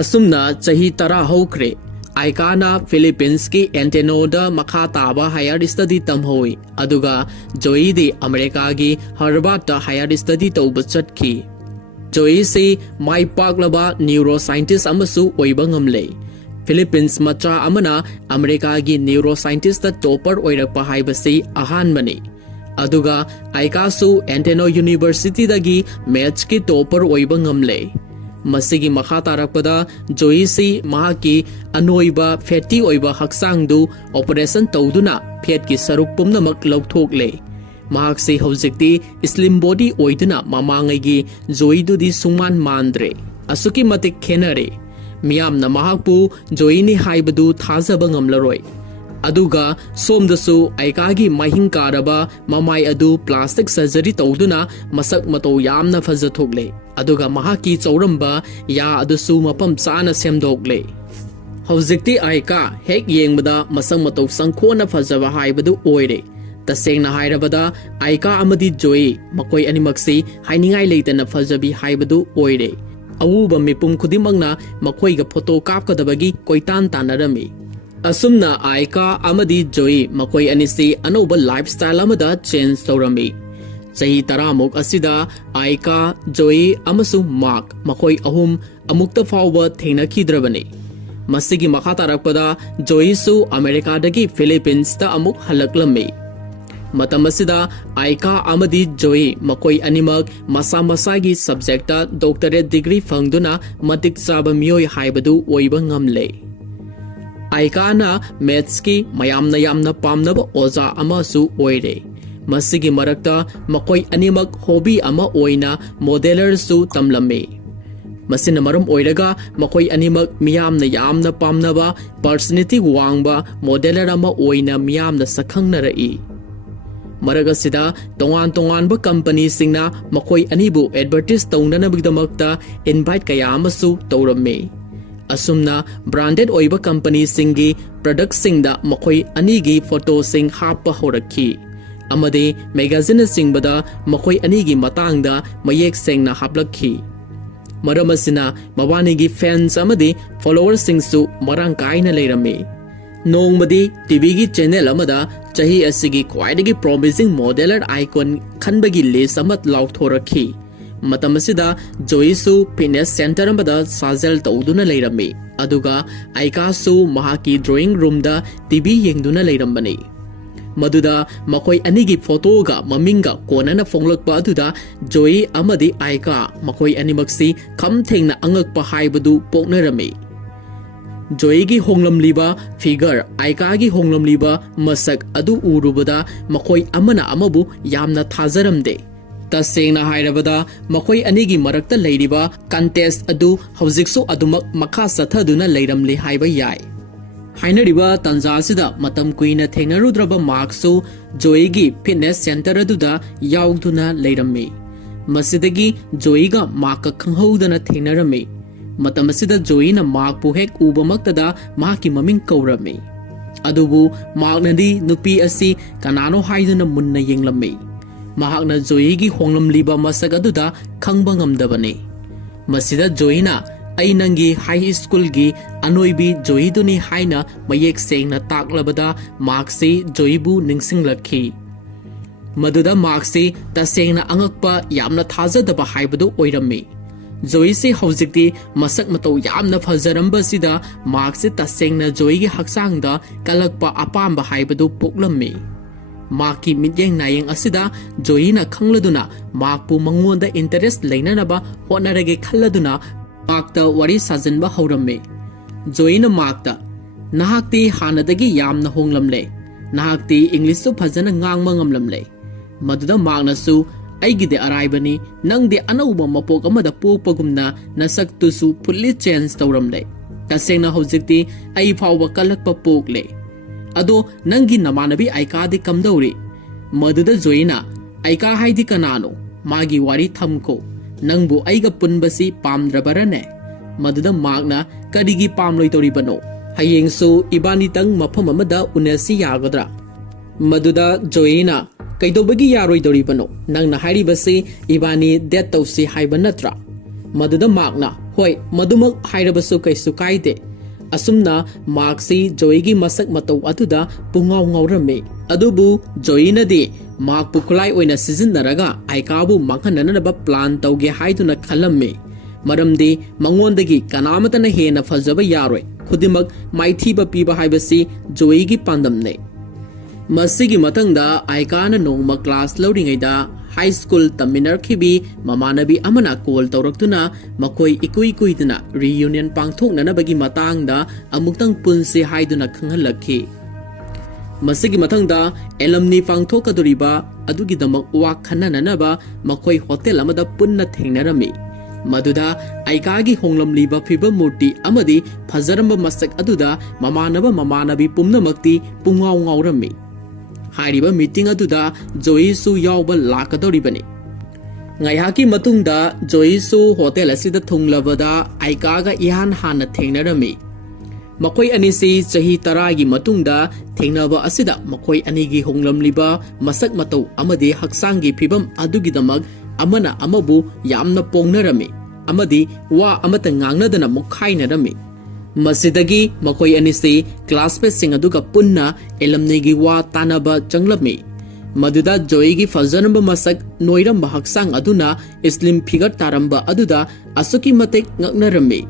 ꯑꯁꯨꯝꯅ ꯆꯍꯤ 10 ꯍꯧꯈ꯭ꯔꯦ ꯑꯥꯏꯀꯥꯅ ꯐꯤꯂꯤꯄꯤꯟꯁꯀꯤ ꯑꯦꯟꯇꯦꯅꯣꯗ ꯃꯈꯥ ꯇꯥꯕ ꯍꯥꯌꯔ ꯁ꯭ꯇꯗꯤ ꯇꯝꯍꯧꯏ ꯑꯗꯨꯒ ꯖꯣꯏꯗꯤ ꯑꯃꯦꯔꯤꯀꯥꯒꯤ ꯍꯥꯔꯕꯥꯔꯗꯇ ꯍꯥꯌꯔ ꯁ꯭ꯇꯗꯤ ꯇꯧꯕ ꯆꯠꯈꯤ ꯖꯣꯏꯁꯤ ꯃꯥꯏ ꯄꯥꯛꯂꯕ ꯅ꯭ꯌꯨꯔꯣ ꯁꯥꯏꯟꯇꯤꯁ ꯑꯃꯁꯨ ꯑꯣꯏꯕ ꯉꯝꯂꯦ ꯐꯤꯂꯤꯄꯤꯟꯁ ꯃꯆꯥ ꯑꯃꯅ ꯑꯃꯦꯔꯤꯀꯥꯒꯤ ꯅ꯭ꯌꯨꯔꯣ ꯁꯥꯏꯟꯇꯤꯁꯇ ꯇꯣꯄꯔ ꯑꯣꯏꯔꯛꯄ ꯍꯥꯏꯕꯁꯤ ꯑꯍꯥꯟꯕꯅꯤ ꯑꯗꯨꯒ ꯑꯥꯏꯀꯥꯁꯨ ꯑꯦꯟꯇꯦꯅꯣ ꯌꯨꯅꯤꯚꯔꯁꯤꯇꯤꯗꯒꯤ ꯃꯦꯊ꯭ꯁꯀꯤ ꯇꯣꯄꯔ ꯑꯣꯏꯕ ꯉꯝꯂꯦ ꯃꯁꯤꯒꯤ ꯃꯈꯥ ꯇꯥꯔꯛꯄꯗ ꯖꯣꯏꯁꯤ ꯃꯍꯥꯛꯀꯤ ꯑꯅꯣꯏꯕ ꯐꯦꯇꯤ ꯑꯣꯏꯕ ꯍꯛꯆꯥꯡꯗꯨ ꯑꯣꯄꯔꯦꯁꯟ ꯇꯧꯗꯨꯅ ꯐꯦꯠꯀꯤ ꯁꯔꯨꯛ ꯄꯨꯝꯅꯃꯛ ꯂꯧꯊꯣꯛꯂꯦ ꯃꯍꯥꯛꯁꯤ ꯍꯧꯖꯤꯛꯇꯤ ꯁ꯭ꯂꯤꯝ ꯕꯣꯗꯤ ꯑꯣꯏꯗꯨꯅ ꯃꯃꯥꯡꯉꯩꯒꯤ ꯖꯣꯏꯗꯨꯗꯤ ꯁꯨꯡꯃꯥꯟ ꯃꯥꯟꯗ꯭ꯔꯦ ꯑꯁꯨꯛꯀꯤ ꯃꯇꯤꯛ ꯈꯦꯟꯅꯔꯦ ꯃꯤꯌꯥꯝꯅ ꯃꯍꯥꯛꯄꯨ ꯖꯣꯏꯅꯤ ꯍꯥꯏꯕꯗꯨ ꯊꯥꯖꯕ ꯉꯝꯂꯔꯣꯏ ꯑꯗꯨꯒ ꯁꯣꯝꯗꯁꯨ ꯑꯥꯏꯀꯥꯒꯤ ꯃꯍꯤꯡ ꯀꯥꯔꯕ ꯃꯃꯥꯏ ꯑꯗꯨ ꯄ꯭ꯂꯥꯁꯇꯤꯛ ꯁꯔꯖꯔꯤ ꯇꯧꯗꯨꯅ ꯃꯁꯛ ꯃꯇꯧ ꯌꯥꯝꯅ ꯐꯖꯊꯣꯛꯂꯦ ꯑꯗꯨꯒ ꯃꯍꯥꯛꯀꯤ ꯆꯧꯔꯝꯕ ꯌꯥ ꯑꯗꯨꯁꯨ ꯃꯐꯝ ꯆꯥꯅ ꯁꯦꯝꯗꯣꯛꯂꯦ ꯍꯧꯖꯤꯛꯇꯤ ꯑꯥꯏꯀꯥ ꯍꯦꯛ ꯌꯦꯡꯕꯗ ꯃꯁꯛ ꯃꯇꯧ ꯁꯪꯈꯣꯟꯅ ꯐꯖꯕ ꯍꯥꯏꯕꯗꯨ ꯑꯣꯏꯔꯦ ꯇꯁꯦꯡꯅ ꯍꯥꯏꯔꯕꯗ ꯑꯥꯏꯀꯥ ꯑꯃꯗꯤ ꯖꯣꯏ ꯃꯈꯣꯏ ꯑꯅꯤꯃꯛꯁꯤ ꯍꯥꯏꯅꯤꯡꯉꯥꯏ ꯂꯩꯇꯅ ꯐꯖꯕꯤ ꯍꯥꯏꯕꯗꯨ ꯑꯣꯏꯔꯦ ꯑꯎꯕ ꯃꯤꯄꯨꯝ ꯈꯨꯗꯤꯡꯃꯛꯅ ꯃꯈꯣꯏꯒ ꯐꯣꯇꯣ ꯀꯥꯞꯀꯗꯕꯒꯤ ꯀꯣꯏꯇꯥꯟ ꯇꯥꯟꯅꯔꯝꯃꯤ ꯑꯁꯨꯝꯅ ꯑꯥꯏꯀꯥ ꯑꯃꯗꯤ ꯖꯣꯏ ꯃꯈꯣꯏ ꯑꯅꯤꯁꯤ ꯑꯅꯧꯕ ꯂꯥꯏꯐ ꯁ꯭ꯇꯥꯏꯜ ꯑꯃꯗ ꯆꯦꯟꯖ ꯇꯧꯔꯝꯃꯤ ꯆꯍꯤ 10 ꯃꯨꯛ ꯑꯁꯤꯗ ꯑꯥꯏꯀꯥ ꯖꯣꯏ ꯑꯃꯁꯨꯡ ꯃꯥꯔꯛ ꯃꯈꯣꯏ ꯑꯍꯨꯝ ꯑꯃꯨꯛꯇ ꯐꯥꯎꯕ ꯊꯦꯡꯅꯈꯤꯗ꯭ꯔꯕꯅꯤ ꯃꯁꯤꯒꯤ ꯃꯈꯥ ꯇꯥꯔꯛꯄꯗ ꯖꯣꯏꯁꯨ ꯑꯃꯦꯔꯤꯀꯥꯗꯒꯤ ꯐꯤꯂꯤꯄꯤꯟꯁꯇ ꯑꯃꯨꯛ ꯍꯜꯂꯛꯂꯝꯃꯤ ꯃꯇꯝ ꯑꯁꯤꯗ ꯑꯥꯏꯀꯥ ꯑꯃꯗꯤ ꯖꯣꯏ ꯃꯈꯣꯏ ꯑꯅꯤꯃꯛ ꯃꯁꯥ ꯃꯁꯥꯒꯤ ꯁꯕꯖꯦꯛꯇ ꯗꯣꯛꯇꯔꯦꯠ ꯗꯤꯒ꯭ꯔꯤ ꯐꯪꯗꯨꯅ ꯃꯇꯤꯛ ꯆꯥꯕ ꯃꯤꯑꯣꯏ ꯍꯥꯏꯕꯗꯨ ꯑꯣꯏꯕ ꯉꯝꯂꯦ ꯑꯥꯏꯀꯥꯅ ꯃꯦꯊ꯭ꯁꯀꯤ ꯌꯥꯝꯅ ꯄꯥꯝꯅꯕ ꯑꯣꯖꯥ ꯑꯃꯁꯨ ꯑꯣꯏꯔꯦ ꯃꯁꯤꯒꯤ ꯃꯔꯛꯇ ꯃꯈꯣꯏ ꯑꯅꯤꯃꯛ ꯍꯣꯕꯤ ꯑꯃ ꯑꯣꯏꯅ ꯃꯣꯗꯦꯂꯔꯁꯨ ꯇꯝꯂꯝꯃꯤ ꯃꯁꯤꯅ ꯃꯔꯝ ꯑꯣꯏꯔꯒ ꯃꯈꯣꯏ ꯑꯅꯤꯃꯛ ꯃꯤꯌꯥꯝꯅ ꯌꯥꯝꯅ ꯄꯥꯝꯅꯕ ꯄꯔꯁꯅꯦꯂꯤꯇꯤ ꯋꯥꯡꯕ ꯃꯣꯗꯦꯂꯔ ꯑꯃ ꯑꯣꯏꯅ ꯃꯤꯌꯥꯝꯅ ꯁꯛꯈꯪꯅꯔꯛꯏ ꯃꯔꯛ ꯑꯁꯤꯗ ꯇꯣꯉꯥꯟ ꯇꯣꯉꯥꯟꯕ ꯀꯝꯄꯅꯤꯁꯤꯡꯅ ꯃꯈꯣꯏ ꯑꯅꯤꯕꯨ ꯑꯦꯗꯚꯔꯇꯤꯁ ꯇꯧꯅꯅꯕꯒꯤꯗꯃꯛꯇ ꯏꯟꯚꯥꯏꯠ ꯀꯌꯥ ꯑꯃꯁꯨ ꯇꯧꯔꯝꯃꯤ ꯑꯁꯨꯝꯅ ꯕ꯭ꯔꯥꯟꯗꯦꯗ ꯑꯣꯏꯕ ꯀꯝꯄꯅꯤꯁꯤꯡꯒꯤ ꯄ꯭ꯔꯗꯛꯁꯤꯡꯗ ꯃꯈꯣꯏ ꯑꯅꯤꯒꯤ ꯐꯣꯇꯣꯁꯤꯡ ꯍꯥꯞꯄ ꯍꯧꯔꯛꯈꯤ ꯑꯃꯗꯤ ꯃꯦꯒꯥꯖꯤꯟꯁꯤꯡꯗ ꯃꯈꯣꯏ ꯑꯅꯤꯒꯤ ꯃꯇꯥꯡꯗ ꯃꯌꯦꯛ ꯁꯦꯡꯅ ꯍꯥꯞꯂꯛꯈꯤ ꯃꯔꯝ ꯑꯁꯤꯅ ꯃꯕꯥꯅꯤꯒꯤ ꯐꯦꯟꯁ ꯑꯃꯗꯤ ꯐꯣꯂꯣꯋꯔꯁꯤꯡꯁꯨ ꯃꯔꯥꯡ ꯀꯥꯏꯅ ꯂꯩꯔꯝꯃꯤ ꯅꯣꯡꯃꯗꯤ ꯇꯤꯚꯤꯒꯤ ꯆꯦꯅꯦꯜ ꯑꯃꯗ ꯆꯍꯤ ꯑꯁꯤꯒꯤ ꯈ꯭ꯋꯥꯏꯗꯒꯤ ꯄ꯭ꯔꯣꯃꯤꯁꯤꯡ ꯃꯣꯗꯦꯂꯔ ꯑꯥꯏꯀꯣꯟ ꯈꯟꯕꯒꯤ ꯂꯤꯁ ꯑꯃ ꯂꯥꯎꯊꯣꯔꯛꯈꯤ ꯃꯇꯝ ꯑꯁꯤꯗ ꯖꯣꯏꯁꯨ ꯐꯤꯠꯅꯦꯁ ꯁꯦꯟꯇꯔ ꯑꯃꯗ ꯁꯥꯖꯦꯜ ꯇꯧꯗꯨꯅ ꯂꯩꯔꯝꯃꯤ ꯑꯗꯨꯒ ꯑꯥꯏꯀꯥꯁꯨ ꯃꯍꯥꯛꯀꯤ ꯗ꯭ꯔꯣꯌꯤꯡ ꯔꯨꯝꯗ ꯇꯤꯚꯤ ꯌꯦꯡꯗꯨꯅ ꯂꯩꯔꯝꯕꯅꯤ ꯃꯗꯨꯗ ꯃꯈꯣꯏ ꯑꯅꯤꯒꯤ ꯐꯣꯇꯣꯒ ꯃꯃꯤꯡꯒ ꯀꯣꯟꯅꯅ ꯐꯣꯡꯂꯛꯄ ꯑꯗꯨꯗ ꯖꯣꯏ ꯑꯃꯗꯤ ꯑꯥꯏꯀꯥ ꯃꯈꯣꯏ ꯑꯅꯤꯃꯛꯁꯤ ꯈꯝ ꯊꯦꯡꯅ ꯑꯉꯛꯄ ꯍꯥꯏꯕꯗꯨ ꯄꯣꯛꯅꯔꯝꯃꯤ ꯖꯣꯏꯒꯤ ꯍꯣꯡꯂꯝꯂꯤꯕ ꯐꯤꯒꯔ ꯑꯥꯏꯀꯥꯒꯤ ꯍꯣꯡꯂꯝꯂꯤꯕ ꯃꯁꯛ ꯑꯗꯨ ꯎꯔꯨꯕꯗ ꯃꯈꯣꯏ ꯑꯃꯅ ꯑꯃꯕꯨ ꯌꯥꯝꯅ ꯊꯥꯖꯔꯝꯗꯦ तसेंगना हायरबदा मखोई अनिगी मरक्ता लेरिबा कंटेस्ट अदु हौजिकसु अदुमक मखा सथदुना लेरमले हाइबा याय हाइनरिबा तंजासिदा मतम कुइना थेंगनरुद्रबा मार्क्सु जोईगी फिटनेस सेंटर अदुदा याउदुना लेरम्मे मसिदगी जोईगा मार्क खंगहौदना थेंगनरम्मे ꯃꯇꯝ ꯑꯁꯤꯗ ꯖꯣꯏꯅ ꯃꯥꯔꯛꯄꯨ ꯍꯦꯛ ꯎꯕꯃꯛꯇꯗ ꯃꯍꯥꯛꯀꯤ ꯃꯃꯤꯡ ꯀꯧꯔꯝꯃꯤ ꯑꯗꯨꯕꯨ ꯃꯍꯥꯛꯅꯗꯤ ꯅꯨꯄꯤ ꯑꯁꯤ ꯀꯅꯥꯅꯣ ꯍꯥꯏꯗꯨꯅ ꯃꯨꯟꯅ ꯌꯦꯡꯂꯝꯃꯤ ꯃꯍꯥꯛꯅ ꯖꯣꯏꯒꯤ ꯍꯣꯡꯂꯝꯂꯤꯕ ꯃꯁꯛ ꯑꯗꯨꯗ ꯈꯪꯕ ꯉꯝꯗꯕꯅꯤ ꯃꯁꯤꯗ ꯖꯣꯏꯅ ꯑꯩ ꯅꯪꯒꯤ ꯍꯥꯏ ꯁ꯭ꯀꯨꯜꯒꯤ ꯑꯅꯣꯏꯕꯤ ꯖꯣꯏꯗꯨꯅꯤ ꯍꯥꯏꯅ ꯃꯌꯦꯛ ꯁꯦꯡꯅ ꯇꯥꯛꯂꯕꯗ ꯃꯥꯔꯛꯁꯤ ꯖꯣꯏꯕꯨ ꯅꯤꯡꯁꯤꯡꯂꯛꯈꯤ ꯃꯗꯨꯗ ꯃꯥꯔꯛꯁꯤ ꯇꯁꯦꯡꯅ ꯑꯉꯛꯄ ꯌꯥꯝꯅ ꯊꯥꯖꯗꯕ ꯍꯥꯏꯕꯗꯨ ꯑꯣꯏꯔꯝꯃꯤ ꯖꯣꯏꯁꯤ ꯍꯧꯖꯤꯛꯇꯤ ꯃꯁꯛ ꯃꯇꯧ ꯌꯥꯝꯅ ꯐꯖꯔꯝꯕꯁꯤꯗ ꯃꯥꯔꯛꯁꯤ ꯇꯁꯦꯡꯅ ꯖꯣꯏꯒꯤ ꯍꯛꯆꯥꯡꯗ ꯀꯜꯂꯛꯄ ꯑꯄꯥꯝꯕ ꯍꯥꯏꯕꯗꯨ ꯄꯣꯛꯂꯝꯃꯤ ꯃꯥꯔꯛꯀꯤ ꯃꯤꯠꯌꯦꯡ ꯅꯥꯌꯦꯡ ꯑꯁꯤꯗ ꯖꯣꯏꯅ ꯈꯪꯂꯗꯨꯅ ꯃꯥꯔꯛꯄꯨ ꯃꯉꯣꯟꯗ ꯏꯟꯇꯔꯦꯁ ꯂꯩꯅꯅꯕ ꯍꯣꯠꯅꯔꯒꯦ ꯈꯜꯂꯗꯨꯅ ꯃꯥꯔꯛꯇ ꯋꯥꯔꯤ ꯁꯥꯖꯤꯟꯕ ꯍꯧꯔꯝꯃꯤ ꯖꯣꯏꯅ ꯃꯥꯔꯛꯇ ꯅꯍꯥꯛꯇꯤ ꯍꯥꯟꯅꯗꯒꯤ ꯌꯥꯝꯅ ꯍꯣꯡꯂꯝꯂꯦ ꯅꯍꯥꯛꯇꯤ ꯏꯪꯂꯤꯁꯁꯨ ꯐꯖꯅ ꯉꯥꯡꯕ ꯉꯝꯂꯝꯂꯦ ꯃꯗꯨꯗ ꯃꯥꯔꯛꯅꯁꯨ ꯑꯩꯒꯤꯗꯤ ꯑꯔꯥꯏꯕꯅꯤ ꯅꯪꯗꯤ ꯑꯅꯧꯕ ꯃꯄꯣꯛ ꯑꯃꯗ ꯄꯣꯛꯄꯒꯨꯝꯅ ꯅꯁꯛꯇꯨꯁꯨ ꯐꯨꯜꯂꯤ ꯆꯦꯟꯖ ꯇꯧꯔꯝꯂꯦ ꯇꯁꯦꯡꯅ ꯍꯧꯖꯤꯛꯇꯤ ꯑꯩ ꯐꯥꯎꯕ ꯀꯜꯂꯛꯄ ꯄꯣꯛꯂꯦ ꯑꯗꯣ ꯅꯪꯒꯤ ꯅꯃꯥꯟꯅꯕꯤ ꯑꯥꯏꯀꯥꯗꯤ ꯀꯝꯗꯧꯔꯤ ꯃꯗꯨꯗ ꯖꯣꯏꯅ ꯑꯥꯏꯀꯥ ꯍꯥꯏꯗꯤ ꯀꯅꯥꯅꯣ ꯃꯥꯒꯤ ꯋꯥꯔꯤ ꯊꯝꯈꯣ ꯅꯪꯕꯨ ꯑꯩꯒ ꯄꯨꯟꯕꯁꯤ ꯄꯥꯝꯗ꯭ꯔꯕꯔꯅꯦ ꯃꯗꯨꯗ ꯃꯥꯔꯛꯅ ꯀꯔꯤꯒꯤ ꯄꯥꯝꯂꯣꯏꯗꯧꯔꯤꯕꯅꯣ ꯍꯌꯦꯡꯁꯨ ꯏꯕꯥꯅꯤꯇꯪ ꯃꯐꯝ ꯑꯃꯗ ꯎꯅꯁꯤ ꯌꯥꯒꯗ꯭ꯔꯥ ꯃꯗꯨꯗ ꯖꯣꯏꯅ ꯀꯩꯗꯧꯕꯒꯤ ꯌꯥꯔꯣꯏꯗꯧꯔꯤꯕꯅꯣ ꯅꯪꯅ ꯍꯥꯏꯔꯤꯕꯁꯤ ꯏꯕꯥꯅꯤ ꯗꯦꯠ ꯇꯧꯁꯤ ꯍꯥꯏꯕ ꯅꯠꯇ꯭ꯔꯥ ꯃꯗꯨꯗ ꯃꯥꯔꯛꯅ ꯍꯣꯏ ꯃꯗꯨꯃꯛ ꯍꯥꯏꯔꯕꯁꯨ ꯀꯩꯁꯨ ꯀꯥꯏꯗꯦ ꯑꯁꯨꯝꯅ ꯃꯥꯔꯛꯁꯤ ꯖꯣꯏꯒꯤ ꯃꯁꯛ ꯃꯇꯧ ꯑꯗꯨꯗ ꯄꯨꯡꯉꯥꯎ ꯉꯥꯎꯔꯝꯃꯤ ꯑꯗꯨꯕꯨ ꯖꯣꯏꯅꯗꯤ ꯃꯥꯔꯛꯄꯨ ꯈꯨꯠꯂꯥꯏ ꯑꯣꯏꯅ ꯁꯤꯖꯤꯟꯅꯔꯒ ꯑꯥꯏꯀꯥꯕꯨ ꯃꯥꯡꯍꯟꯅꯅꯕ ꯄ꯭ꯂꯥꯟ ꯇꯧꯒꯦ ꯍꯥꯏꯗꯨꯅ ꯈꯜꯂꯝꯃꯤ ꯃꯔꯝꯗꯤ ꯃꯉꯣꯟꯗꯒꯤ ꯀꯅꯥꯃꯇꯅ ꯍꯦꯟꯅ ꯐꯖꯕ ꯌꯥꯔꯣꯏ ꯈꯨꯗꯤꯡꯃꯛ ꯃꯥꯏꯊꯤꯕ ꯄꯤꯕ ꯍꯥꯏꯕꯁꯤ ꯖꯣꯏꯒꯤ ꯄꯥꯟꯗꯝꯅꯤ ꯃꯁꯤꯒꯤ ꯃꯊꯪꯗ ꯑꯥꯏꯀꯥꯅ ꯅꯣꯡꯃ ꯀ꯭ꯂꯥꯁ ꯂꯧꯔꯤꯉꯩꯗ ꯍꯥꯏ ꯁ꯭ꯀꯨꯜ ꯇꯝꯃꯤꯟꯅꯔꯛꯈꯤꯕꯤ ꯃꯃꯥꯟꯅꯕꯤ ꯑꯃꯅ ꯀꯣꯜ ꯇꯧꯔꯛꯇꯨꯅ ꯃꯈꯣꯏ ꯏꯀꯨꯏ ꯀꯨꯏꯗꯅ ꯔꯤꯌꯨꯅꯤꯌꯟ ꯄꯥꯡꯊꯣꯛꯅꯅꯕꯒꯤ ꯃꯇꯥꯡꯗ ꯑꯃꯨꯛꯇꯪ ꯄꯨꯟꯁꯤ ꯍꯥꯏꯗꯨꯅ ꯈꯪꯍꯜꯂꯛꯈꯤ ꯃꯁꯤꯒꯤ ꯃꯊꯪꯗ ꯑꯦꯂꯝꯅꯤ ꯄꯥꯡꯊꯣꯛꯀꯗꯧꯔꯤꯕ ꯑꯗꯨꯒꯤꯗꯃꯛ ꯋꯥ ꯈꯟꯅꯅꯅꯕ ꯃꯈꯣꯏ ꯍꯣꯇꯦꯜ ꯑꯃꯗ ꯄꯨꯟꯅ ꯊꯦꯡꯅꯔꯝꯃꯤ ꯃꯗꯨꯗ ꯑꯥꯏꯀꯥꯒꯤ ꯍꯣꯡꯂꯝꯂꯤꯕ ꯐꯤꯕꯝ ꯃꯨꯔꯇꯤ ꯑꯃꯗꯤ ꯐꯖꯔꯝꯕ ꯃꯁꯛ ꯑꯗꯨꯗ ꯃꯃꯥꯟꯅꯕꯤ ꯄꯨꯝꯅꯃꯛꯇꯤ ꯄꯨꯡꯉꯥꯎ ꯉꯥꯎꯔꯝꯃꯤ ꯍꯥꯏꯔꯤꯕ ꯃꯤꯇꯤꯡ ꯑꯗꯨꯗ ꯖꯣꯏꯁꯨ ꯌꯥꯎꯕ ꯂꯥꯛꯀꯗꯧꯔꯤꯕꯅꯤ ꯉꯥꯏꯍꯥꯛꯀꯤ ꯃꯇꯨꯡꯗ ꯖꯣꯏꯁꯨ ꯍꯣꯇꯦꯜ ꯑꯁꯤꯗ ꯊꯨꯡꯂꯕꯗ ꯑꯥꯏꯀꯥꯒ ꯏꯍꯥꯟ ꯍꯥꯟꯅ ꯊꯦꯡꯅꯔꯝꯃꯤ ꯃꯈꯣꯏ ꯑꯅꯤꯁꯤ ꯆꯍꯤ 10ꯒꯤ ꯃꯇꯨꯡꯗ ꯊꯦꯡꯅꯕ ꯑꯁꯤꯗ ꯃꯈꯣꯏ ꯑꯅꯤꯒꯤ ꯍꯣꯡꯂꯝꯂꯤꯕ ꯃꯁꯛ ꯃꯇꯧ ꯑꯃꯗꯤ ꯍꯛꯆꯥꯡꯒꯤ ꯐꯤꯕꯝ ꯑꯗꯨꯒꯤꯗꯃꯛ ꯑꯃꯅ ꯑꯃꯕꯨ ꯌꯥꯝꯅ ꯄꯣꯡꯅꯔꯝꯃꯤ ꯑꯃꯗꯤ ꯋꯥ ꯑꯃꯠꯇ ꯉꯥꯡꯅꯗꯅ ꯃꯨꯛꯈꯥꯏꯅꯔꯝꯃꯤ ꯃꯁꯤꯗꯒꯤ ꯃꯈꯣꯏ ꯑꯅꯤꯁꯤ ꯀ꯭ꯂꯥꯁꯃꯦꯠꯁꯤꯡ ꯑꯗꯨꯒ ꯄꯨꯟꯅ ꯑꯦꯂꯝꯅꯤꯒꯤ ꯋꯥ ꯇꯥꯅꯕ ꯆꯪꯂꯝꯃꯤ ꯃꯗꯨꯗ ꯖꯣꯏꯒꯤ ꯐꯖꯔꯝꯕ ꯃꯁꯛ ꯅꯣꯏꯔꯝꯕ ꯍꯛꯆꯥꯡ ꯑꯗꯨꯅ ꯁ꯭ꯂꯤꯝ ꯐꯤꯒꯔ ꯇꯥꯔꯝꯕ ꯑꯗꯨꯗ ꯑꯁꯨꯛꯀꯤ ꯃꯇꯤꯛ ꯉꯛꯅꯔꯝꯃꯤ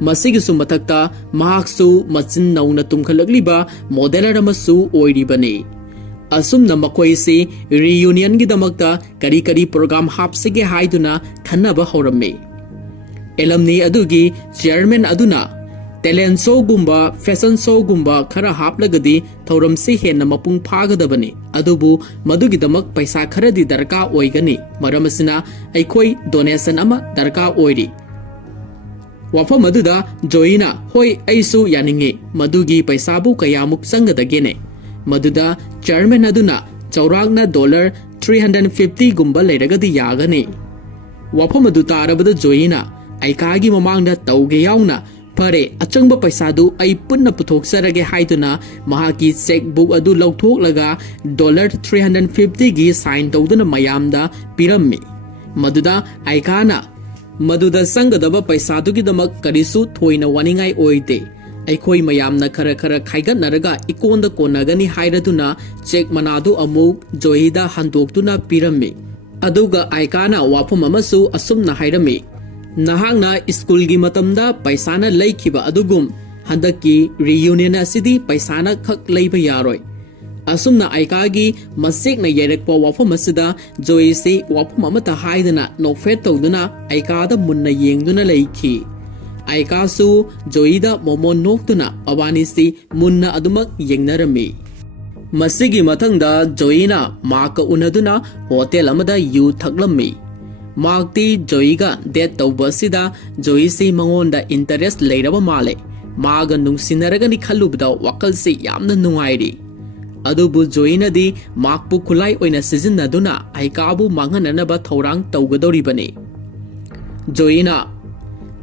ꯃꯁꯤꯒꯤꯁꯨ ꯃꯊꯛꯇ ꯃꯍꯥꯛꯁꯨ ꯃꯆꯤꯟ ꯅꯧꯅ ꯇꯨꯝꯈꯠꯂꯛꯂꯤꯕ ꯃꯣꯗꯦꯂꯔ ꯑꯃꯁꯨ ꯑꯣꯏꯔꯤꯕꯅꯤ ꯑꯁꯨꯝꯅ ꯃꯈꯣꯏꯁꯤ ꯔꯤꯌꯨꯅꯤꯌꯟꯒꯤꯗꯃꯛꯇ ꯀꯔꯤ ꯀꯔꯤ ꯄ꯭ꯔꯣꯒ꯭ꯔꯥꯝ ꯍꯥꯞꯁꯤꯒꯦ ꯍꯥꯏꯗꯨꯅ ꯈꯟꯅꯕ ꯍꯧꯔꯝꯃꯤ ꯑꯦꯂꯝꯅꯤ ꯑꯗꯨꯒꯤ ꯆꯤꯌꯔꯃꯦꯟ ꯑꯗꯨꯅ ꯇꯦꯂꯦꯟꯠ ꯁꯣꯒꯨꯝꯕ ꯐꯦꯁꯟ ꯁꯣꯒꯨꯝꯕ ꯈꯔ ꯍꯥꯞꯂꯒꯗꯤ ꯊꯧꯔꯝꯁꯤ ꯍꯦꯟꯅ ꯃꯄꯨꯡ ꯐꯥꯒꯗꯕꯅꯤ ꯑꯗꯨꯕꯨ ꯃꯗꯨꯒꯤꯗꯃꯛ ꯄꯩꯁꯥ ꯈꯔꯗꯤ ꯗꯔꯀꯥꯔ ꯑꯣꯏꯒꯅꯤ ꯃꯔꯝ ꯑꯁꯤꯅ ꯑꯩꯈꯣꯏ ꯗꯣꯅꯦꯁꯟ ꯑꯃ ꯗꯔꯀꯥꯔ ꯑꯣꯏꯔꯤ ꯋꯥꯐꯝ ꯑꯗꯨꯗ ꯖꯣꯏꯅ ꯍꯣꯏ ꯑꯩꯁꯨ ꯌꯥꯅꯤꯡꯉꯤ ꯃꯗꯨꯒꯤ ꯄꯩꯁꯥꯕꯨ ꯀꯌꯥꯃꯨꯛ ꯆꯪꯒꯗꯒꯦꯅꯦ ꯃꯗꯨꯗ ꯆꯤꯌꯔꯃꯦꯟ ꯑꯗꯨꯅ ꯆꯥꯎꯔꯥꯛꯅ $350 ꯒꯨꯝꯕ ꯂꯩꯔꯒꯗꯤ ꯌꯥꯒꯅꯤ ꯋꯥꯐꯝ ꯑꯗꯨ ꯇꯥꯔꯕꯗ ꯖꯣꯏꯅ ꯑꯥꯏꯀꯥꯒꯤ ꯃꯃꯥꯡꯗ ꯇꯧꯒꯦ ꯌꯥꯎꯅ ꯐꯔꯦ ꯑꯆꯪꯕ ꯄꯩꯁꯥꯗꯨ ꯑꯩ ꯄꯨꯟꯅ ꯄꯨꯊꯣꯛꯆꯔꯒꯦ ꯍꯥꯏꯗꯨꯅ ꯃꯍꯥꯛꯀꯤ ꯆꯦꯛ ꯕꯨꯛ ꯑꯗꯨ ꯂꯧꯊꯣꯛꯂꯒ $350ꯒꯤ ꯁꯥꯏꯟ ꯇꯧꯗꯨꯅ ꯃꯌꯥꯝꯗ ꯄꯤꯔꯝꯃꯤ ꯃꯗꯨꯗ ꯑꯥꯏꯀꯥꯅ ꯃꯗꯨꯗ ꯆꯪꯒꯗꯕ ꯄꯩꯁꯥꯗꯨꯒꯤꯗꯃꯛ ꯀꯔꯤꯁꯨ ꯊꯣꯏꯅ ꯋꯥꯅꯤꯡꯉꯥꯏ ꯑꯣꯏꯗꯦ ꯑꯩꯈꯣꯏ ꯃꯌꯥꯝꯅ ꯈꯔ ꯈꯔ ꯈꯥꯏꯒꯠꯅꯔꯒ ꯏꯀꯣꯟꯗ ꯀꯣꯟꯅꯒꯅꯤ ꯍꯥꯏꯔꯗꯨꯅ ꯆꯦꯛ ꯃꯅꯥꯗꯨ ꯑꯃꯨꯛ ꯖꯣꯏꯗ ꯍꯟꯗꯣꯛꯇꯨꯅ ꯄꯤꯔꯝꯃꯤ ꯑꯗꯨꯒ ꯑꯥꯏꯀꯥꯅ ꯋꯥꯐꯝ ꯑꯃꯁꯨ ꯑꯁꯨꯝꯅ ꯍꯥꯏꯔꯝꯃꯤ ꯅꯍꯥꯛꯅ ꯁ꯭ꯀꯨꯜꯒꯤ ꯃꯇꯝꯗ ꯄꯩꯁꯥꯅ ꯂꯩꯈꯤꯕ ꯑꯗꯨꯒꯨꯝ ꯍꯟꯗꯛꯀꯤ ꯔꯤꯌꯨꯅꯤꯌꯟ ꯑꯁꯤꯗꯤ ꯄꯩꯁꯥꯅ ꯈꯛ ꯂꯩꯕ ꯌꯥꯔꯣꯏ ꯑꯁꯨꯝꯅ ꯑꯥꯏꯀꯥꯒꯤ ꯃꯁꯦꯛꯅ ꯌꯩꯔꯛꯄ ꯋꯥꯐꯝ ꯑꯁꯤꯗ ꯖꯣꯏꯁꯤ ꯋꯥꯐꯝ ꯑꯃꯠꯇ ꯍꯥꯏꯗꯅ ꯅꯣꯛꯐꯦꯠ ꯇꯧꯗꯨꯅ ꯑꯥꯏꯀꯥꯗ ꯃꯨꯟꯅ ꯌꯦꯡꯗꯨꯅ ꯂꯩꯈꯤ ꯑꯥꯏꯀꯥꯁꯨ ꯖꯣꯏꯗ ꯃꯣꯃꯣꯟ ꯅꯣꯛꯇꯨꯅ ꯃꯕꯥꯅꯤꯁꯤ ꯃꯨꯟꯅ ꯑꯗꯨꯃꯛ ꯌꯦꯡꯅꯔꯝꯃꯤ ꯃꯁꯤꯒꯤ ꯃꯊꯪꯗ ꯖꯣꯏꯅ ꯃꯥꯔꯛꯀ ꯎꯅꯗꯨꯅ ꯍꯣꯇꯦꯜ ꯑꯃꯗ ꯌꯨ ꯊꯛꯂꯝꯃꯤ ꯃꯥꯔꯛꯇꯤ ꯖꯣꯏꯒ ꯗꯦꯠ ꯇꯧꯕ ꯑꯁꯤꯗ ꯖꯣꯏꯁꯤ ꯃꯉꯣꯟꯗ ꯏꯟꯇꯔꯦꯁ ꯂꯩꯔꯕ ꯃꯥꯜꯂꯦ ꯃꯥꯒ ꯅꯨꯡꯁꯤꯅꯔꯒꯅꯤ ꯈꯜꯂꯨꯕꯗ ꯋꯥꯈꯜꯁꯤ ꯌꯥꯝꯅ ꯅꯨꯡꯉꯥꯏꯔꯤ ꯑꯗꯨꯕꯨ ꯖꯣꯏꯅꯗꯤ ꯃꯥꯔꯛꯄꯨ ꯈꯨꯠꯂꯥꯏ ꯑꯣꯏꯅ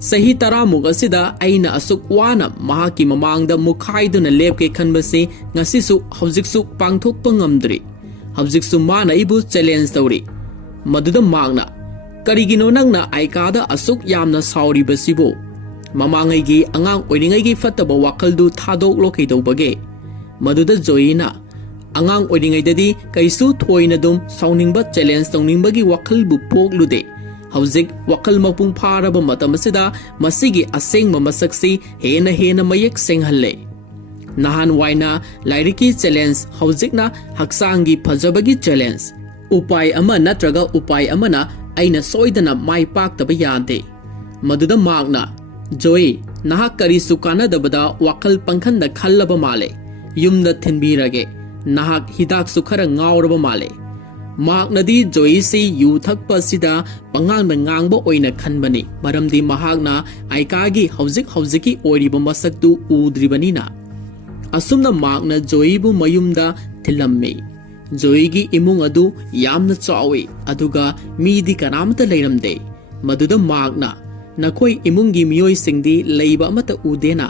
सही तरामुक असिदा अइना असुक वाना महाकी ममांगदा मुखाइदुना लेपके खनबसे ngasisu hawjiksu pangthokpa ngamdri hawjiksu mana ibu challenge tawri maduda magna karigino nangna aikada asuk yamna sauri basibo mamangai gi angang oiningai gi fattaba wakaldu thadok lokai tawbage maduda joina angang oiningai dadi kaisu thoina dum sauningba challenge tawningbagi wakalbu poklude hawjik wakal mapung pharaba matam asida masigi asengma masaksi hena mayek senghalle nahan waina lairiki challenge hawjikna haksangi phajabagi challenge upai ama natraga upai amana aina soidana mai pak taba yade maduda magna joy naha kari sukana dabada wakal pangkhanda khallaba male yumda thinbirage nahak hidak sukhara ngawraba male magna di joy si yu thakpa sida pangang na ngangba oina khanbani maramdi mahagna aikagi hawjiki oiriba masaktu udribanina asumna magna joibu mayumda thilamme joigi imung adu yamna chawi aduga midi kanamta leiramde maduda magna nakoi imungi miyoi singdi leiba amata udena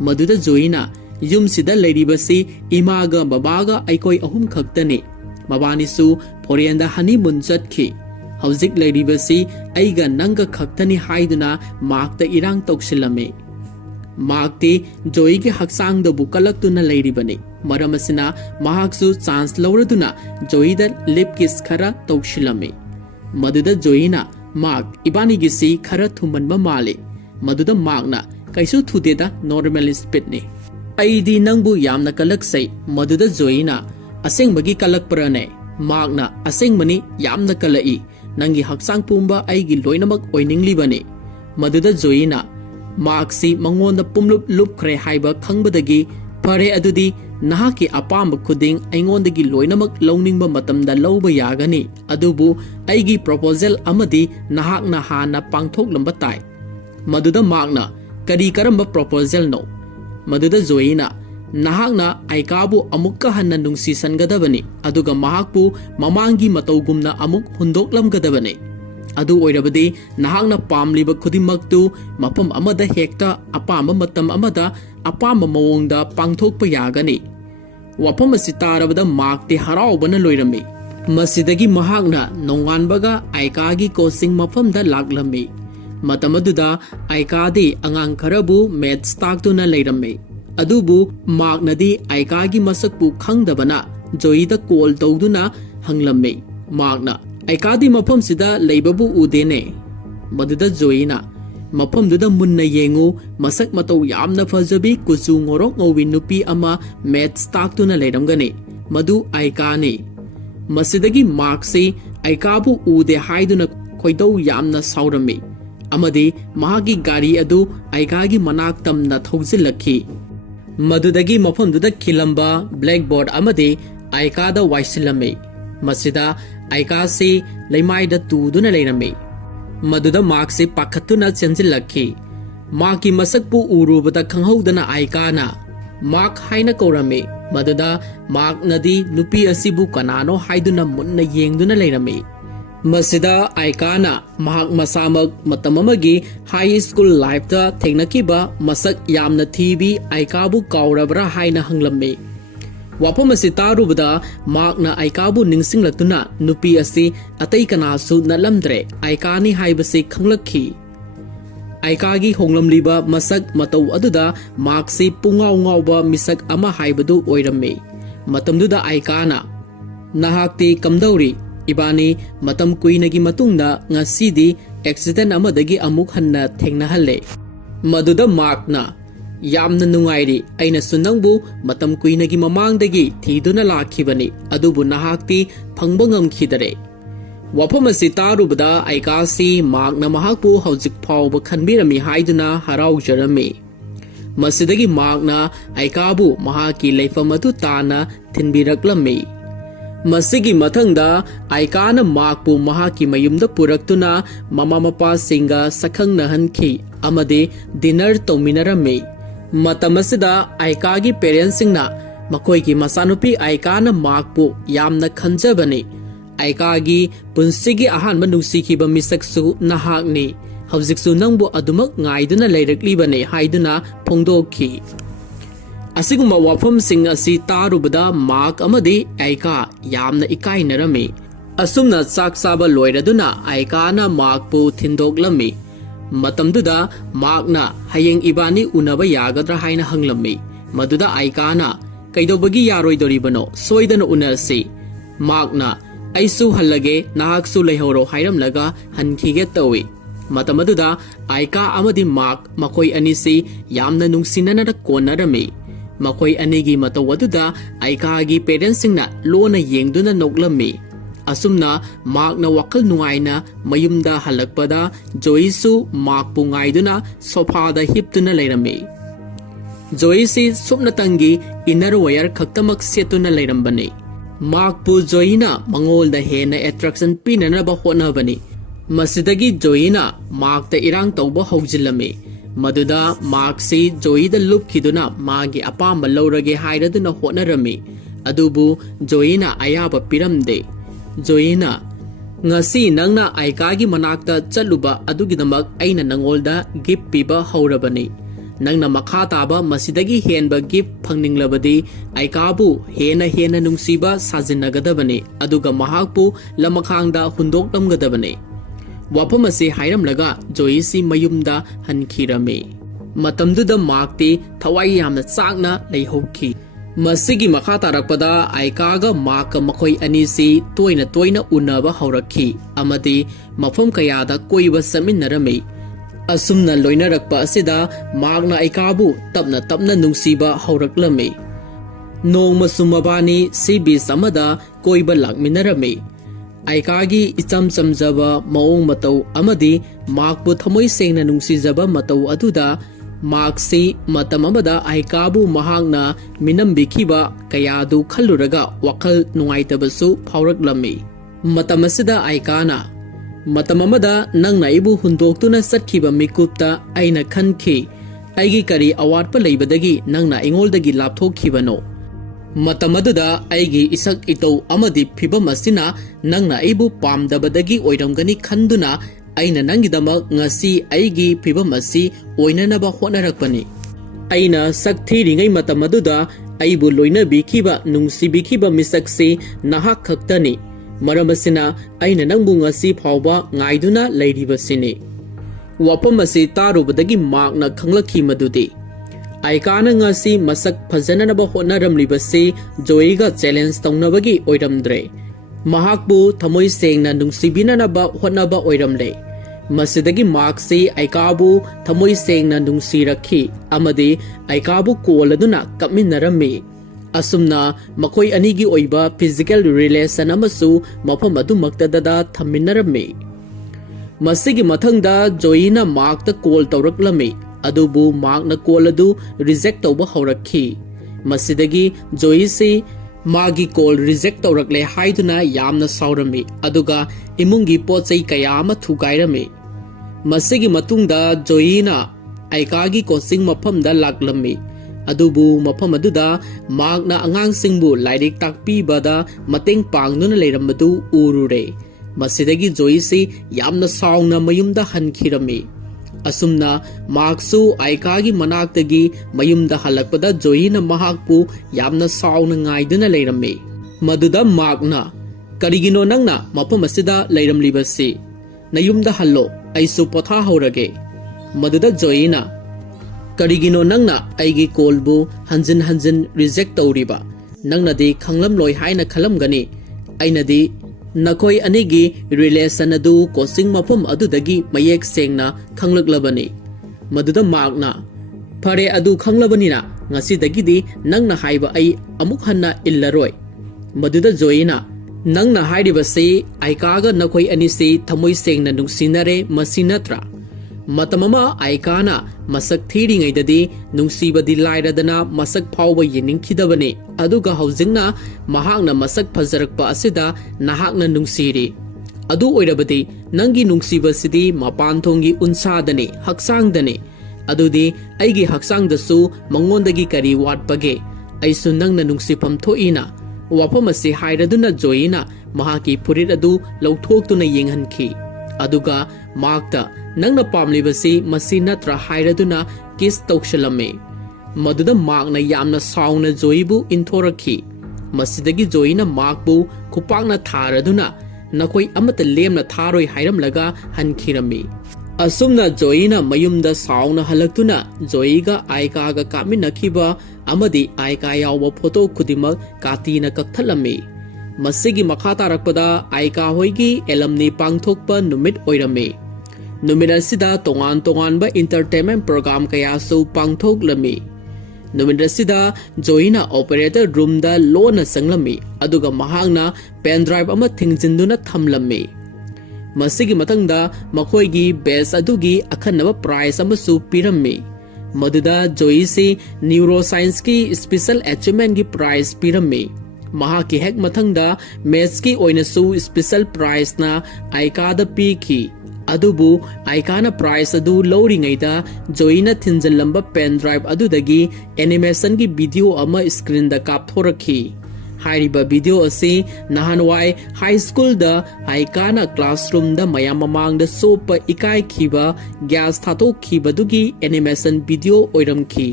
maduda joina yumsida leiribasi imaga babaga aikoi ahum khaktani mabanisu foreign honeymoon chatki hawjik leiribasi aiga nanga khaktani haiduna magta irang toksilame magti joigi haksang da bukalaktuna leiribani maramasina mahaksu chance lauraduna joida lipkis khara toksilame maduda joina mag ibani gisi khara thumanba male maduda magna kaisu thudeda normal speed ne aidi nangbu yamna kalaksai maduda joina asengbagi kalakprane magna asengmani yamna kalai nangi haksang pumba aigi loinamak oininglibani maduda joina magsi mangonda pumlup lupkhre haiba khangbadagi pare adudi nahaki apamba khuding aingondagi loinamak louningba matamda lawba yagani adubu aigi proposal amadi nahakna hana pangthoklamba tai maduda magna kari karamba proposal no maduda joina nahakna aikabu amukka hanna nungsi sangadabani aduga mahakpu mamangi matawgumna amuk hundoklamgadabani adu oirabadi nahakna pamliba khudimaktu mapam amada hekta apamba matam amada apamba mawongda pangthokpa yagani wapam asi tarabada makti haraubana loirami masidagi mahakna nonganbaga aikagi coaching mafamda laklami matamaduda aikadi angang kharabu maths taktuna leirami adubu magnadi aikagi masakpu khangdabana joida call tawduna hanglami magna aikadi mafam sida leibabu udene maduda joina mafam duda munna yengu masak mataw yamna fajabi kuchu ngorok ngowi nupi ama maths taktuna leiramgani madu aikani masidagi marksi aikabu ude haiduna khoidau yamna saurami amadi mahagi gari adu aikagi manaktam na thojilakhi madudagi mafam duda khilamba blackboard amadi aikada waisilame masida aikasi leimaida tuduna leirame maduda marksi pakhatuna chenjilakhi maki masakpu urubada khanghaudana aikana mark haina korame maduda mark nadi nupi asibu kanano haiduna munna yengduna leirame masida aikana mahak masamak matamamagi high school life ta thengnakiba masak yamna thibi aikabu kaurabra haina hanglamme wapam asi tarubada magna aikabu ningsinglatuna nupi asi atai kanasu nalamdre aikani haibasi khanglakhi aikagi honglamliba masak mataw aduda maksi pungaw ngawba misak ama haibadu oiramme matamduda aikana nahakti kamdauri ibani matam kuinagi matungda ngasidi accident amadagi amuk hanna thengnahalle maduda magna yamna nungairi aina sunangbu matam kuinagi mamangdagi thiduna lakhibani adubu nahakti phangba ngamkhidare wapam asi tarubada aikasi magna mahakpu hawjik phawba khanbirami haiduna haraujarami masidagi magna aikabu mahaki leifamatu tana thinbiraklami masigi mathangda aikana makpu mahaki mayumda puraktuna mama mapa singa sakhangna hankhi amade dinner tominarame matamasida aikagi parents singna makoigi masanupi aikana makpu yamna khanjabani aikagi punsigi ahanba nungsikhiba misaksu nahakni ꯍꯧꯖꯤꯛꯁꯨ ꯅꯪꯕꯨ ꯑꯗꯨꯃꯛ ꯉꯥꯏꯗꯨꯅ ꯂꯩꯔꯛꯂꯤꯕꯅꯤ ꯍꯥꯏꯗꯨꯅ ꯐꯣꯡꯗꯣꯛꯈꯤ꯫ ꯑꯁꯤꯒꯨꯝꯕ ꯋꯥꯐꯝꯁꯤꯡ ꯑꯁꯤ ꯇꯥꯔꯨꯕꯗ mark ꯑꯃꯗꯤ ꯑꯥꯏꯀꯥ ꯌꯥꯝꯅ ꯏꯀꯥꯏꯅꯔꯝꯃꯤ꯫ ꯑꯁꯨꯝꯅ ꯆꯥꯛ ꯆꯥꯕ ꯂꯣꯏꯔꯗꯨꯅ ꯑꯥꯏꯀꯥꯅ ꯃꯥꯔꯛꯄꯨ ꯊꯤꯟꯗꯣꯛꯂꯝꯃꯤ꯫ ꯃꯇꯝꯗꯨꯗ ꯃꯥꯔꯛꯅ ꯍꯌꯦꯡ ꯏꯕꯥꯅꯤ ꯎꯅꯕ ꯌꯥꯒꯗ꯭ꯔꯥ ꯍꯥꯏꯅ ꯍꯪꯂꯝꯃꯤ꯫ ꯃꯗꯨꯗ ꯑꯥꯏꯀꯥꯅ ꯀꯩꯗꯧꯕꯒꯤ ꯌꯥꯔꯣꯏꯗꯣꯔꯤꯕꯅꯣ, ꯁꯣꯏꯗꯅ ꯎꯅꯔꯁꯤ꯫ ꯃꯥꯔꯛꯅ ꯑꯩꯁꯨ ꯍꯜꯂꯒꯦ, ꯅꯍꯥꯛꯁꯨ ꯂꯩꯍꯧꯔꯣ ꯍꯥꯏꯔꯝꯂꯒ ꯍꯟꯈꯤꯒꯦ ꯇꯧꯏ꯫ ꯃꯇꯝ ꯑꯗꯨꯗ ꯑꯥꯏꯀꯥ ꯑꯃꯗꯤ ꯃꯥꯔꯛ ꯃꯈꯣꯏ ꯑꯅꯤꯁꯤ ꯌꯥꯝꯅ ꯅꯨꯡꯁꯤꯅꯅ ꯀꯣꯟꯅꯔꯝꯃꯤ꯫ ꯃꯈꯣꯏ ꯑꯅꯤꯒꯤ ꯃꯇꯧ ꯑꯗꯨꯗ ꯑꯥꯏꯀꯥꯒꯤ ꯄꯦꯔꯦꯟꯁꯁꯤꯡꯅ ꯂꯣꯟꯅ ꯌꯦꯡꯗꯨꯅ ꯅꯣꯛꯂꯝꯃꯤ꯫ ꯑꯁꯨꯝꯅ ꯃꯥꯔꯛꯅ ꯋꯥꯈꯜ ꯅꯨꯡꯉꯥꯏꯅ ꯃꯌꯨꯝꯗ ꯍꯜꯂꯛꯄꯗ ꯖꯣꯏꯁꯨ ꯃꯥꯔꯛꯄꯨ ꯉꯥꯏꯗꯨꯅ ꯁꯣꯐꯥꯗ ꯍꯤꯞꯇꯨꯅ ꯂꯩꯔꯝꯃꯤ꯫ ꯖꯣꯏꯁꯤ ꯁꯨꯞꯅꯇꯪꯒꯤ ꯏꯅꯔ ꯋꯦꯌꯔ ꯈꯛꯇꯃꯛ ꯁꯦꯠꯇꯨꯅ ꯂꯩꯔꯝꯕꯅꯤ꯫ ꯃꯥꯔꯛꯄꯨ ꯖꯣꯏꯅ ꯃꯉꯣꯟꯗ ꯍꯦꯟꯅ ꯑꯦꯇ꯭ꯔꯦꯛꯁꯟ ꯄꯤꯅꯅꯕ ꯍꯣꯠꯅꯕꯅꯤ꯫ ꯃꯁꯤꯗꯒꯤ ꯖꯣꯏꯅ ꯃꯥꯔꯛꯇ ꯏꯔꯥꯡ ꯇꯧꯕ ꯍꯧꯖꯤꯜꯂꯝꯃꯤ꯫ ꯃꯗꯨꯗ ꯃꯥꯔꯛꯁꯤ ꯖꯣꯏꯗ ꯂꯨꯞꯈꯤꯗꯨꯅ ꯃꯥꯒꯤ ꯑꯄꯥꯝꯕ ꯂꯧꯔꯒꯦ ꯍꯥꯏꯔꯗꯨꯅ ꯍꯣꯠꯅꯔꯝꯃꯤ꯫ ꯑꯗꯨꯕꯨ ꯖꯣꯏꯅ ꯑꯌꯥꯕ ꯄꯤꯔꯝꯗꯦ꯫ ꯖꯣꯏꯅ ꯉꯁꯤ ꯅꯪꯅ ꯑꯥꯏꯀꯥꯒꯤ ꯃꯅꯥꯛꯇ ꯆꯠꯂꯨꯕ ꯑꯗꯨꯒꯤꯗꯃꯛ ꯑꯩꯅ ꯅꯪꯉꯣꯟꯗ ꯒꯤꯐꯠ ꯄꯤꯕ ꯍꯧꯔꯕꯅꯤ꯫ ꯅꯪꯅ ꯃꯈꯥ ꯇꯥꯕ ꯃꯁꯤꯗꯒꯤ ꯍꯦꯟꯕ ꯒꯤꯐꯠ ꯐꯪꯅꯤꯡꯂꯕꯗꯤ ꯑꯥꯏꯀꯥꯕꯨ ꯍꯦꯟꯅ ꯅꯨꯡꯁꯤꯕ ꯁꯥꯖꯤꯟꯅꯒꯗꯕꯅꯤ, ꯑꯗꯨꯒ ꯃꯍꯥꯛꯄꯨ ꯂꯃꯈꯥꯡꯗ ꯍꯨꯟꯗꯣꯛꯂꯝꯒꯗꯕꯅꯤ꯫ ꯋꯥꯐꯝ ꯑꯁꯤ ꯍꯥꯏꯔꯝꯂꯒ ꯖꯣꯏꯁꯤ ꯃꯌꯨꯝꯗ ꯍꯟꯈꯤꯔꯝꯃꯤ꯫ ꯃꯇꯝꯗꯨꯗ ꯃꯥꯔꯛꯇꯤ ꯊꯋꯥꯏ ꯌꯥꯝꯅ ꯆꯥꯛꯅ ꯂꯩꯍꯧꯈꯤ꯫ ꯃꯁꯤꯒꯤ ꯃꯈꯥ ꯇꯥꯔꯛꯄꯗ ꯑꯥꯏꯀꯥꯒ ꯃꯥꯔꯛꯀ ꯃꯈꯣꯏ ꯑꯅꯤꯁꯤ ꯇꯣꯏꯅ ꯎꯅꯕ ꯍꯧꯔꯛꯈꯤ ꯑꯃꯗꯤ ꯃꯐꯝ ꯀꯌꯥꯗ ꯀꯣꯏꯕ ꯆꯠꯃꯤꯟꯅꯔꯝꯃꯤ꯫ ꯑꯁꯨꯝꯅ ꯂꯣꯏꯅꯔꯛꯄ ꯑꯁꯤꯗ ꯃꯥꯔꯛꯅ ꯑꯥꯏꯀꯥꯕꯨ ꯇꯞꯅ ꯅꯨꯡꯁꯤꯕ ꯍꯧꯔꯛꯂꯝꯃꯤ꯫ ꯅꯣꯡꯃꯁꯨ ꯃꯕꯥꯅꯤ ꯁꯤ ꯕꯤꯆ ꯑꯃꯗ ꯀꯣꯏꯕ ꯂꯥꯛꯃꯤꯟꯅꯔꯝꯃꯤ꯫ ꯑꯥꯏꯀꯥꯒꯤ ꯏꯆꯝ ꯆꯝꯖꯕ ꯃꯑꯣꯡ ꯃꯇꯧ ꯑꯃꯗꯤ ꯃꯥꯔꯛꯄꯨ ꯊꯃꯣꯏ ꯁꯦꯡꯅ ꯅꯨꯡꯁꯤꯖꯕ ꯃꯇꯧ ꯑꯗꯨꯗ ꯃꯥꯔꯛꯁꯤ ꯃꯇꯝ ꯑꯃꯗ ꯑꯥꯏꯀꯥꯕꯨ ꯃꯍꯥꯛꯅ ꯃꯤꯅꯝꯕꯤꯈꯤꯕ ꯀꯌꯥꯗꯨ ꯈꯜꯂꯨꯔꯒ ꯋꯥꯈꯜ ꯅꯨꯡꯉꯥꯏꯇꯕꯁꯨ ꯐꯥꯎꯔꯛꯂꯝꯃꯤ꯫ ꯃꯇꯝ ꯑꯁꯤꯗ ꯑꯥꯏꯀꯥꯅ ꯃꯇꯝ ꯑꯃꯗ ꯅꯪꯅ ꯑꯩꯕꯨ ꯍꯨꯟꯗꯣꯛꯇꯨꯅ ꯆꯠꯈꯤꯕ ꯃꯤꯀꯨꯞꯇ ꯑꯩꯅ ꯈꯟꯈꯤ, ꯑꯩꯒꯤ ꯀꯔꯤ ꯑꯋꯥꯠꯄ ꯂꯩꯕꯗꯒꯤ ꯅꯪꯅ ꯑꯩꯉꯣꯟꯗꯒꯤ ꯂꯥꯞꯊꯣꯛꯈꯤꯕꯅꯣ? ꯃꯇꯝ ꯑꯗꯨꯗ ꯑꯩꯒꯤ ꯏꯁꯛ ꯏꯇꯧ ꯑꯃꯗꯤ ꯐꯤꯕꯝ ꯑꯁꯤꯅ ꯅꯪꯅ ꯑꯩꯕꯨ ꯄꯥꯝꯗꯕꯗꯒꯤ ꯑꯣꯏꯔꯝꯒꯅꯤ ꯈꯟꯗꯨꯅ ꯑꯩꯅ ꯅꯪꯒꯤꯗꯃꯛ ꯉꯁꯤ ꯑꯩꯒꯤ ꯐꯤꯕꯝ ꯑꯁꯤ ꯑꯣꯏꯅꯅꯕ ꯍꯣꯠꯅꯔꯛꯄꯅꯤ꯫ ꯑꯩꯅ ꯁꯛ ꯊꯤꯔꯤꯉꯩ ꯃꯇꯝ ꯑꯗꯨꯗ ꯑꯩꯕꯨ ꯂꯣꯏꯅꯕꯤꯈꯤꯕ, ꯅꯨꯡꯁꯤꯕꯤꯈꯤꯕ ꯃꯤꯁꯛꯁꯤ ꯅꯍꯥꯛ ꯈꯛꯇꯅꯤ꯫ ꯃꯔꯝ ꯑꯁꯤꯅ ꯑꯩꯅ ꯅꯪꯕꯨ ꯉꯁꯤ ꯐꯥꯎꯕ ꯉꯥꯏꯗꯨꯅ ꯂꯩꯔꯤꯕꯁꯤꯅꯤ꯫ ꯋꯥꯐꯝ ꯑꯁꯤ ꯇꯥꯔꯨꯕꯗꯒꯤ ꯃꯥꯔꯛꯅ ꯈꯪꯂꯛꯈꯤ ꯃꯗꯨꯗꯤ ꯑꯥꯏꯀꯥꯅ ꯉꯁꯤ ꯃꯁꯛ ꯐꯖꯅꯅꯕ ꯍꯣꯠꯅꯔꯝꯂꯤꯕꯁꯤ ꯖꯣꯏꯒ ꯆꯦꯂꯦꯟꯖ ꯇꯧꯅꯕꯒꯤ ꯑꯣꯏꯔꯝꯗ꯭ꯔꯦ, ꯃꯍꯥꯛꯄꯨ ꯊꯃꯣꯏ ꯁꯦꯡꯅ ꯅꯨꯡꯁꯤꯕꯤꯅꯅꯕ ꯍꯣꯠꯅꯕ ꯑꯣꯏꯔꯝꯂꯦ꯫ ꯃꯁꯤꯗꯒꯤ ꯃꯥꯔꯛꯁꯤ ꯑꯥꯏꯀꯥꯕꯨ ꯊꯃꯣꯏ ꯁꯦꯡꯅ ꯅꯨꯡꯁꯤꯔꯛꯈꯤ ꯑꯃꯗꯤ ꯑꯥꯏꯀꯥꯕꯨ ꯀꯣꯜꯂꯗꯨꯅ ꯀꯞꯃꯤꯟꯅꯔꯝꯃꯤ꯫ ꯑꯁꯨꯝꯅ ꯃꯈꯣꯏ ꯑꯅꯤꯒꯤ ꯑꯣꯏꯕ ꯐꯤꯖꯤꯀꯦꯜ ꯔꯤꯂꯦꯁꯟ ꯑꯃꯁꯨ ꯃꯐꯝ ꯑꯗꯨꯃꯛꯇꯗ ꯊꯝꯃꯤꯟꯅꯔꯝꯃꯤ꯫ ꯃꯁꯤꯒꯤ ꯃꯊꯪꯗ ꯖꯣꯏꯅ ꯃꯥꯔꯛꯇ ꯀꯣꯜ ꯇꯧꯔꯛꯂꯝꯃꯤ, ꯑꯗꯨꯕꯨ ꯃꯥꯔꯛꯅ ꯀꯣꯜ ꯑꯗꯨ ꯔꯤꯖꯦꯛ ꯇꯧꯕ ꯍꯧꯔꯛꯈꯤ꯫ ꯃꯁꯤꯗꯒꯤ ꯖꯣꯏꯁꯤ ꯃꯥꯒꯤ ꯀꯣꯜ ꯔꯤꯖꯦꯛ ꯇꯧꯔꯛꯂꯦ ꯍꯥꯏꯗꯨꯅ ꯌꯥꯝꯅ ꯁꯥꯎꯔꯝꯃꯤ, ꯑꯗꯨꯒ ꯏꯃꯨꯡꯒꯤ ꯄꯣꯠꯆꯩ ꯀꯌꯥ ꯑꯃ ꯊꯨꯒꯥꯏꯔꯝꯃꯤ꯫ ꯃꯁꯤꯒꯤ ꯃꯇꯨꯡꯗ ꯖꯣꯏꯅ ꯑꯥꯏꯀꯥꯒꯤ ꯀꯣꯆꯤꯡ ꯃꯐꯝꯗ ꯂꯥꯛꯂꯝꯃꯤ, ꯑꯗꯨꯕꯨ ꯃꯐꯝ ꯑꯗꯨꯗ ꯃꯥꯔꯛꯅ ꯑꯉꯥꯡꯁꯤꯡꯕꯨ ꯂꯥꯏꯔꯤꯛ ꯇꯥꯛꯄꯤꯕꯗ ꯃꯇꯦꯡ ꯄꯥꯡꯗꯨꯅ ꯂꯩꯔꯝꯕꯗꯨ ꯎꯔꯨꯔꯦ꯫ ꯃꯁꯤꯗꯒꯤ ꯖꯣꯏꯁꯤ ꯌꯥꯝꯅ ꯁꯥꯎꯅ ꯃꯌꯨꯝꯗ ꯍꯟꯈꯤꯔꯝꯃꯤ꯫ ꯑꯁꯨꯝꯅ ꯃꯥꯔꯛꯁꯨ ꯑꯥꯏꯀꯥꯒꯤ ꯃꯅꯥꯛꯇꯒꯤ ꯃꯌꯨꯝꯗ ꯍꯜꯂꯛꯄꯗ ꯖꯣꯏꯅ ꯃꯍꯥꯛꯄꯨ ꯌꯥꯝꯅ ꯁꯥꯎꯅ ꯉꯥꯏꯗꯨꯅ ꯂꯩꯔꯝꯃꯤ꯫ ꯃꯗꯨꯗ ꯃꯥꯔꯛꯅ ꯀꯔꯤꯒꯤꯅꯣ ꯅꯪꯅ ꯃꯐꯝ ꯑꯁꯤꯗ ꯂꯩꯔꯝꯂꯤꯕꯁꯤ? ꯅꯌꯨꯝꯗ ꯍꯜꯂꯣ, ꯑꯩꯁꯨ ꯄꯣꯊꯥꯍꯧꯔꯒꯦ꯫ ꯃꯗꯨꯗ ꯖꯣꯏꯅ ꯀꯔꯤꯒꯤꯅꯣ ꯅꯪꯅ ꯑꯩꯒꯤ ꯀꯣꯜꯕꯨ ꯍꯟꯖꯤꯟ ꯔꯤꯖꯦꯛ ꯇꯧꯔꯤꯕ? ꯅꯪꯅꯗꯤ ꯈꯪꯂꯝꯂꯣꯏ ꯍꯥꯏꯅ ꯈꯜꯂꯝꯒꯅꯤ, ꯑꯩꯅꯗꯤ ꯅꯈꯣꯏ ꯑꯅꯤꯒꯤ ꯔꯤꯂꯦꯁꯟ ꯑꯗꯨ ꯀꯣꯆꯤꯡ ꯃꯐꯝ ꯑꯗꯨꯗꯒꯤ ꯃꯌꯦꯛ ꯁꯦꯡꯅ ꯈꯪꯂꯛꯂꯕꯅꯤ꯫ ꯃꯗꯨꯗ ꯃꯥꯔꯛꯅ ꯐꯔꯦ, ꯑꯗꯨ ꯈꯪꯂꯕꯅꯤꯅ ꯉꯁꯤꯗꯒꯤꯗꯤ ꯅꯪꯅ ꯍꯥꯏꯕ ꯑꯩ ꯑꯃꯨꯛ hana illaroi. Maduda Joina Nangna hairibasi Aikaga nakoi anisi thamoi sengna nungsinare masinatra. Matamama Aikana masak thiringaidadi nungsibadi lairadana masak phawba yeningkhidabani aduga haujingna mahakna masak phajarakpa asida nahakna nungsiri. Adu oirabadi nangi nungsibasidi mapanthongi unsadani haksangdani. Adudi aigi haksangdasu mangondagi kari watpage aisu nangna nungsipam thoina. Wapamasi hairaduna Joina mahaki purit adu lauthokuna yenghanki. अदुगा मार्कता नंगना पामलिबसी मसी नत्रा हाइरदुना किस तौशलमे मदुदा मार्कना यामना साउना जोईबु इंथोरखी मसीदगी जोईना मार्कबु खुपांगना थारदुना नखोई अमत Lemna थारोई हाइरमलगा हनखिरमी असुमना जोईना मयुमदा साउना हलक्तुना जोईगा आयकागा कामिनखिबा अमदी आयका यावबा photo खुदिमक कातीना कक्थलमी मसीगी मखा तारकपदा आयका होइगी alumni पांगथोकपा नुमित ओइरमे नुमित असिदा तोंगान तोंगानबा entertainment programme कयासु पांगथोकलमी नुमित असिदा जोईना operator रूमदा लोना संगलमी अदुगा महांगना pen drive अमा थिंगजिंदुना थमलमी मसीगी मतंगदा मखोइगी base अदुगी अखन्नबा price अमसु पिरम्मी मदुदा जोईसी neuroscience की special achievement की price पिरम्मी महा की हेक मथंगदा maths की ओइनसु special price ना आयकादा पीखी अदुबु आयकाना प्राइस अदु लौरिंगैदा जोईना थिंजलंबा पेन ड्राइव अदुदगी एनिमेशन की वीडियो अमा स्क्रीन दा कापथोरखी हाइरिबा वीडियो असी नहानवाई हाई स्कूल दा आयकाना क्लासरूम दा मयाम ममांग दा सोप इकाई खीबा गैस थातो खीबदुगी एनिमेशन वीडियो ओइरमखी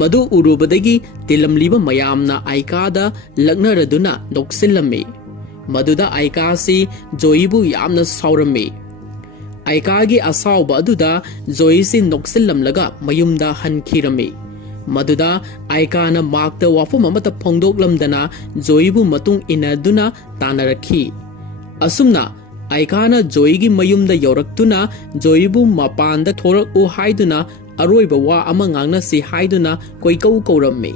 मधु उरुबदगी तिलमलीबा मयामना आयकादा लग्नरदुना नोक्सिलम्मी मधुदा आयकासी जोईबु यामना साउरम्मी आयकागी असाउबा अदुदा जोईसी नोक्सिलमलगा मयुमदा हनखिरम्मी मधुदा आयकाना मार्कता वाफम अमता फोंदोकलमदना जोईबु मतुंग इनदुना तानरखी असुमना आयकाना जोईगी मयुमदा यौरक्तुना जोईबु मपानदा थोरकउ हाइदुना अरोइबा वा अमा ngangnasi haiduna koikau kौरम्मी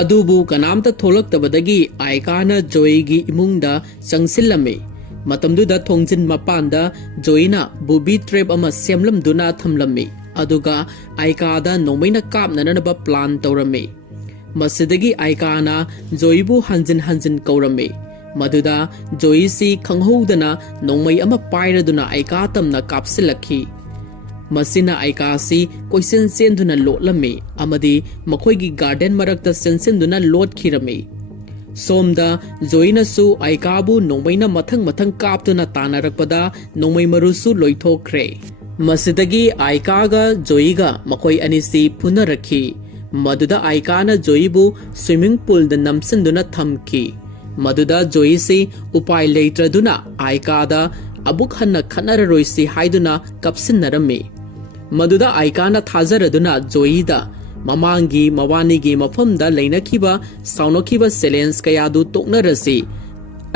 अदुबु कनामता थोलक्तबदगी आयकाना जोईगी इमुंगदा चंगसिलम्मी मतमदुदा थोंजिन मपानदा जोईना बुबी ट्रेप अमा सेमलमदुना थमलम्मी अदुगा आयकादा नोमैना कापननबा प्लान तौरम्मी मसिदगी आयकाना जोईबु हंजिन हंजिन कौरम्मी मदुदा जोईसी खंगहौदना नोमै अमा पाइरदुना आयका तमना कापसिलखी मसीना आयकासी कोइसेन सेंदुना लोटलम्मी अमदी मखोइगी गार्डन मरक्ता सेंसेंदुना लोटखिरम्मी सोमदा जोईनासु आयकाबु नोमैना मथंग मथंग कापतुना तानारकपदा नोमै मरुसु लोइथोख्रे मसिदगी आयकागा जोईगा मखोइ अनिसी पुनरखी मदुदा आयकाना जोईबु स्विमिंग पूल द नमसिंदुना थमखी मदुदा जोईसी उपाय लेत्रदुना आयकादा अबुक हन्ना खनररोइसी हाइदुना कपसिनरम्मी मदुदा आयकाना थाजरदुना जोईदा ममांगी मवानीगी मफमदा लैनखिबा साउनखिबा सेलेंस कयादु तोकनरसी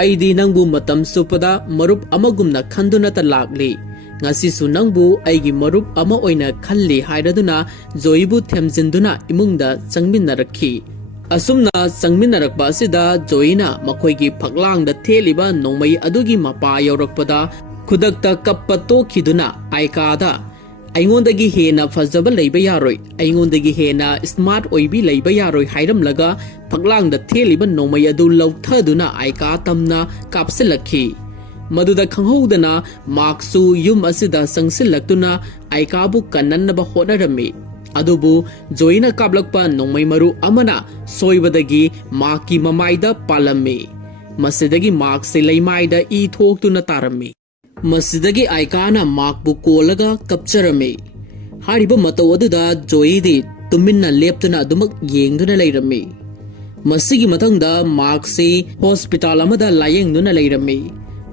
अइदी नंगबु मतम सुपदा मरुप अमगुमना खंदुना त लागली ngasisu nangbu aigi marup ama oina khalli haidaduna joibu themjinduna imungda changminarakhi asumna changminarakba asida joina makhoigi phaklangda theliba nongmai adugi mapa yaurakpada khudakta kappa tokhiduna aikada aingondagi hena fajaba leiba yaroi aingondagi hena smart oibi leiba yaroi hairamlaga phaklangda theliba nongmai adu lauthaduna aika tamna kapsilakhi मदुदा खंगहौदना मार्क्सु युम असिदा संगसिलक्तुना आयकाबु कन्ननबा होनरम्मी अदुबु जोईना काबलक्पा नोंमै मरु अमना सोइबदगी मार्ककी ममाइदा पालम्मी मसिदगी मार्क्से लैमाइदा ई थोक्तुना तारम्मी मसिदगी आयकाना मार्कबु कोलगा कपचरम्मी हारिबा मतौ अदुदा जोईदी तुमिन्ना लेप्तुना अदुमक येंगदुना लैरम्मी मसिगी मतंगदा मार्क्से हॉस्पिटल अमदा लायेंगदुना लैरम्मी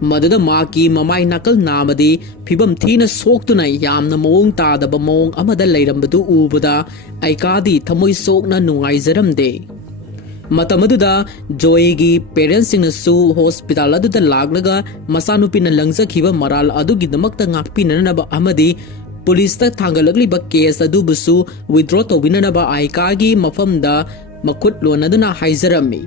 मदुदा माकी ममाई नकल नामदी फिबम थीना सोक्तुना यामना मोंग तादबा मोंग अमदा लैरम्बदु उबदा आयकादी थमोई सोकना नुंगाइजरमदे मतमदुदा जोईगी पेरेंट्सिंगसु हॉस्पिटल अदुदा लागलगा मसानुपिना लंगजखिबा मराल अदुगिदमक्ता ngakpinanaba amadi पुलिसता थांगलगलिबा केस अदुबुसु विथड्रॉ तौबिननबा आयकागी मफमदा मखुत लोनदुना हाइजरम्मी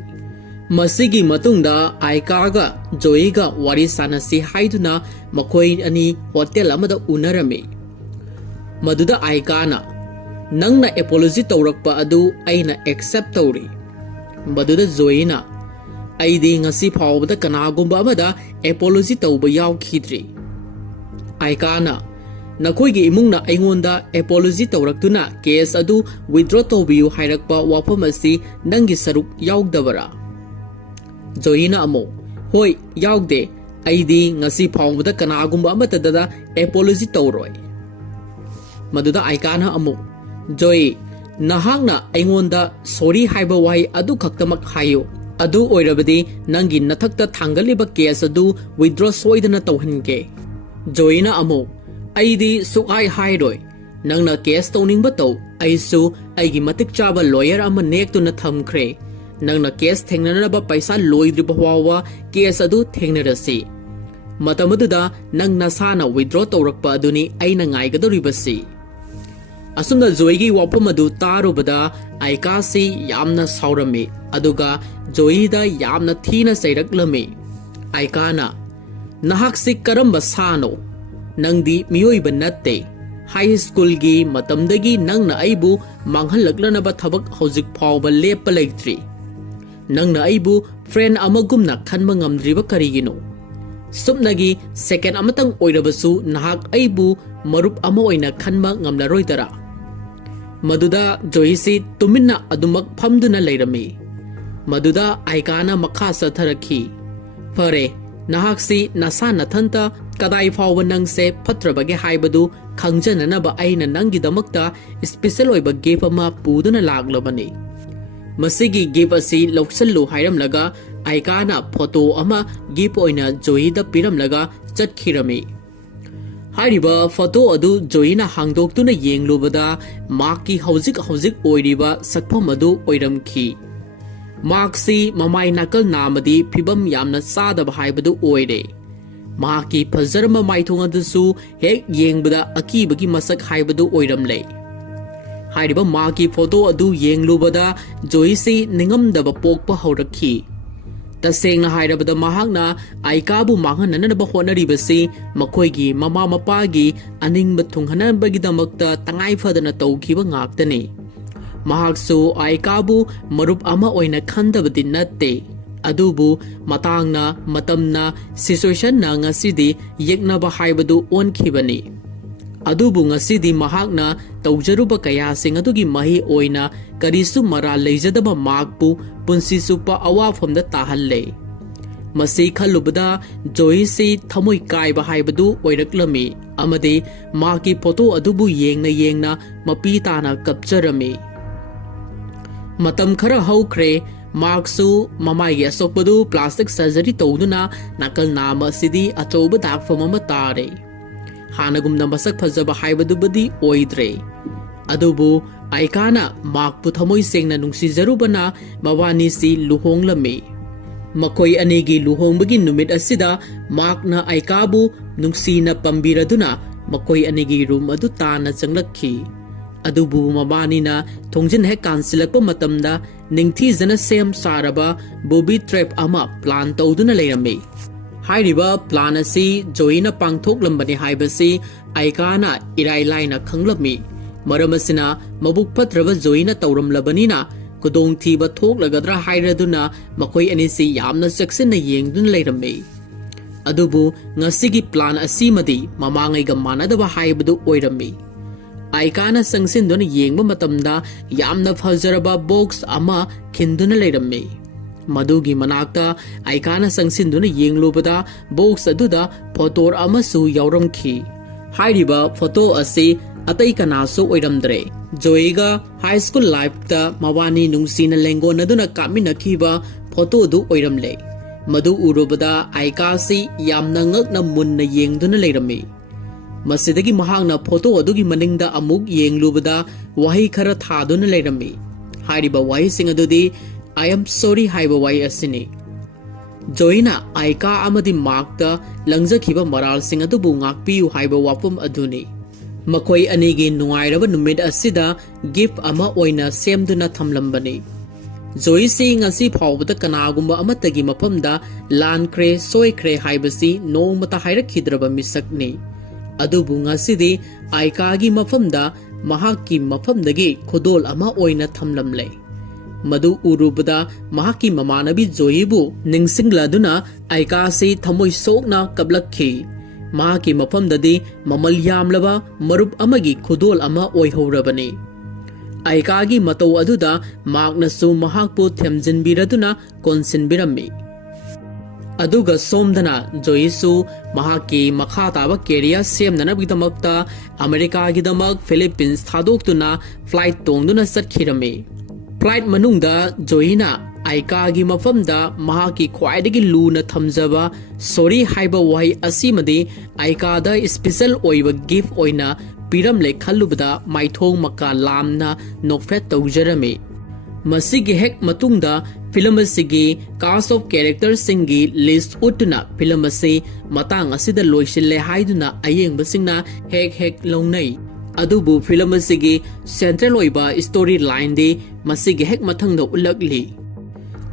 मसिगी मतुंगदा आयकागा जोईगा वारी सानसी हाइदुना मखोई अनि होटल अमदा उनरमी मदुदा आयकाना नंगना एपोलॉजी तौरकपा अदु अइना एक्सेप्ट तौरी मदुदा जोईना अइदी ngasi फावबदा कनागुंबा अमदा एपोलॉजी तौबा यावखिद्री आयकाना नखोइगी इमुंगना अइंगोंदा एपोलॉजी तौरक्तुना केस अदु विथड्रॉ तौबियु हाइरकपा वाफम असि नंगी सरुक यावदबरा जोईना अमो होय यावदे ꯑꯩꯗꯤ ꯉꯁꯤ ꯐꯥꯎꯕꯗ ꯀꯅꯥꯒꯨꯝꯕ ꯑꯃꯠꯇꯗ ꯑꯦꯄꯣꯂꯣꯖꯤ ꯇꯧꯔꯣꯏ꯫ ꯃꯗꯨꯗ ꯑꯥꯏꯀꯥꯅ ꯑꯃꯨꯛ ꯖꯣꯏ ꯅꯍꯥꯛꯅ ꯑꯩꯉꯣꯟꯗ ꯁꯣꯔꯤ ꯍꯥꯏꯕ ꯋꯥꯍꯩ ꯑꯗꯨ ꯈꯛꯇꯃꯛ ꯍꯥꯏꯌꯨ, ꯑꯗꯨ ꯑꯣꯏꯔꯕꯗꯤ ꯅꯪꯒꯤ ꯅꯊꯛꯇ ꯊꯥꯡꯒꯠꯂꯤꯕ ꯀꯦꯁ ꯑꯗꯨ ꯋꯤꯗ꯭ꯔꯣ ꯁꯣꯏꯗꯅ ꯇꯧꯍꯟꯒꯦ꯫ ꯖꯣꯏꯅ ꯑꯃꯨꯛ ꯑꯩꯗꯤ ꯁꯨꯛꯍꯥꯏ ꯍꯥꯏꯔꯣꯏ, ꯅꯪꯅ ꯀꯦꯁ ꯇꯧꯅꯤꯡꯕ ꯇꯧ, ꯑꯩꯁꯨ ꯑꯩꯒꯤ ꯃꯇꯤꯛ ꯆꯥꯕ ꯂꯣꯌꯔ ꯑꯃ ꯅꯦꯛꯇꯨꯅ ꯊꯝꯈ꯭ꯔꯦ, ꯅꯪꯅ ꯀꯦꯁ ꯊꯦꯡꯅꯅꯕ ꯄꯩꯁꯥ ꯂꯣꯏꯗ꯭ꯔꯤꯕ ꯐꯥꯎꯕ ꯀꯦꯁ ꯑꯗꯨ ꯊꯦꯡꯅꯔꯁꯤ꯫ ꯃꯇꯝ ꯑꯗꯨꯗ ꯅꯪ ꯅꯁꯥꯅ ꯋꯤꯗ꯭ꯔꯣ ꯇꯧꯔꯛꯄ ꯑꯗꯨꯅꯤ ꯑꯩꯅ ꯉꯥꯏꯒꯗꯧꯔꯤꯕꯁꯤ꯫ ꯑꯁꯨꯝꯅ ꯖꯣꯏꯒꯤ ꯋꯥꯐꯝ ꯑꯗꯨ ꯇꯥꯔꯨꯕꯗ ꯑꯥꯏꯀꯥꯁꯤ ꯌꯥꯝꯅ ꯁꯥꯎꯔꯝꯃꯤ ꯑꯗꯨꯒ ꯖꯣꯏꯗ ꯌꯥꯝꯅ ꯊꯤꯅ ꯆꯩꯔꯛꯂꯝꯃꯤ꯫ ꯑꯥꯏꯀꯥꯅ ꯅꯍꯥꯛꯁꯤ ꯀꯔꯝꯕ ꯁꯥꯅꯣ? ꯅꯪꯗꯤ ꯃꯤꯑꯣꯏꯕ ꯅꯠꯇꯦ꯫ ꯍꯥꯏ ꯁ꯭ꯀꯨꯜꯒꯤ ꯃꯇꯝꯗꯒꯤ ꯅꯪꯅ ꯑꯩꯕꯨ ꯃꯥꯡꯍꯜꯂꯛꯂꯅꯕ ꯊꯕꯛ ꯍꯧꯖꯤꯛ ꯐꯥꯎꯕ ꯂꯦꯞꯄ ꯂꯩꯇ꯭ꯔꯤ꯫ ꯅꯪꯅ ꯑꯩꯕꯨ ꯐ꯭ꯔꯦꯟ ꯑꯃꯒꯨꯝꯅ ꯈꯟꯕ ꯉꯝꯗ꯭ꯔꯤꯕ ꯀꯔꯤꯒꯤꯅꯣ? ꯁꯨꯞꯅꯒꯤ ꯁꯦꯀꯦꯟ ꯑꯃꯇꯪ ꯑꯣꯏꯔꯕꯁꯨ ꯅꯍꯥꯛ ꯑꯩꯕꯨ ꯃꯔꯨꯞ ꯑꯃ ꯑꯣꯏꯅ ꯈꯟꯕ ꯉꯝꯂꯔꯣꯏꯗꯔꯥ? ꯃꯗꯨꯗ ꯖꯣꯏꯁꯤ ꯇꯨꯃꯤꯟꯅ ꯑꯗꯨꯃꯛ ꯐꯝꯗꯨꯅ ꯂꯩꯔꯝꯃꯤ꯫ ꯃꯗꯨꯗ ꯑꯥꯏꯀꯥꯅ ꯃꯈꯥ ꯆꯠꯊꯔꯛꯈꯤ, ꯐꯔꯦ, ꯅꯍꯥꯛꯁꯤ ꯅꯁꯥ ꯅꯊꯟꯇ ꯀꯗꯥꯏ ꯐꯥꯎꯕ ꯅꯪꯁꯦ ꯐꯠꯇ꯭ꯔꯕꯒꯦ ꯍꯥꯏꯕꯗꯨ ꯈꯪꯖꯅꯅꯕ ꯑꯩꯅ ꯅꯪꯒꯤꯗꯃꯛꯇ ꯁ꯭ꯄꯦꯁꯦꯜ ꯑꯣꯏꯕ ꯒꯤꯐ ꯑꯃ ꯄꯨꯗꯨꯅ ꯂꯥꯛꯂꯕꯅꯤ꯫ ꯃꯁꯤꯒꯤ ꯒꯤꯐ ꯑꯁꯤ ꯂꯧꯁꯜꯂꯨ ꯍꯥꯏꯔꯝꯂꯒ ꯑꯥꯏꯀꯥꯅ ꯐꯣꯇꯣ ꯑꯃ ꯒꯤꯐ ꯑꯣꯏꯅ ꯖꯣꯏꯗ ꯄꯤꯔꯝꯂꯒ ꯆꯠꯈꯤꯔꯝꯃꯤ꯫ ꯍꯥꯏꯔꯤꯕ ꯐꯣꯇꯣ ꯑꯗꯨ ꯖꯣꯏꯅ ꯍꯥꯡꯗꯣꯛꯇꯨꯅ ꯌꯦꯡꯂꯨꯕꯗ ꯃꯥꯔꯛꯀꯤ ꯍꯧꯖꯤꯛ ꯑꯣꯏꯔꯤꯕ ꯁꯛꯐꯝ ꯑꯗꯨ ꯑꯣꯏꯔꯝꯈꯤ꯫ ꯃꯥꯔꯛꯁꯤ ꯃꯃꯥꯏ ꯅꯥꯀꯜ ꯅꯥꯝꯃꯗꯤ ꯐꯤꯕꯝ ꯌꯥꯝꯅ ꯆꯥꯗꯕ ꯍꯥꯏꯕꯗꯨ ꯑꯣꯏꯔꯦ꯫ ꯃꯍꯥꯛꯀꯤ ꯐꯖꯔꯝꯕ ꯃꯥꯏꯊꯣꯡ ꯑꯗꯨꯁꯨ ꯍꯦꯛ ꯌꯦꯡꯕꯗ ꯑꯀꯤꯕꯒꯤ ꯃꯁꯛ ꯍꯥꯏꯕꯗꯨ ꯑꯣꯏꯔꯝꯂꯦ꯫ ꯍꯥꯏꯔꯤꯕ ꯃꯥꯔꯛꯀꯤ ꯐꯣꯇꯣ ꯑꯗꯨ ꯌꯦꯡꯂꯨꯕꯗ ꯖꯣꯏꯁꯤ ꯅꯤꯡꯉꯝꯗꯕ ꯄꯣꯛꯄ ꯍꯧꯔꯛꯈꯤ꯫ ꯇꯁꯦꯡꯅ ꯍꯥꯏꯔꯕꯗ ꯃꯍꯥꯛꯅ ꯑꯥꯏꯀꯥꯕꯨ ꯃꯥꯡꯍꯟꯅꯅꯕ ꯍꯣꯠꯅꯔꯤꯕꯁꯤ ꯃꯈꯣꯏꯒꯤ ꯃꯃꯥ ꯃꯄꯥꯒꯤ ꯑꯅꯤꯡꯕ ꯊꯨꯡꯍꯟꯅꯕꯒꯤꯗꯃꯛꯇ ꯇꯉꯥꯏꯐꯗꯅ ꯇꯧꯈꯤꯕ ꯉꯥꯛꯇꯅꯤ꯫ ꯃꯍꯥꯛꯁꯨ ꯑꯥꯏꯀꯥꯕꯨ ꯃꯔꯨꯞ ꯑꯃ ꯑꯣꯏꯅ ꯈꯟꯗꯕꯗꯤ ꯅꯠꯇꯦ, ꯑꯗꯨꯕꯨ ꯃꯇꯥꯡꯅ ꯃꯇꯝꯅ ꯁꯤꯆꯨꯋꯦꯁꯟꯅ ꯉꯁꯤꯗꯤ ꯌꯦꯛꯅꯕ ꯍꯥꯏꯕꯗꯨ ꯑꯣꯟꯈꯤꯕꯅꯤ꯫ ꯑꯗꯨꯕꯨ ꯉꯁꯤꯗꯤ ꯃꯍꯥꯛꯅ ꯇꯧꯖꯔꯨꯕ ꯀꯌꯥꯁꯤꯡ ꯑꯗꯨꯒꯤ ꯃꯍꯩ ꯑꯣꯏꯅ ꯀꯔꯤꯁꯨ ꯃꯔꯥꯜ ꯂꯩꯖꯗꯕ ꯃꯥꯔꯛꯄꯨ ꯄꯨꯟꯁꯤ ꯆꯨꯞꯄ ꯑꯋꯥꯐꯝꯗ ꯇꯥꯍꯜꯂꯦ꯫ ꯃꯁꯤ ꯈꯜꯂꯨꯕꯗ ꯖꯣꯏꯁꯤ ꯊꯃꯣꯏ ꯀꯥꯏꯕ ꯍꯥꯏꯕꯗꯨ ꯑꯣꯏꯔꯛꯂꯝꯃꯤ ꯑꯃꯗꯤ ꯃꯥꯔꯛꯀꯤ ꯐꯣꯇꯣ ꯑꯗꯨꯕꯨ ꯌꯦꯡꯅ ꯌꯦꯡꯅ ꯃꯄꯤ ꯇꯥꯅ ꯀꯞꯆꯔꯝꯃꯤ꯫ ꯃꯇꯝ ꯈꯔ ꯍꯧꯈ꯭ꯔꯦ꯫ ꯃꯥꯔꯛꯁꯨ ꯃꯃꯥꯏꯒꯤ ꯑꯁꯣꯛꯄꯗꯨ ꯄ꯭ꯂꯥꯁꯇꯤꯛ ꯁꯔꯖꯔꯤ ꯇꯧꯗꯨꯅ ꯅꯥꯀꯜ ꯅꯥꯝꯃ ꯑꯁꯤꯗꯤ ꯑꯆꯧꯕ ꯗꯥꯛꯐꯝ ꯑꯃ ꯇꯥꯔꯦ꯫ ꯍꯥꯟꯅꯒꯨꯝꯅ ꯃꯁꯛ ꯐꯖꯕ ꯍꯥꯏꯕꯗꯨꯕꯨꯗꯤ ꯑꯣꯏꯗ꯭ꯔꯦ꯫ ꯑꯗꯨꯕꯨ ꯑꯥꯏꯀꯥꯅ ꯃꯥꯔꯛꯄꯨ ꯊꯃꯣꯏ ꯁꯦꯡꯅ ꯅꯨꯡꯁꯤꯖꯔꯨꯕꯅ ꯃꯕꯥꯅꯤꯁꯤ ꯂꯨꯍꯣꯡꯂꯝꯃꯤ꯫ ꯃꯈꯣꯏ ꯑꯅꯤꯒꯤ ꯂꯨꯍꯣꯡꯕꯒꯤ ꯅꯨꯃꯤꯠ ꯑꯁꯤꯗ ꯃꯥꯔꯛꯅ ꯑꯥꯏꯀꯥꯕꯨ ꯅꯨꯡꯁꯤꯅ ꯄꯝꯕꯤꯔꯗꯨꯅ ꯃꯈꯣꯏ ꯑꯅꯤꯒꯤ ꯔꯨꯝ ꯑꯗꯨ ꯇꯥꯟꯅ ꯆꯪꯂꯛꯈꯤ꯫ ꯑꯗꯨꯕꯨ ꯃꯕꯥꯅꯤꯅ ꯊꯣꯡꯖꯤꯟ ꯍꯦꯛ ꯀꯥꯟꯁꯤꯜꯂꯛꯄ ꯃꯇꯝꯗ ꯅꯤꯡꯊꯤꯖꯅ ꯁꯦꯝ ꯁꯥꯔꯕ ꯕꯣꯕꯤ ꯇ꯭ꯔꯦꯞ ꯑꯃ ꯄ꯭ꯂꯥꯟ ꯇꯧꯗꯨꯅ ꯂꯩꯔꯝꯃꯤ꯫ ꯍꯥꯏꯔꯤꯕ ꯄ꯭ꯂꯥꯟ ꯑꯁꯤ ꯖꯣꯏꯅ ꯄꯥꯡꯊꯣꯛꯂꯝꯕꯅꯤ ꯍꯥꯏꯕꯁꯤ ꯑꯥꯏꯀꯥꯅ ꯏꯔꯥꯏ ꯂꯥꯏꯅ ꯈꯪꯂꯝꯃꯤ꯫ ꯃꯔꯝ ꯑꯁꯤꯅ ꯃꯕꯨꯛ ꯐꯠꯇ꯭ꯔꯕ ꯖꯣꯏꯅ ꯇꯧꯔꯝꯂꯕꯅꯤꯅ ꯈꯨꯗꯣꯡꯊꯤꯕ ꯊꯣꯛꯂꯒꯗ꯭ꯔꯥ ꯍꯥꯏꯔꯗꯨꯅ ꯃꯈꯣꯏ ꯑꯅꯤꯁꯤ ꯌꯥꯝꯅ ꯆꯦꯛꯁꯤꯟꯅ ꯌꯦꯡꯗꯨꯅ ꯂꯩꯔꯝꯃꯤ꯫ ꯑꯗꯨꯕꯨ ꯉꯁꯤꯒꯤ ꯄ꯭ꯂꯥꯟ ꯑꯁꯤꯃꯗꯤ ꯃꯃꯥꯡꯉꯩꯒ ꯃꯥꯟꯅꯗꯕ ꯍꯥꯏꯕꯗꯨ ꯑꯣꯏꯔꯝꯃꯤ꯫ ꯑꯥꯏꯀꯥꯅ ꯆꯪꯁꯤꯟꯗꯨꯅ ꯌꯦꯡꯕ ꯃꯇꯝꯗ ꯌꯥꯝꯅ ꯐꯖꯔꯕ ꯕꯣꯛꯁ ꯑꯃ ꯈꯤꯟꯗꯨꯅ ꯂꯩꯔꯝꯃꯤ꯫ ꯃꯗꯨꯒꯤ ꯃꯅꯥꯛꯇ ꯑꯥꯏꯀꯥꯅ ꯆꯪꯁꯤꯟꯗꯨꯅ ꯌꯦꯡꯂꯨꯕꯗ ꯕꯣꯛꯁ ꯑꯗꯨꯗ ꯐꯣꯇꯣ ꯑꯃꯁꯨ ꯌꯥꯎꯔꯝꯈꯤ꯫ ꯍꯥꯏꯔꯤꯕ ꯐꯣꯇꯣ ꯑꯁꯤ ꯑꯇꯩ ꯀꯅꯥꯁꯨ ꯑꯣꯏꯔꯝꯗ꯭ꯔꯦ, ꯖꯣꯏꯒ ꯍꯥꯏ ꯁ꯭ꯀꯨꯜ ꯂꯥꯏꯐꯇ ꯃꯕꯥꯅꯤ ꯅꯨꯡꯁꯤꯅ ꯂꯦꯡꯒꯣꯟꯅꯗꯨꯅ ꯀꯥꯞꯃꯤꯟꯅꯈꯤꯕ ꯐꯣꯇꯣꯗꯨ ꯑꯣꯏꯔꯝꯂꯦ꯫ ꯃꯗꯨ ꯎꯔꯨꯕꯗ ꯑꯥꯏꯀꯥꯁꯤ ꯌꯥꯝꯅ ꯉꯛꯅ ꯃꯨꯟꯅ ꯌꯦꯡꯗꯨꯅ ꯂꯩꯔꯝꯃꯤ꯫ ꯃꯁꯤꯗꯒꯤ ꯃꯍꯥꯛꯅ ꯐꯣꯇꯣ ꯑꯗꯨꯒꯤ ꯃꯅꯤꯡꯗ ꯑꯃꯨꯛ ꯌꯦꯡꯂꯨꯕꯗ ꯋꯥꯍꯩ ꯈꯔ ꯊꯥꯗꯨꯅ ꯂꯩꯔꯝꯃꯤ꯫ ꯍꯥꯏꯔꯤꯕ ꯋꯥꯍꯩꯁꯤꯡ ꯑꯗꯨꯗꯤ "ꯑꯥꯏ ꯑꯦꯝ ꯁꯣꯔꯤ" ꯍꯥꯏꯕ ꯋꯥꯍꯩ ꯑꯁꯤꯅꯤ꯫ ꯖꯣꯏꯅ ꯑꯥꯏꯀꯥ ꯑꯃꯗꯤ ꯃꯥꯔꯛꯇ ꯂꯪꯖꯈꯤꯕ ꯃꯔꯥꯜꯁꯤꯡ ꯑꯗꯨꯕꯨ ꯉꯥꯛꯄꯤꯌꯨ ꯍꯥꯏꯕ ꯋꯥꯐꯝ ꯑꯗꯨꯅꯤ꯫ ꯃꯈꯣꯏ ꯑꯅꯤꯒꯤ ꯅꯨꯡꯉꯥꯏꯔꯕ ꯅꯨꯃꯤꯠ ꯑꯁꯤꯗ ꯒꯤꯐ ꯑꯃ ꯑꯣꯏꯅ ꯁꯦꯝꯗꯨꯅ ꯊꯝꯂꯝꯕꯅꯤ꯫ ꯖꯣꯏꯁꯤ ꯉꯁꯤ ꯐꯥꯎꯕꯗ ꯀꯅꯥꯒꯨꯝꯕ ꯑꯃꯠꯇꯒꯤ ꯃꯐꯝꯗ ꯂꯥꯟꯈ꯭ꯔꯦ, ꯁꯣꯏꯈ꯭ꯔꯦ ꯍꯥꯏꯕꯁꯤ ꯅꯣꯡꯃꯇ ꯍꯥꯏꯔꯛꯈꯤꯗ꯭ꯔꯕ ꯃꯤꯁꯛꯅꯤ꯫ ꯑꯗꯨꯕꯨ ꯉꯁꯤꯗꯤ ꯑꯥꯏꯀꯥꯒꯤ ꯃꯐꯝꯗ ꯃꯍꯥꯛꯀꯤ ꯃꯐꯝꯗꯒꯤ ꯈꯨꯗꯣꯜ ꯑꯃ ꯑꯣꯏꯅ ꯊꯝꯂꯝꯂꯦ꯫ ꯃꯗꯨ ꯎꯔꯨꯕꯗ ꯃꯍꯥꯛꯀꯤ ꯃꯃꯥꯟꯅꯕꯤ ꯖꯣꯏꯕꯨ ꯅꯤꯡꯁꯤꯡꯂꯗꯨꯅ ꯑꯥꯏꯀꯥꯁꯤ ꯊꯃꯣꯏ ꯁꯣꯛꯅ ꯀꯞꯂꯛꯈꯤ꯫ ꯃꯍꯥꯛꯀꯤ ꯃꯐꯝꯗꯗꯤ ꯃꯃꯜ ꯌꯥꯝꯂꯕ ꯃꯔꯨꯞ ꯑꯃꯒꯤ ꯈꯨꯗꯣꯜ ꯑꯃ ꯑꯣꯏꯍꯧꯔꯕꯅꯤ꯫ ꯑꯥꯏꯀꯥꯒꯤ ꯃꯇꯧ ꯑꯗꯨꯗ ꯃꯥꯔꯛꯅꯁꯨ ꯃꯍꯥꯛꯄꯨ ꯊꯦꯝꯖꯤꯟꯕꯤꯔꯗꯨꯅ ꯀꯣꯟꯁꯤꯟꯕꯤꯔꯝꯃꯤ꯫ ꯑꯗꯨꯒ ꯁꯣꯝꯗꯅ ꯖꯣꯏꯁꯨ ꯃꯍꯥꯛꯀꯤ ꯃꯈꯥ ꯇꯥꯕ ꯀꯦꯔꯤꯌꯔ ꯁꯦꯝꯅꯅꯕꯒꯤꯗꯃꯛꯇ ꯑꯃꯦꯔꯤꯀꯥꯒꯤꯗꯃꯛ ꯐꯤꯂꯤꯄꯤꯟꯁ ꯊꯥꯗꯣꯛꯇꯨꯅ ꯐ꯭ꯂꯥꯏꯠ ꯇꯣꯡꯗꯨꯅ ꯆꯠꯈꯤꯔꯝꯃꯤ꯫ ꯐ꯭ꯂꯥꯏꯠ ꯃꯅꯨꯡꯗ ꯖꯣꯏꯅ ꯑꯥꯏꯀꯥꯒꯤ ꯃꯐꯝꯗ ꯃꯍꯥꯛꯀꯤ ꯈ꯭ꯋꯥꯏꯗꯒꯤ ꯂꯨꯅ ꯊꯝꯖꯕ ꯁꯣꯔꯤ ꯍꯥꯏꯕ ꯋꯥꯍꯩ ꯑꯁꯤꯃꯗꯤ ꯑꯥꯏꯀꯥꯗ ꯁ꯭ꯄꯦꯁꯦꯜ ꯑꯣꯏꯕ ꯒꯤꯐꯠ ꯑꯣꯏꯅ ꯄꯤꯔꯝꯂꯦ ꯈꯜꯂꯨꯕꯗ ꯃꯥꯏꯊꯣꯡ ꯃꯀꯥ ꯂꯥꯝꯅ ꯅꯣꯛꯐꯦꯠ ꯇꯧꯖꯔꯝꯃꯤ꯫ ꯃꯁꯤꯒꯤ ꯍꯦꯛ ꯃꯇꯨꯡꯗ ꯐꯤꯂꯝ ꯑꯁꯤꯒꯤ ꯀꯥꯁ ꯑꯣꯐ ꯀꯦꯔꯦꯛꯇꯔꯁꯤꯡꯒꯤ ꯂꯤꯁ꯭ꯠ ꯎꯠꯇꯨꯅ ꯐꯤꯂꯝ ꯑꯁꯤ ꯃꯇꯥꯡ ꯑꯁꯤꯗ ꯂꯣꯏꯁꯤꯜꯂꯦ ꯍꯥꯏꯗꯨꯅ ꯑꯌꯦꯡꯕꯁꯤꯡꯅ ꯍꯦꯛ ꯂꯧꯅꯩ꯫ ꯑꯗꯨꯕꯨ ꯐꯤꯂꯝ ꯑꯁꯤꯒꯤ ꯁꯦꯟꯇ꯭ꯔꯦꯜ ꯑꯣꯏꯕ ꯁ꯭ꯇꯣꯔꯤ ꯂꯥꯏꯟꯗꯤ ꯃꯁꯤꯒꯤ ꯍꯦꯛ ꯃꯊꯪꯗ ꯎꯠꯂꯛꯂꯤ꯫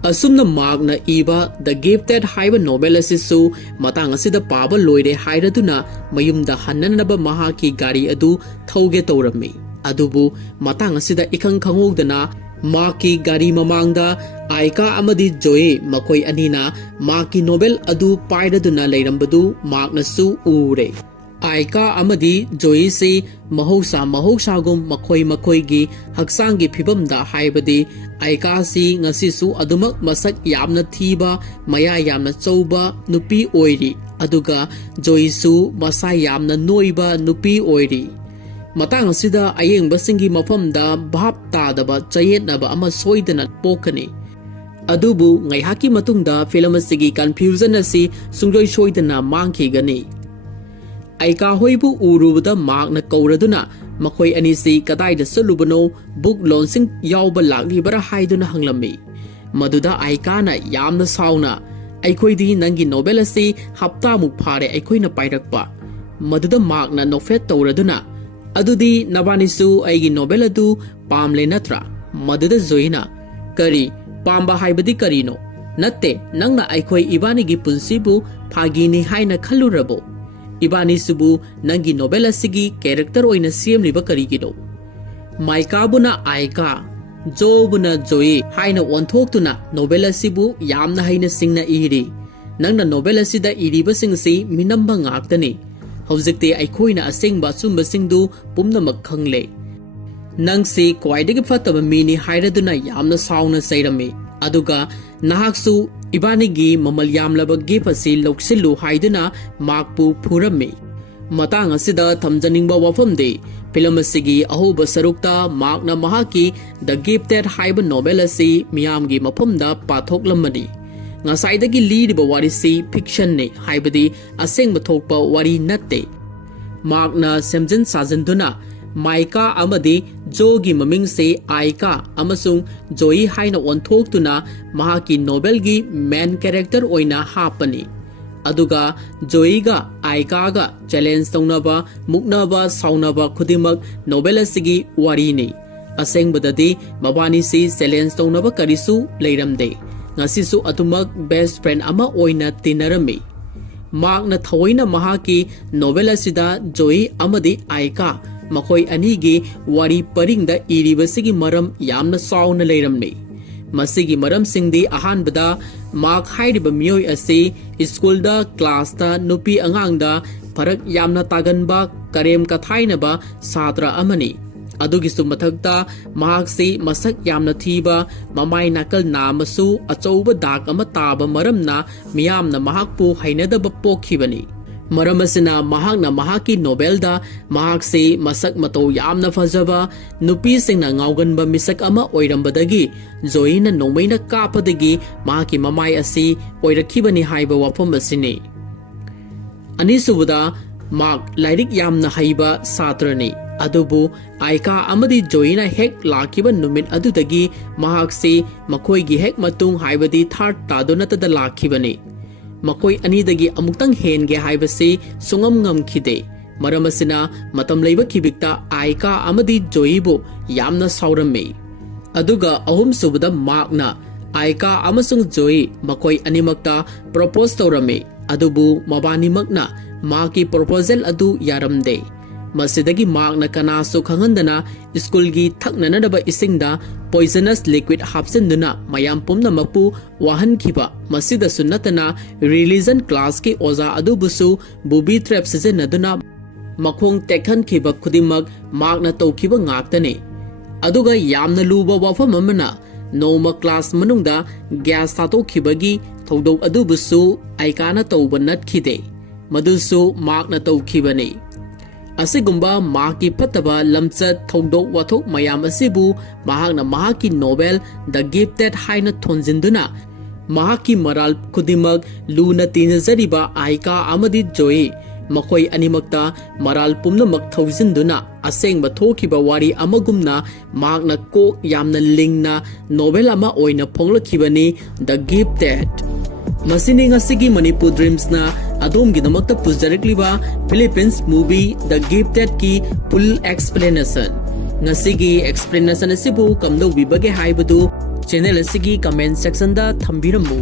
ꯑꯁꯨꯝꯅ ꯃꯥꯔꯛꯅ ꯏꯕ ꯗ ꯒꯤꯐꯇꯦꯗ ꯍꯥꯏꯕ ꯅꯣꯚꯦꯜ ꯑꯁꯤꯁꯨ ꯃꯇꯥꯡ ꯑꯁꯤꯗ ꯄꯥꯕ ꯂꯣꯏꯔꯦ ꯍꯥꯏꯔꯗꯨꯅ ꯃꯌꯨꯝꯗ ꯍꯟꯅꯅꯕ ꯃꯍꯥꯛꯀꯤ ꯒꯥꯔꯤ ꯑꯗꯨ ꯊꯧꯒꯦ ꯇꯧꯔꯝꯃꯤ꯫ ꯑꯗꯨꯕꯨ ꯃꯇꯥꯡ ꯑꯁꯤꯗ ꯏꯈꯪ ꯈꯪꯍꯧꯗꯅ ꯃꯥꯔꯛꯀꯤ ꯒꯥꯔꯤ ꯃꯃꯥꯡꯗ ꯑꯥꯏꯀꯥ ꯑꯃꯗꯤ ꯖꯣꯏ ꯃꯈꯣꯏ ꯑꯅꯤꯅ ꯃꯥꯔꯛꯀꯤ ꯅꯣꯚꯦꯜ ꯑꯗꯨ ꯄꯥꯏꯔꯗꯨꯅ ꯂꯩꯔꯝꯕꯗꯨ ꯃꯥꯔꯛꯅꯁꯨ ꯎꯔꯦ꯫ ꯑꯥꯏꯀꯥ ꯑꯃꯗꯤ ꯖꯣꯏꯁꯤ ꯃꯍꯧꯁꯥꯒꯨꯝ ꯃꯈꯣꯏꯒꯤ ꯍꯛꯆꯥꯡꯒꯤ ꯐꯤꯕꯝꯗ ꯍꯥꯏꯕꯗꯤ ꯑꯥꯏꯀꯥꯁꯤ ꯉꯁꯤꯁꯨ ꯑꯗꯨꯃꯛ ꯃꯁꯛ ꯌꯥꯝꯅ ꯊꯤꯕ ꯃꯌꯥ ꯌꯥꯝꯅ ꯆꯧꯕ ꯅꯨꯄꯤ ꯑꯣꯏꯔꯤ, ꯑꯗꯨꯒ ꯖꯣꯏꯁꯨ ꯃꯁꯥ ꯌꯥꯝꯅ ꯅꯣꯏꯕ ꯅꯨꯄꯤ ꯑꯣꯏꯔꯤ꯫ ꯃꯇꯥꯡ ꯑꯁꯤꯗ ꯑꯌꯦꯡꯕꯁꯤꯡꯒꯤ ꯃꯐꯝꯗ ꯚꯥꯞ ꯇꯥꯗꯕ ꯆꯌꯦꯠꯅꯕ ꯑꯃ ꯁꯣꯏꯗꯅ ꯄꯣꯛꯀꯅꯤ꯫ ꯑꯗꯨꯕꯨ ꯉꯥꯏꯍꯥꯛꯀꯤ ꯃꯇꯨꯡꯗ ꯐꯤꯂꯝ ꯑꯁꯤꯒꯤ ꯀꯟꯐ꯭ꯌꯨꯖꯟ ꯑꯁꯤ ꯁꯨꯡꯁꯣꯏ ꯁꯣꯏꯗꯅ ꯃꯥꯡꯈꯤꯒꯅꯤ꯫ ꯑꯥꯏꯀꯥ ꯍꯣꯏꯕꯨ ꯎꯔꯨꯕꯗ ꯃꯥꯔꯛꯅ ꯀꯧꯔꯗꯨꯅ ꯃꯈꯣꯏ ꯑꯅꯤꯁꯤ ꯀꯗꯥꯏꯗ ꯆꯠꯂꯨꯕꯅꯣ, ꯕꯨꯛ ꯂꯣꯟꯆꯤꯡ ꯌꯥꯎꯕ ꯂꯥꯛꯂꯤꯕꯔꯥ ꯍꯥꯏꯗꯨꯅ ꯍꯪꯂꯝꯃꯤ꯫ ꯃꯗꯨꯗ ꯑꯥꯏꯀꯥꯅ ꯌꯥꯝꯅ ꯁꯥꯎꯅ, "ꯑꯩꯈꯣꯏꯗꯤ ꯅꯪꯒꯤ ꯅꯣꯚꯦꯜ ꯑꯁꯤ ꯍꯞꯇꯥꯃꯨꯛ ꯐꯥꯔꯦ ꯑꯩꯈꯣꯏꯅ ꯄꯥꯏꯔꯛꯄ"꯫ ꯃꯗꯨꯗ ꯃꯥꯔꯛꯅ ꯅꯣꯛꯐꯦꯠ ꯇꯧꯔꯗꯨꯅ, "ꯑꯗꯨꯗꯤ ꯅꯕꯥꯅꯤꯁꯨ ꯑꯩꯒꯤ ꯅꯣꯚꯦꯜ ꯑꯗꯨ ꯄꯥꯝꯂꯦ ꯅꯠꯇ꯭ꯔꯥ?" ꯃꯗꯨꯗ ꯖꯣꯏꯅ, "ꯀꯔꯤ ꯄꯥꯝꯕ ꯍꯥꯏꯕꯗꯤ ꯀꯔꯤꯅꯣ? ꯅꯠꯇꯦ, ꯅꯪꯅ ꯑꯩꯈꯣꯏ ꯏꯕꯥꯅꯤꯒꯤ ꯄꯨꯟꯁꯤꯕꯨ ꯐꯥꯒꯤꯅꯤ ꯍꯥꯏꯅ ꯈꯜꯂꯨꯔꯕꯣ? ꯏꯕꯥꯅꯤꯁꯤꯕꯨ ꯅꯪꯒꯤ ꯅꯣꯚꯦꯜ ꯑꯁꯤꯒꯤ ꯀꯦꯔꯦꯛꯇꯔ ꯑꯣꯏꯅ ꯁꯦꯝꯂꯤꯕ ꯀꯔꯤꯒꯤꯅꯣ?" ꯃꯥꯏꯀꯥꯕꯨꯅ ꯑꯥꯏꯀꯥ, ꯖꯣꯕꯨꯅ ꯖꯣꯏ ꯍꯥꯏꯅ ꯑꯣꯟꯊꯣꯛꯇꯨꯅ ꯅꯣꯚꯦꯜ ꯑꯁꯤꯕꯨ ꯌꯥꯝꯅ ꯍꯩꯅ ꯁꯤꯡꯅ ꯏꯔꯤ꯫ ꯅꯪꯅ ꯅꯣꯚꯦꯜ ꯑꯁꯤꯗ ꯏꯔꯤꯕꯁꯤꯡꯁꯤ ꯃꯤꯅꯝꯕ ꯉꯥꯛꯇꯅꯤ꯫ ꯍꯧꯖꯤꯛꯇꯤ ꯑꯩꯈꯣꯏꯅ ꯑꯁꯦꯡꯕ ꯑꯆꯨꯝꯕꯁꯤꯡꯗꯨ ꯄꯨꯝꯅꯃꯛ ꯈꯪꯂꯦ꯫ ꯅꯪꯁꯤ ꯈ꯭ꯋꯥꯏꯗꯒꯤ ꯐꯠꯇꯕ ꯃꯤꯅꯤ ꯍꯥꯏꯔꯗꯨꯅ ꯌꯥꯝꯅ ꯁꯥꯎꯅ ꯆꯩꯔꯝꯃꯤ꯫ ꯑꯗꯨꯒ ꯅꯍꯥꯛꯁꯨ ꯏꯕꯥꯅꯤꯒꯤ ꯃꯃꯜ ꯌꯥꯝꯂꯕ ꯒꯤꯐꯠ ꯑꯁꯤ ꯂꯧꯁꯤꯜꯂꯨ ꯍꯥꯏꯗꯨꯅ ꯃꯥꯔꯛꯄꯨ ꯐꯨꯔꯝꯃꯤ꯫ ꯃꯇꯥꯡ ꯑꯁꯤꯗ ꯊꯝꯖꯅꯤꯡꯕ ꯋꯥꯐꯝꯗꯤ ꯐꯤꯂꯝ ꯑꯁꯤꯒꯤ ꯑꯍꯧꯕ ꯁꯔꯨꯛꯇ ꯃꯥꯔꯛꯅ ꯃꯍꯥꯛꯀꯤ ꯗ ꯒꯤꯐꯇꯦꯗ ꯍꯥꯏꯕ ꯅꯣꯚꯦꯜ ꯑꯁꯤ ꯃꯤꯌꯥꯝꯒꯤ ꯃꯐꯝꯗ ꯄꯥꯊꯣꯛꯂꯝꯕꯅꯤ꯫ ꯉꯁꯥꯏꯗꯒꯤ ꯂꯤꯔꯤꯕ ꯋꯥꯔꯤꯁꯤ ꯐꯤꯛꯁꯟꯅꯤ, ꯍꯥꯏꯕꯗꯤ ꯑꯁꯦꯡꯕ ꯊꯣꯛꯄ ꯋꯥꯔꯤ ꯅꯠꯇꯦ꯫ ꯃꯥꯔꯛꯅ ꯁꯦꯝꯖꯤꯟ ꯁꯥꯖꯤꯟꯗꯨꯅ ꯃꯥꯏꯀꯥ ꯑꯃꯗꯤ ꯖꯣꯒꯤ ꯃꯃꯤꯡꯁꯤ ꯑꯥꯏꯀꯥ ꯑꯃꯁꯨꯡ ꯖꯣꯏ ꯍꯥꯏꯅ ꯑꯣꯟꯊꯣꯛꯇꯨꯅ ꯃꯍꯥꯛꯀꯤ ꯅꯣꯚꯦꯜꯒꯤ ꯃꯦꯟ ꯀꯦꯔꯦꯛꯇꯔ ꯑꯣꯏꯅ ꯍꯥꯞꯄꯅꯤ꯫ ꯑꯗꯨꯒ ꯖꯣꯏꯒ ꯑꯥꯏꯀꯥꯒ ꯆꯦꯂꯦꯟꯖ ꯇꯧꯅꯕ, ꯃꯨꯛꯅꯕ, ꯁꯥꯎꯅꯕ ꯈꯨꯗꯤꯡꯃꯛ ꯅꯣꯚꯦꯜ ꯑꯁꯤꯒꯤ ꯋꯥꯔꯤꯅꯤ꯫ ꯑꯁꯦꯡꯕꯗꯗꯤ ꯃꯕꯥꯅꯤꯁꯤ ꯆꯦꯂꯦꯟꯖ ꯇꯧꯅꯕ ꯀꯔꯤꯁꯨ ꯂꯩꯔꯝꯗꯦ꯫ ꯉꯁꯤꯁꯨ ꯑꯗꯨꯃꯛ ꯕꯦꯁꯠ ꯐ꯭ꯔꯦꯟ ꯑꯃ ꯑꯣꯏꯅ ꯇꯤꯟꯅꯔꯝꯃꯤ꯫ ꯃꯥꯔꯛꯅ ꯊꯑꯣꯏꯅ ꯃꯍꯥꯛꯀꯤ ꯅꯣꯚꯦꯜ ꯑꯁꯤꯗ ꯖꯣꯏ ꯑꯃꯗꯤ ꯑꯥꯏꯀꯥ ꯃꯈꯣꯏ ꯑꯅꯤꯒꯤ ꯋꯥꯔꯤ ꯄꯔꯤꯡꯗ ꯏꯔꯤꯕꯁꯤꯒꯤ ꯃꯔꯝ ꯌꯥꯝꯅ ꯆꯥꯎꯅ ꯂꯩꯔꯝꯃꯤ꯫ ꯃꯁꯤꯒꯤ ꯃꯔꯝꯁꯤꯡꯗꯤ ꯑꯍꯥꯟꯕꯗ ꯃꯥꯔꯛ ꯍꯥꯏꯔꯤꯕ ꯃꯤꯑꯣꯏ ꯑꯁꯤ ꯁ꯭ꯀꯨꯜꯗ ꯀ꯭ꯂꯥꯁꯇ ꯅꯨꯄꯤ ꯑꯉꯥꯡꯗ ꯐꯔꯛ ꯌꯥꯝꯅ ꯇꯥꯒꯟꯕ, ꯀꯔꯦꯝ ꯀꯊꯥꯏꯅꯕ ꯁꯥꯇ꯭ꯔ ꯑꯃꯅꯤ꯫ ꯑꯗꯨꯒꯤꯁꯨ ꯃꯊꯛꯇ ꯃꯍꯥꯛꯁꯤ ꯃꯁꯛ ꯌꯥꯝꯅ ꯊꯤꯕ, ꯃꯃꯥꯏ ꯅꯥꯀꯜ ꯅꯥꯝꯃꯁꯨ ꯑꯆꯧꯕ ꯗꯥꯛ ꯑꯃ ꯇꯥꯕ ꯃꯔꯝꯅ ꯃꯤꯌꯥꯝꯅ ꯃꯍꯥꯛꯄꯨ ꯍꯩꯅꯗꯕ ꯄꯣꯛꯈꯤꯕꯅꯤ꯫ ꯃꯔꯝ ꯑꯁꯤꯅ ꯃꯍꯥꯛꯅ ꯃꯍꯥꯛꯀꯤ ꯅꯣꯚꯦꯜꯗ ꯃꯍꯥꯛꯁꯤ ꯃꯁꯛ ꯃꯇꯧ ꯌꯥꯝꯅ ꯐꯖꯕ, ꯅꯨꯄꯤꯁꯤꯡꯅ ꯉꯥꯎꯒꯟꯕ ꯃꯤꯁꯛ ꯑꯃ ꯑꯣꯏꯔꯝꯕꯗꯒꯤ ꯖꯣꯏꯅ ꯅꯣꯡꯃꯩꯅ ꯀꯥꯞꯄꯗꯒꯤ ꯃꯍꯥꯛꯀꯤ ꯃꯃꯥꯏ ꯑꯁꯤ ꯑꯣꯏꯔꯛꯈꯤꯕꯅꯤ ꯍꯥꯏꯕ ꯋꯥꯐꯝ ꯑꯁꯤꯅꯤ꯫ ꯑꯅꯤꯁꯨꯕꯗ, ꯃꯥꯔꯛ ꯂꯥꯏꯔꯤꯛ ꯌꯥꯝꯅ ꯍꯩꯕ ꯁꯥꯇ꯭ꯔꯅꯤ꯫ ꯑꯗꯨꯕꯨ ꯑꯥꯏꯀꯥ ꯑꯃꯗꯤ ꯖꯣꯏꯅ ꯍꯦꯛ ꯂꯥꯛꯈꯤꯕ ꯅꯨꯃꯤꯠ ꯑꯗꯨꯗꯒꯤ ꯃꯍꯥꯛꯁꯤ ꯃꯈꯣꯏꯒꯤ ꯍꯦꯛ ꯃꯇꯨꯡ ꯍꯥꯏꯕꯗꯤ ꯊꯥꯔꯠ ꯇꯥꯗꯨꯅꯇꯗ ꯂꯥꯛꯈꯤꯕꯅꯤ꯫ ꯃꯈꯣꯏ ꯑꯅꯤꯗꯒꯤ ꯑꯃꯨꯛꯇꯪ ꯍꯦꯟꯒꯦ ꯍꯥꯏꯕꯁꯤ ꯁꯨꯡꯉꯝ ꯉꯝꯈꯤꯗꯦ꯫ ꯃꯔꯝ ꯑꯁꯤꯅ ꯃꯇꯝ ꯂꯩꯕ ꯈꯤꯕꯤꯛꯇ ꯑꯥꯏꯀꯥ ꯑꯃꯗꯤ ꯖꯣꯏꯕꯨ ꯌꯥꯝꯅ ꯁꯥꯎꯔꯝꯃꯤ꯫ ꯑꯗꯨꯒ ꯑꯍꯨꯝꯁꯨꯕꯗ ꯃꯥꯔꯛꯅ ꯑꯥꯏꯀꯥ ꯑꯃꯁꯨꯡ ꯖꯣꯏ ꯃꯈꯣꯏ ꯑꯅꯤꯃꯛꯇ ꯄ꯭ꯔꯣꯄꯣꯖ ꯇꯧꯔꯝꯃꯤ꯫ ꯑꯗꯨꯕꯨ ꯃꯕꯥꯅꯤꯃꯛꯅ ꯃꯍꯥꯛꯀꯤ ꯄ꯭ꯔꯣꯄꯣꯖꯦꯜ ꯑꯗꯨ ꯌꯥꯔꯝꯗꯦ꯫ ꯃꯁꯤꯗꯒꯤ ꯃꯥꯔꯛꯅ ꯀꯅꯥꯁꯨ ꯈꯪꯍꯟꯗꯅ ꯁ꯭ꯀꯨꯜꯒꯤ ꯊꯛꯅꯅꯕ ꯏꯁꯤꯡꯗ ꯄꯣꯏꯖꯅꯁ ꯂꯤꯀ꯭ꯋꯤꯠ ꯍꯥꯞꯆꯤꯟꯗꯨꯅ ꯃꯌꯥꯝ ꯄꯨꯝꯅꯃꯛꯄꯨ ꯋꯥꯍꯟꯈꯤꯕ, ꯃꯁꯤꯗꯁꯨ ꯅꯠꯇꯅ ꯔꯤꯂꯤꯖꯟ ꯀ꯭ꯂꯥꯁꯀꯤ ꯑꯣꯖꯥ ꯑꯗꯨꯕꯨꯁꯨ ꯕꯨꯕꯤ ꯇ꯭ꯔꯦꯞ ꯁꯤꯖꯤꯟꯅꯗꯨꯅ ꯃꯈꯣꯡ ꯇꯦꯛꯍꯟꯈꯤꯕ ꯈꯨꯗꯤꯡꯃꯛ ꯃꯥꯔꯛꯅ ꯇꯧꯈꯤꯕ ꯉꯥꯛꯇꯅꯤ꯫ ꯑꯗꯨꯒ ꯌꯥꯝꯅ ꯂꯨꯕ ꯋꯥꯐꯝ ꯑꯃꯅ नोमा क्लास मनुंगदा ग्यास थातोखिबगी थौदोक अदुबुसु आइकाना तौबा नटखिदे मदुसु मार्कना तौखिबने असिगुम्बा माकी फतबा लमचत थौदोक वाथोक मयाम असिबु महाकना महाकी नोबेल द गिफ्टेड हाइना थोंजिंदुना महाकी मराल खुदिमक लूना तीनजरिबा आइका अमदि जोई मखोई अनिमक्ता मराल पुम्नमक थौजिंदुना असेंगबा थोखिबा वारी अमगुमना मार्कना कोक यामना लिंगना नोबेल अमा ओइना फोंगलखिबनी द गिफ्टेड मसिनी ngасigi Manipur Dreams na adom gi namakta puzjarekliba Philippines movie The Gifted ki full explanation ngasigi explanation asibu kamdo bibage haibadu channel asigi comment section da thambiramu